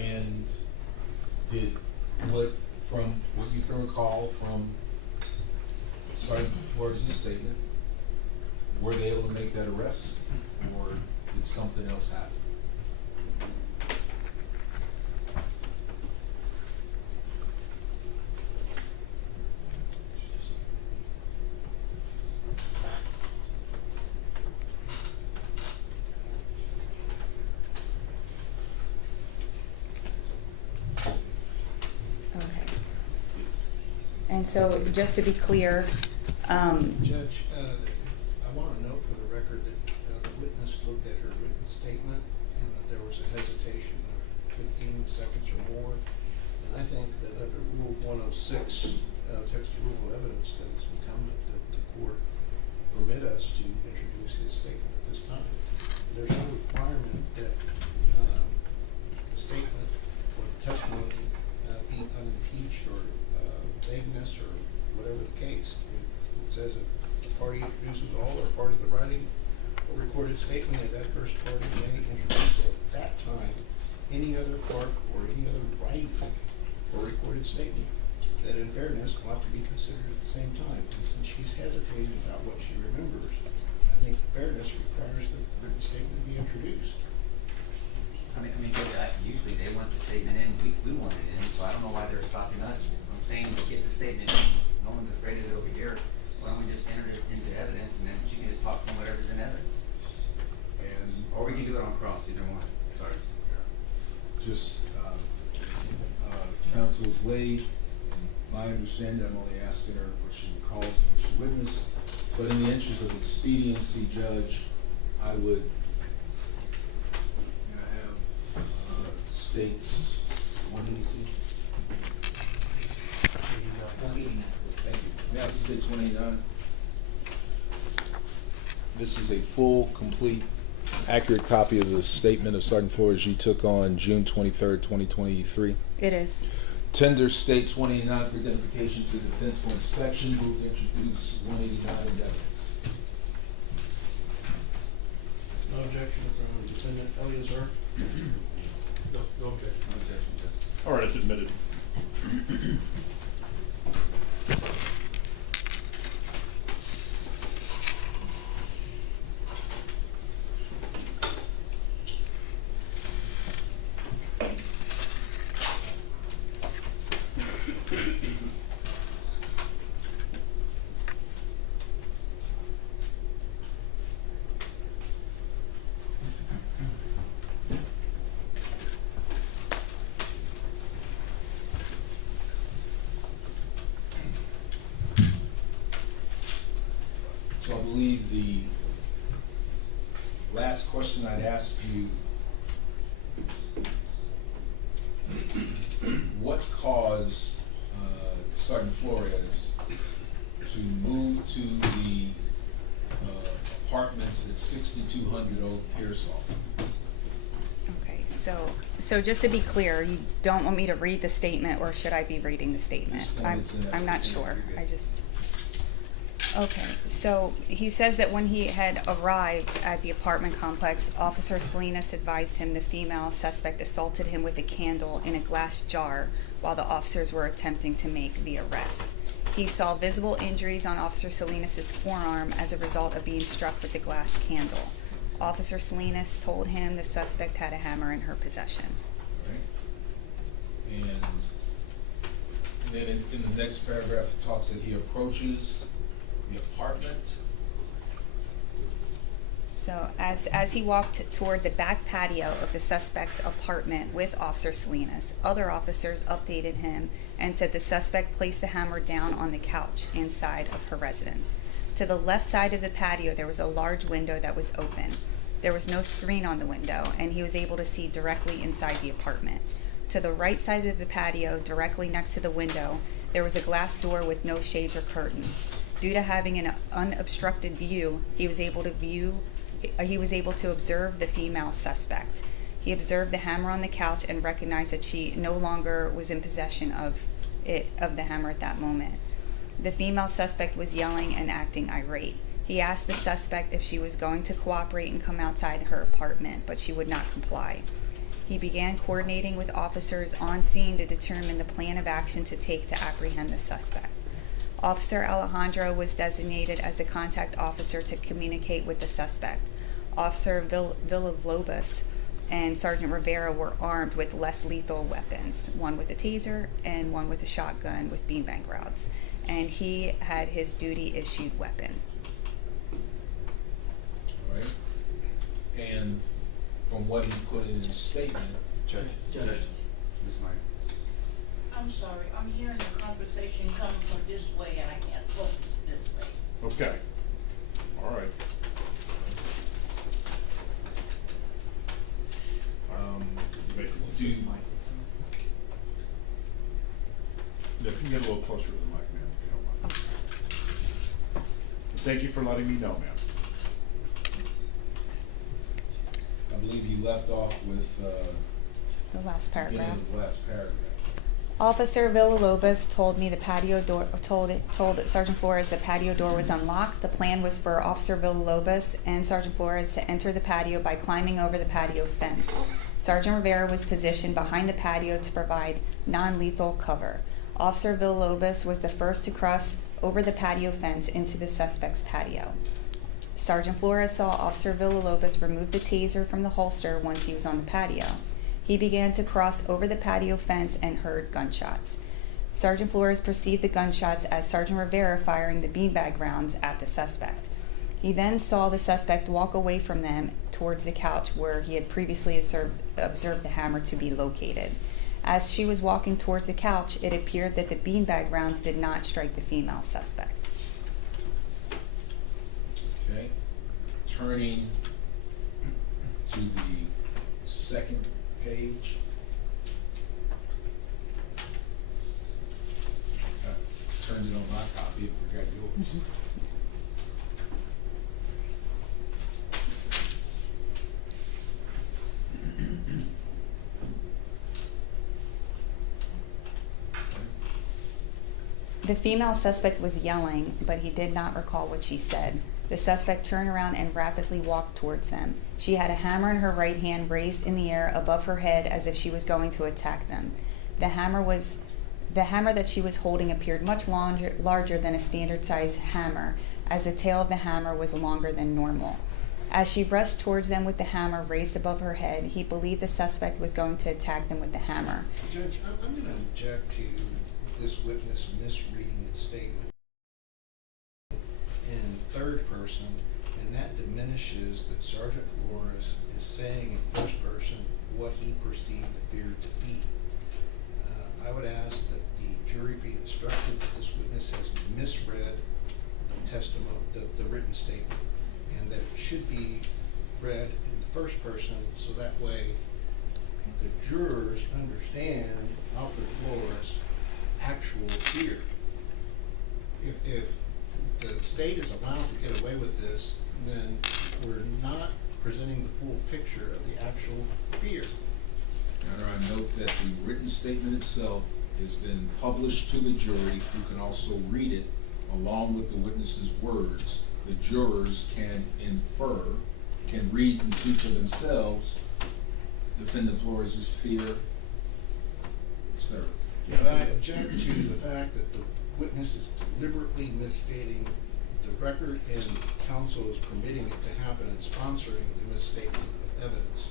And from what you can recall from Sergeant Flores' statement, were they able to make that arrest, or did something else happen? And so, just to be clear, Judge, I want to note for the record that the witness looked at her written statement and that there was a hesitation of 15 seconds or more. And I think that under Rule 106, textual evidence, that it's incumbent that the court permit us to introduce his statement at this time. There's no requirement that the statement or the testimony be unimpeached or vagueness or whatever the case. It says if the party introduces all or part of the writing or recorded statement, that adverse party may introduce at that time any other part or any other writing or recorded statement that in fairness ought to be considered at the same time. And since she's hesitating about what she remembers, I think fairness requires the written statement to be introduced. I mean, usually they want the statement in, we want it in, so I don't know why they're stopping us from saying, get the statement in. No one's afraid of it over here. Why don't we just enter it into evidence and then she can just talk from whatever's in evidence? Or we can do it on cross, either one. Sorry. Just, counsel's late. My understanding, I'm only asking her what she recalls, what she witnessed. But in the interest of expediency, Judge, I would have states 182. Yeah, states 189. This is a full, complete, accurate copy of the statement of Sergeant Flores you took on June 23rd, 2023. It is. Tender states 189 for identification to the defense for inspection. Move to introduce 189 in evidence. No objection from defendant Eleazar. No objection. No objection, Judge. All right, it's admitted. So I believe the last question I'd ask you, what caused Sergeant Flores to move to the apartments at 6200 Old Pearsall? Okay, so just to be clear, you don't want me to read the statement, or should I be reading the statement? I'm not sure. Okay, so he says that when he had arrived at the apartment complex, Officer Salinas advised him the female suspect assaulted him with a candle in a glass jar while the officers were attempting to make the arrest. He saw visible injuries on Officer Salinas' forearm as a result of being struck with the glass candle. Officer Salinas told him the suspect had a hammer in her possession. Right. And then in the next paragraph, it talks that he approaches the apartment. So as he walked toward the back patio of the suspect's apartment with Officer Salinas, other officers updated him and said the suspect placed the hammer down on the couch inside of her residence. To the left side of the patio, there was a large window that was open. There was no screen on the window, and he was able to see directly inside the apartment. To the right side of the patio, directly next to the window, there was a glass door with no shades or curtains. Due to having an unobstructed view, he was able to observe the female suspect. He observed the hammer on the couch and recognized that she no longer was in possession of the hammer at that moment. The female suspect was yelling and acting irate. He asked the suspect if she was going to cooperate and come outside her apartment, but she would not comply. He began coordinating with officers on scene to determine the plan of action to take to apprehend the suspect. Officer Alejandro was designated as the contact officer to communicate with the suspect. Officer Villalobos and Sergeant Rivera were armed with less lethal weapons, one with a taser and one with a shotgun with beanbag rounds. And he had his duty-issued weapon. All right. And from what he put in his statement, Judge. Ms. Meyer. I'm sorry, I'm hearing a conversation coming from this way and I can't focus. this way. Okay. All right. If you get a little closer to the mic, ma'am, if you don't mind. Thank you for letting me know, ma'am. I believe you left off with, The last paragraph. beginning of the last paragraph. Officer Villalobos told me the patio door told Sergeant Flores the patio door was unlocked. The plan was for Officer Villalobos and Sergeant Flores to enter the patio by climbing over the patio fence. Sergeant Rivera was positioned behind the patio to provide non-lethal cover. Officer Villalobos was the first to cross over the patio fence into the suspect's patio. Sergeant Flores saw Officer Villalobos remove the taser from the holster once he was on the patio. He began to cross over the patio fence and heard gunshots. Sergeant Flores perceived the gunshots as Sergeant Rivera firing the beanbag rounds at the suspect. He then saw the suspect walk away from them towards the couch where he had previously observed the hammer to be located. As she was walking towards the couch, it appeared that the beanbag rounds did not strike the female suspect. Okay. Turning to the second page. I turned it on my copy, I forgot yours. The female suspect was yelling, but he did not recall what she said. The suspect turned around and rapidly walked towards them. She had a hammer in her right hand raised in the air above her head as if she was going to attack them. The hammer that she was holding appeared much larger than a standard size hammer, as the tail of the hammer was longer than normal. As she rushed towards them with the hammer raised above her head, he believed the suspect was going to attack them with the hammer. Judge, I'm going to object to this witness misreading the statement in third person, and that diminishes that Sergeant Flores is saying in first person what he perceived the fear to be. I would ask that the jury be instructed that this witness has misread the testimony, the written statement, and that it should be read in the first person so that way the jurors understand Alfred Flores' actual fear. If the state is allowed to get away with this, then we're not presenting the full picture of the actual fear. Your Honor, I note that the written statement itself has been published to the jury, who can also read it along with the witness's words. The jurors can infer, can read and see for themselves Defendant Flores' fear, etc. But I object to the fact that the witness is deliberately misstating the record and counsel is permitting it to happen and sponsoring the misstatement of evidence.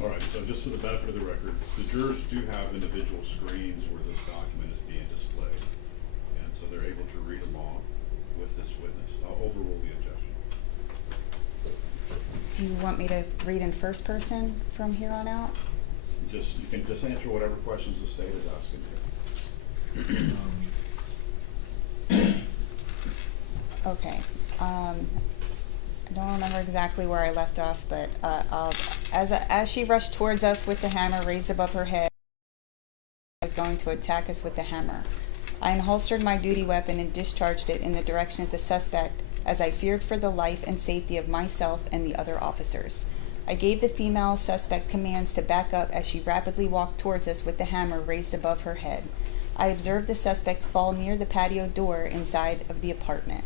All right, so just for the benefit of the record, the jurors do have individual screens where this document is being displayed. And so they're able to read along with this witness. I'll overrule the objection. Do you want me to read in first person from here on out? You can just answer whatever questions the state is asking you. Okay. I don't remember exactly where I left off, but as she rushed towards us with the hammer raised above her head, she was going to attack us with the hammer. I unholstered my duty weapon and discharged it in the direction of the suspect, as I feared for the life and safety of myself and the other officers. I gave the female suspect commands to back up as she rapidly walked towards us with the hammer raised above her head. I observed the suspect fall near the patio door inside of the apartment.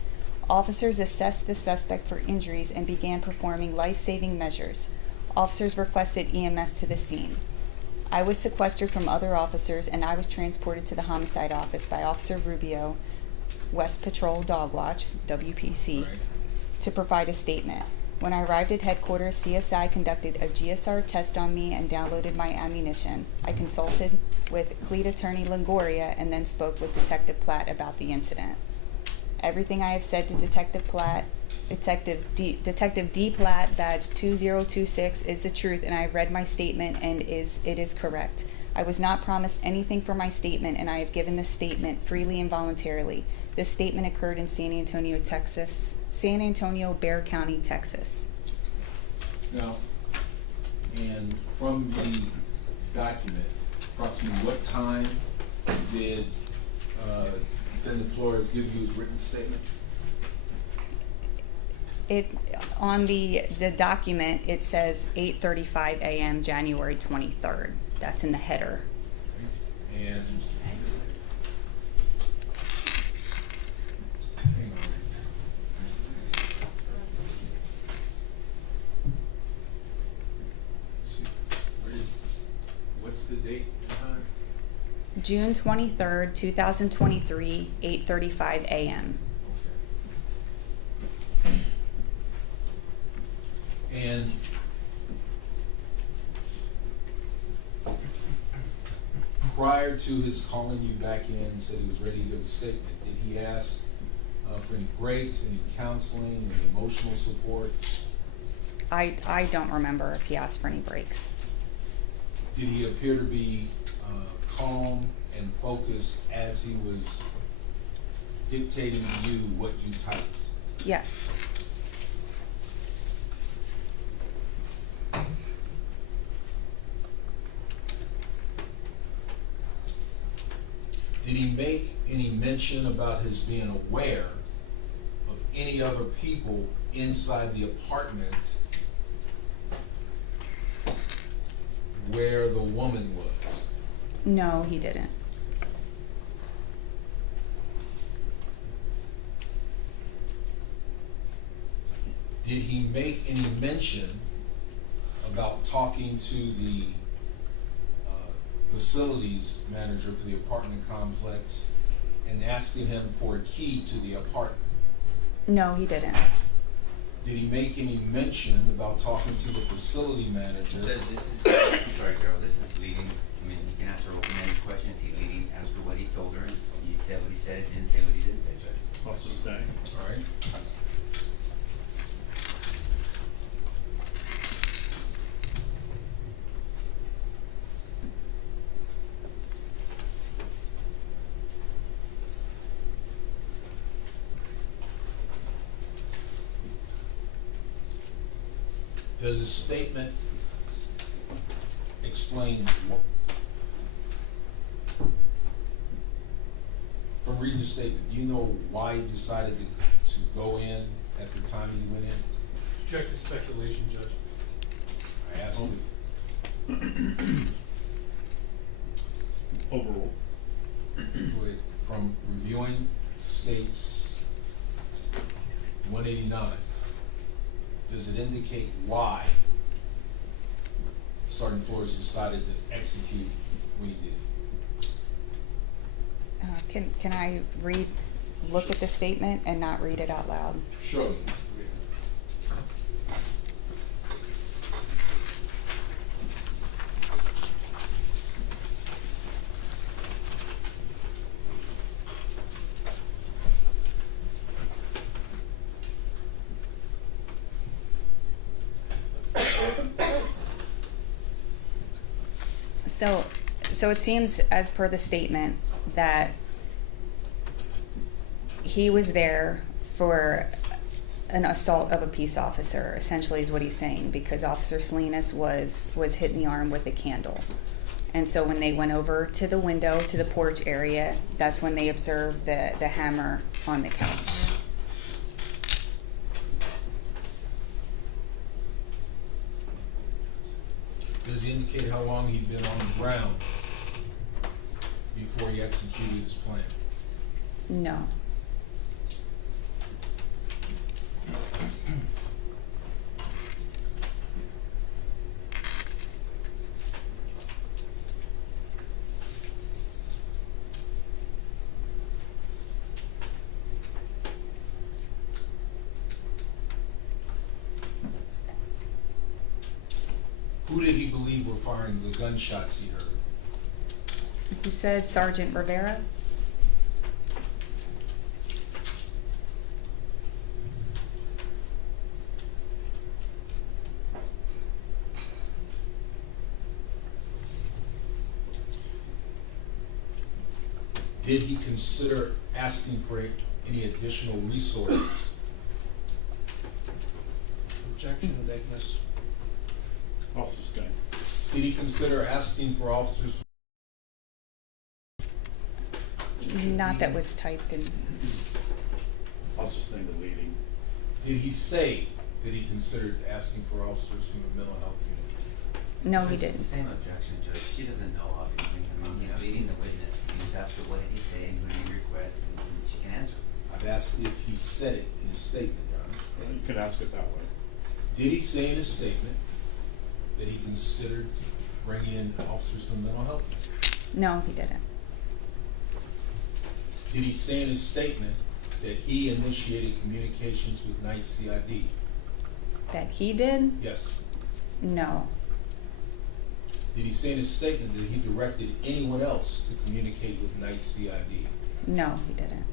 Officers assessed the suspect for injuries and began performing life-saving measures. Officers requested EMS to the scene. I was sequestered from other officers and I was transported to the homicide office by Officer Rubio, West Patrol Dog Watch, WPC, to provide a statement. When I arrived at headquarters, CSI conducted a GSR test on me and downloaded my ammunition. I consulted with Cleat Attorney Longoria and then spoke with Detective Platt about the incident. Everything I have said to Detective Platt, Detective D. Platt, badge 2026, is the truth, and I have read my statement and it is correct. I was not promised anything for my statement, and I have given this statement freely and voluntarily. The statement occurred in San Antonio, Texas. San Antonio, Bexar County, Texas. Now, and from the document, approximately what time did Defendant Flores give you his written statement? It on the document it says 8:35 a.m. January 23rd. That's in the header. And hang on. Let's see. What's the date and time? June 23rd, 2023, 8:35 a.m. And prior to his calling you back in, said he was ready to give a statement, did he ask for any breaks, any counseling, any emotional support? I don't remember if he asked for any breaks. Did he appear to be calm and focused as he was dictating to you what you typed? Yes. Did he make any mention about his being aware of any other people inside the apartment where the woman was? No, he didn't. Did he make any mention about talking to the facilities manager for the apartment complex and asking him for a key to the apartment? No, he didn't. Did he make any mention about talking to the facility manager? So this is, I'm sorry, Carol, this is leading, I mean, you can ask her open-ended questions, he leading, ask her what he told her, and he said what he said, didn't say what he didn't say, Judge. I'll sustain. All right. Does his statement explain what? From reading the statement, do you know why he decided to go in at the time he went in? Check the speculation, Judge. I asked him. Overall. Wait, from reviewing states 189, does it indicate why Sergeant Flores decided to execute what he did? Can I look at the statement and not read it out loud? Sure. So it seems, as per the statement, that he was there for an assault of a peace officer, essentially is what he's saying, because Officer Salinas was hit in the arm with a candle. And so when they went over to the window, to the porch area, that's when they observed the hammer on the couch. Does he indicate how long he'd been on the ground before he executed his plan? No. Who did he believe were firing the gunshots he heard? He said Sergeant Rivera. Did he consider asking for any additional resources? Objection, vagueness. I'll sustain. Did he consider asking for officers? Not that was typed in. I'll sustain the leading. Did he say that he considered asking for officers from the mental health unit? No, he It's didn't. the same objection, Judge. She doesn't know, obviously. I mean, he's leading the witness. You just ask her what did he say and who did he request, and she can answer. I've asked if he said it in his statement, Your Honor. Well, you can ask it that way. Did he say in his statement that he considered bringing in officers from the mental health unit? No, he didn't. Did he say in his statement that he initiated communications with Night CID? That he did? Yes. No. Did he say in his statement that he directed anyone else to communicate with Night CID? No, he didn't.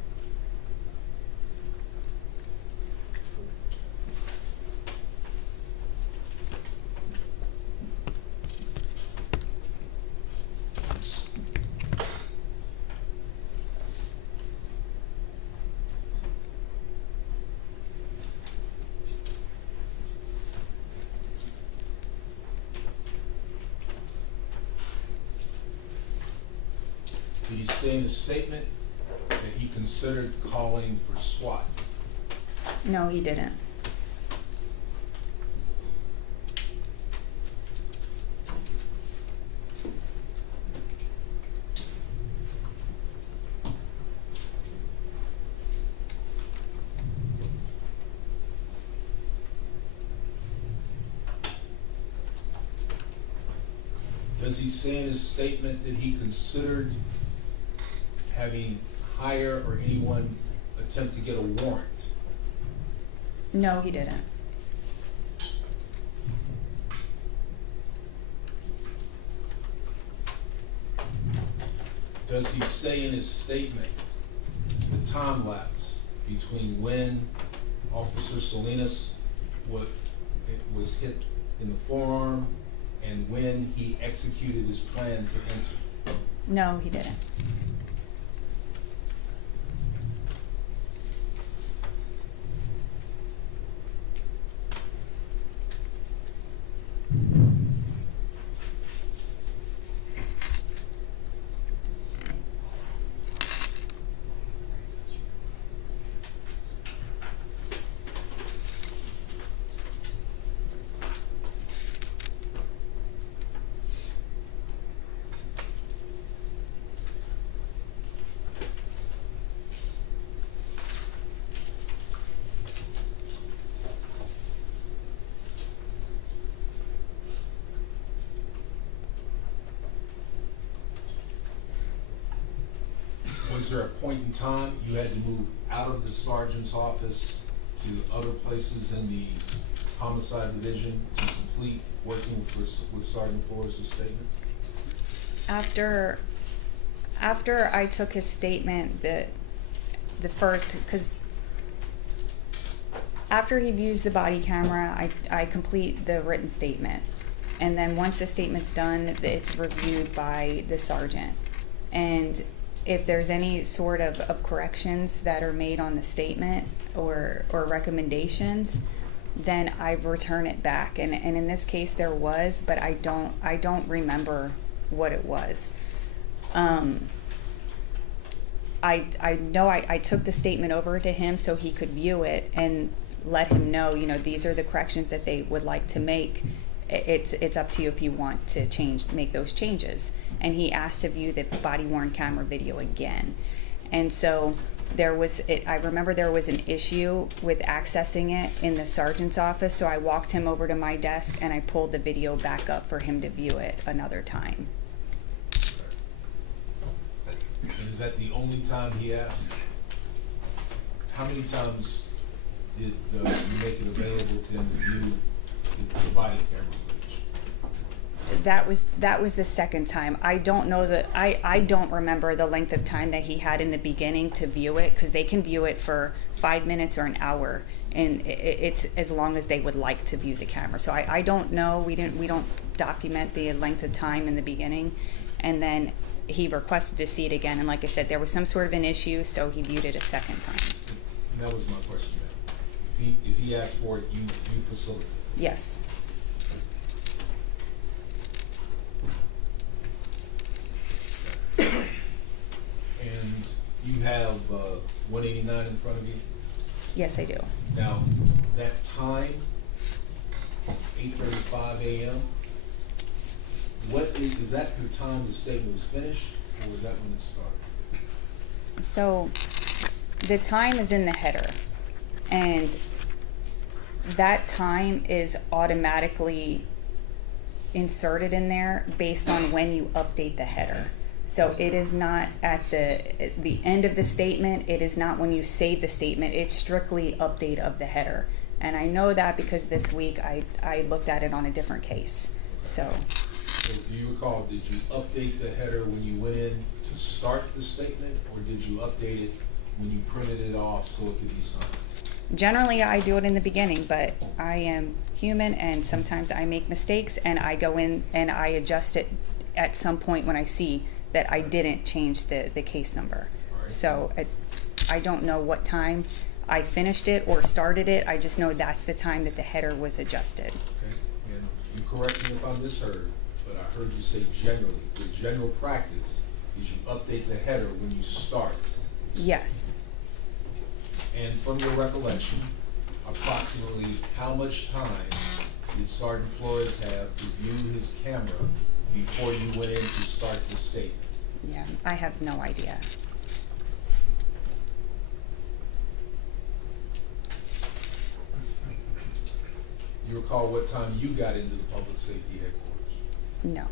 Did he say in his statement that he considered calling for SWAT? No, he didn't. Does he say in his statement that he considered having Hire or anyone attempt to get a warrant? No, he didn't. Does he say in his statement the time lapse between when Officer Salinas was hit in the forearm and when he executed his plan to enter? No, he didn't. Was there a point in time you had to move out of the sergeant's office to other places in the homicide division to complete working with Sergeant Flores' statement? After I took his statement, the first, because after he views the body camera, I complete the written statement. And then once the statement's done, it's reviewed by the sergeant. And if there's any sort of corrections that are made on the statement or recommendations, then I return it back. And in this case there was, but I don't remember what it was. I know I took the statement over to him so he could view it and let him know, these are the corrections that they would like to make. It's up to you if you want to make those changes. And he asked to view the body-worn camera video again. And so I remember there was an issue with accessing it in the sergeant's office, so I walked him over to my desk and I pulled the video back up for him to view it another time. And is that the only time he asked? How many times did you make it available to him to view the body camera footage? That was the second time. I don't know I don't remember the length of time that he had in the beginning to view it, because they can view it for 5 minutes or an hour, and it's as long as they would like to view the camera. So I don't know. We don't document the length of time in the beginning, and then he requested to see it again, and like I said, there was some sort of an issue, so he viewed it a second time. And that was my question, ma'am. If he asked for it, you facilitate? Yes. And you have 189 in front of you? Yes, I do. Now, that time, 8:35 a.m., is that the time the statement was finished, or is that when it started? So the time is in the header, and that time is automatically inserted in there based on when you update the header. So it is not at the end of the statement. It is not when you save the statement. It's strictly update of the header. And I know that because this week I looked at it on a different case. So do you recall, did you update the header when you went in to start the statement, or did you update it when you printed it off so it could be signed? generally I do it in the beginning, but I am human and sometimes I make mistakes, and I go in and I adjust it at some point when I see that I didn't change the case number. So I don't know what time I finished it or started it. I just know that's the time that the header was adjusted. Okay, and you correct me if I misheard, but I heard you say generally. The general practice is you update the header when you start. Yes. And from your recollection, approximately how much time did Sergeant Flores have to view his camera before you went in to start the statement? Yeah, I have no idea. You recall what time you got into the public safety headquarters? No.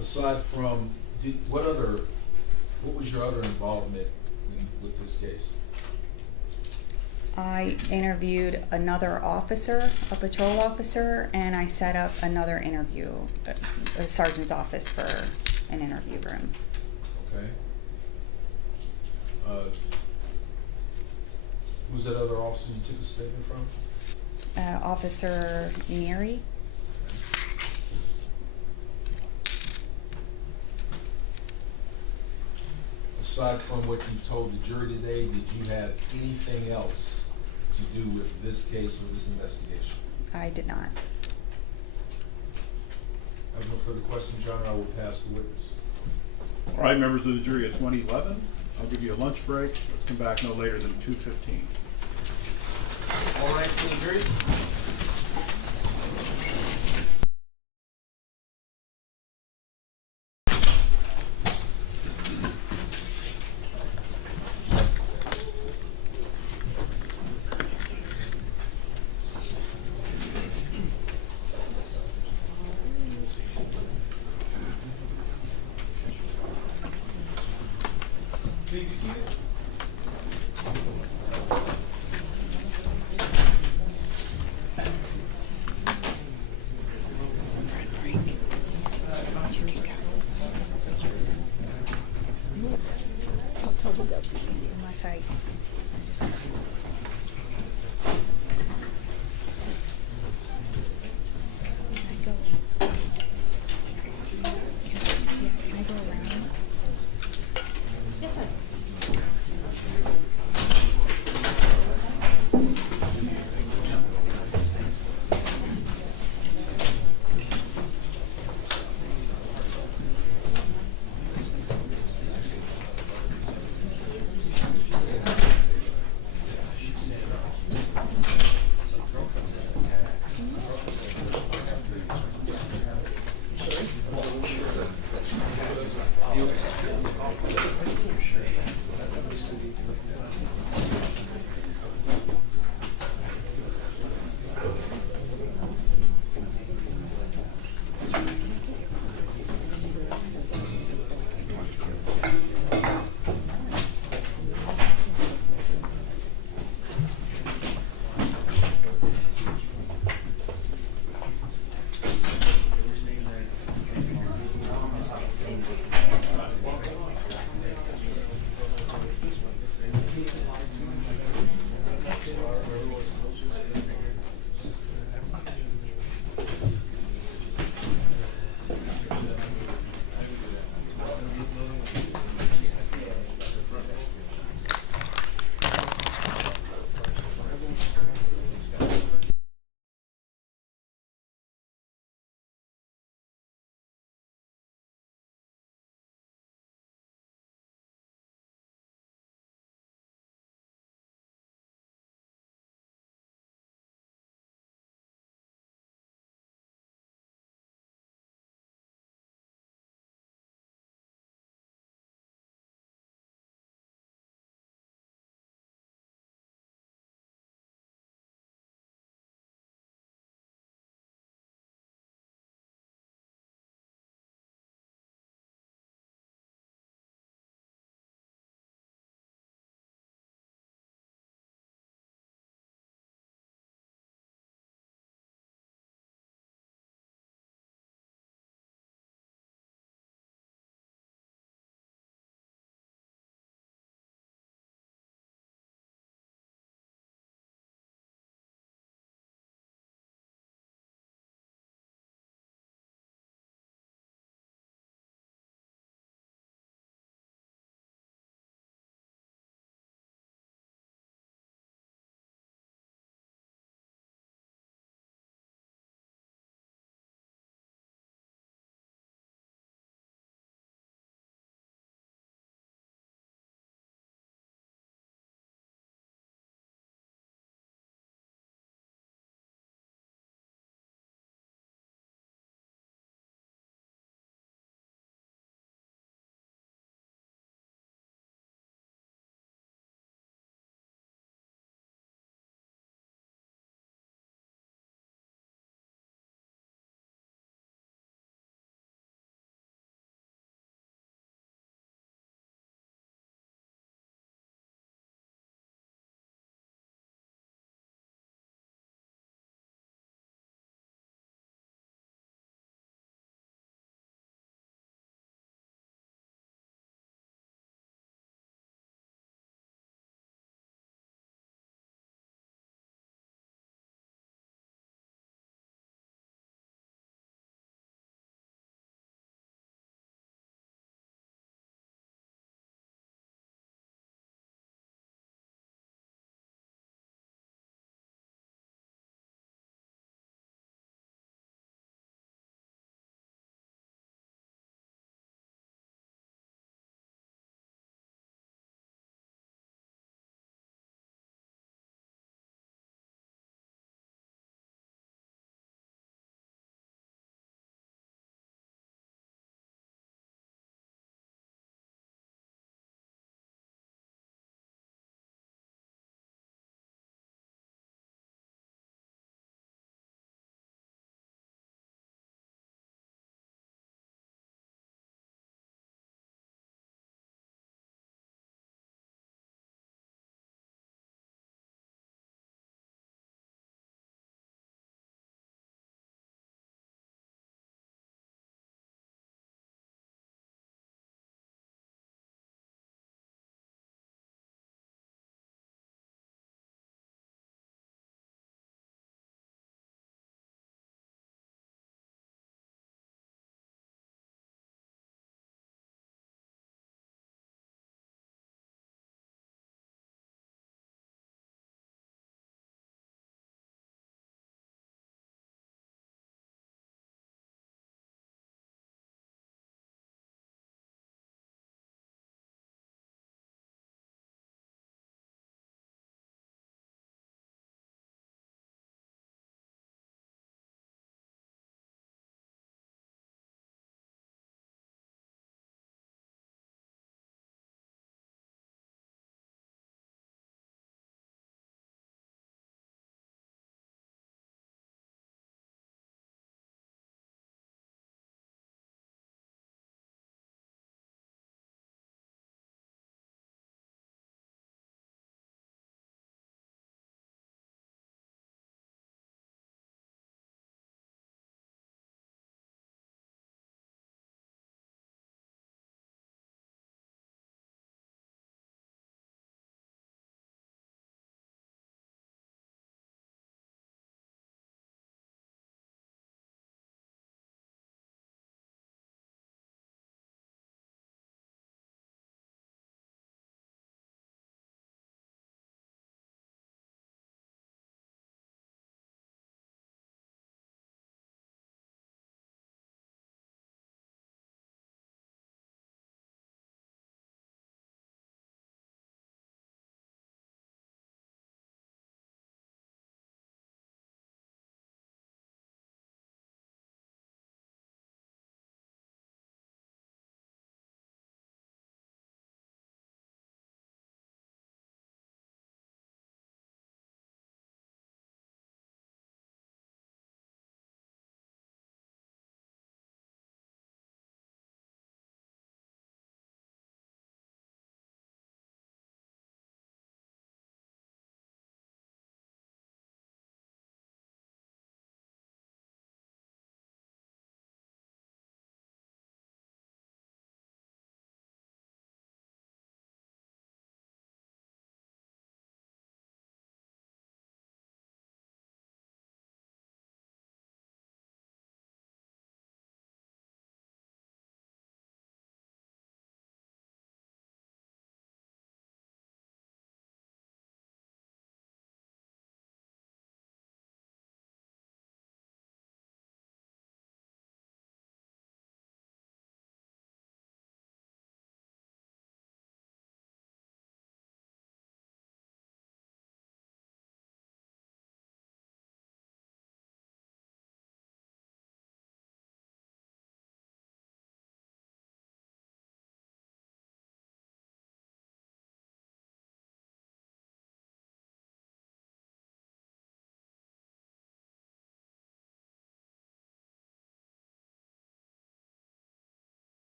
Aside from, what was your other involvement with this case? I interviewed another officer, a patrol officer, and I set up another interview, a sergeant's office for an interview room. Okay. Who's that other officer you took a statement from? Officer Neary. Aside from what you've told the jury today, did you have anything else to do with this case or this investigation? I did not. I have no further questions, Your Honor. I will pass the witness. All right, members of the jury, it's 1:11. I'll give you a lunch break. Let's come back no later than 2:15. All right, to the jury. Please be seated.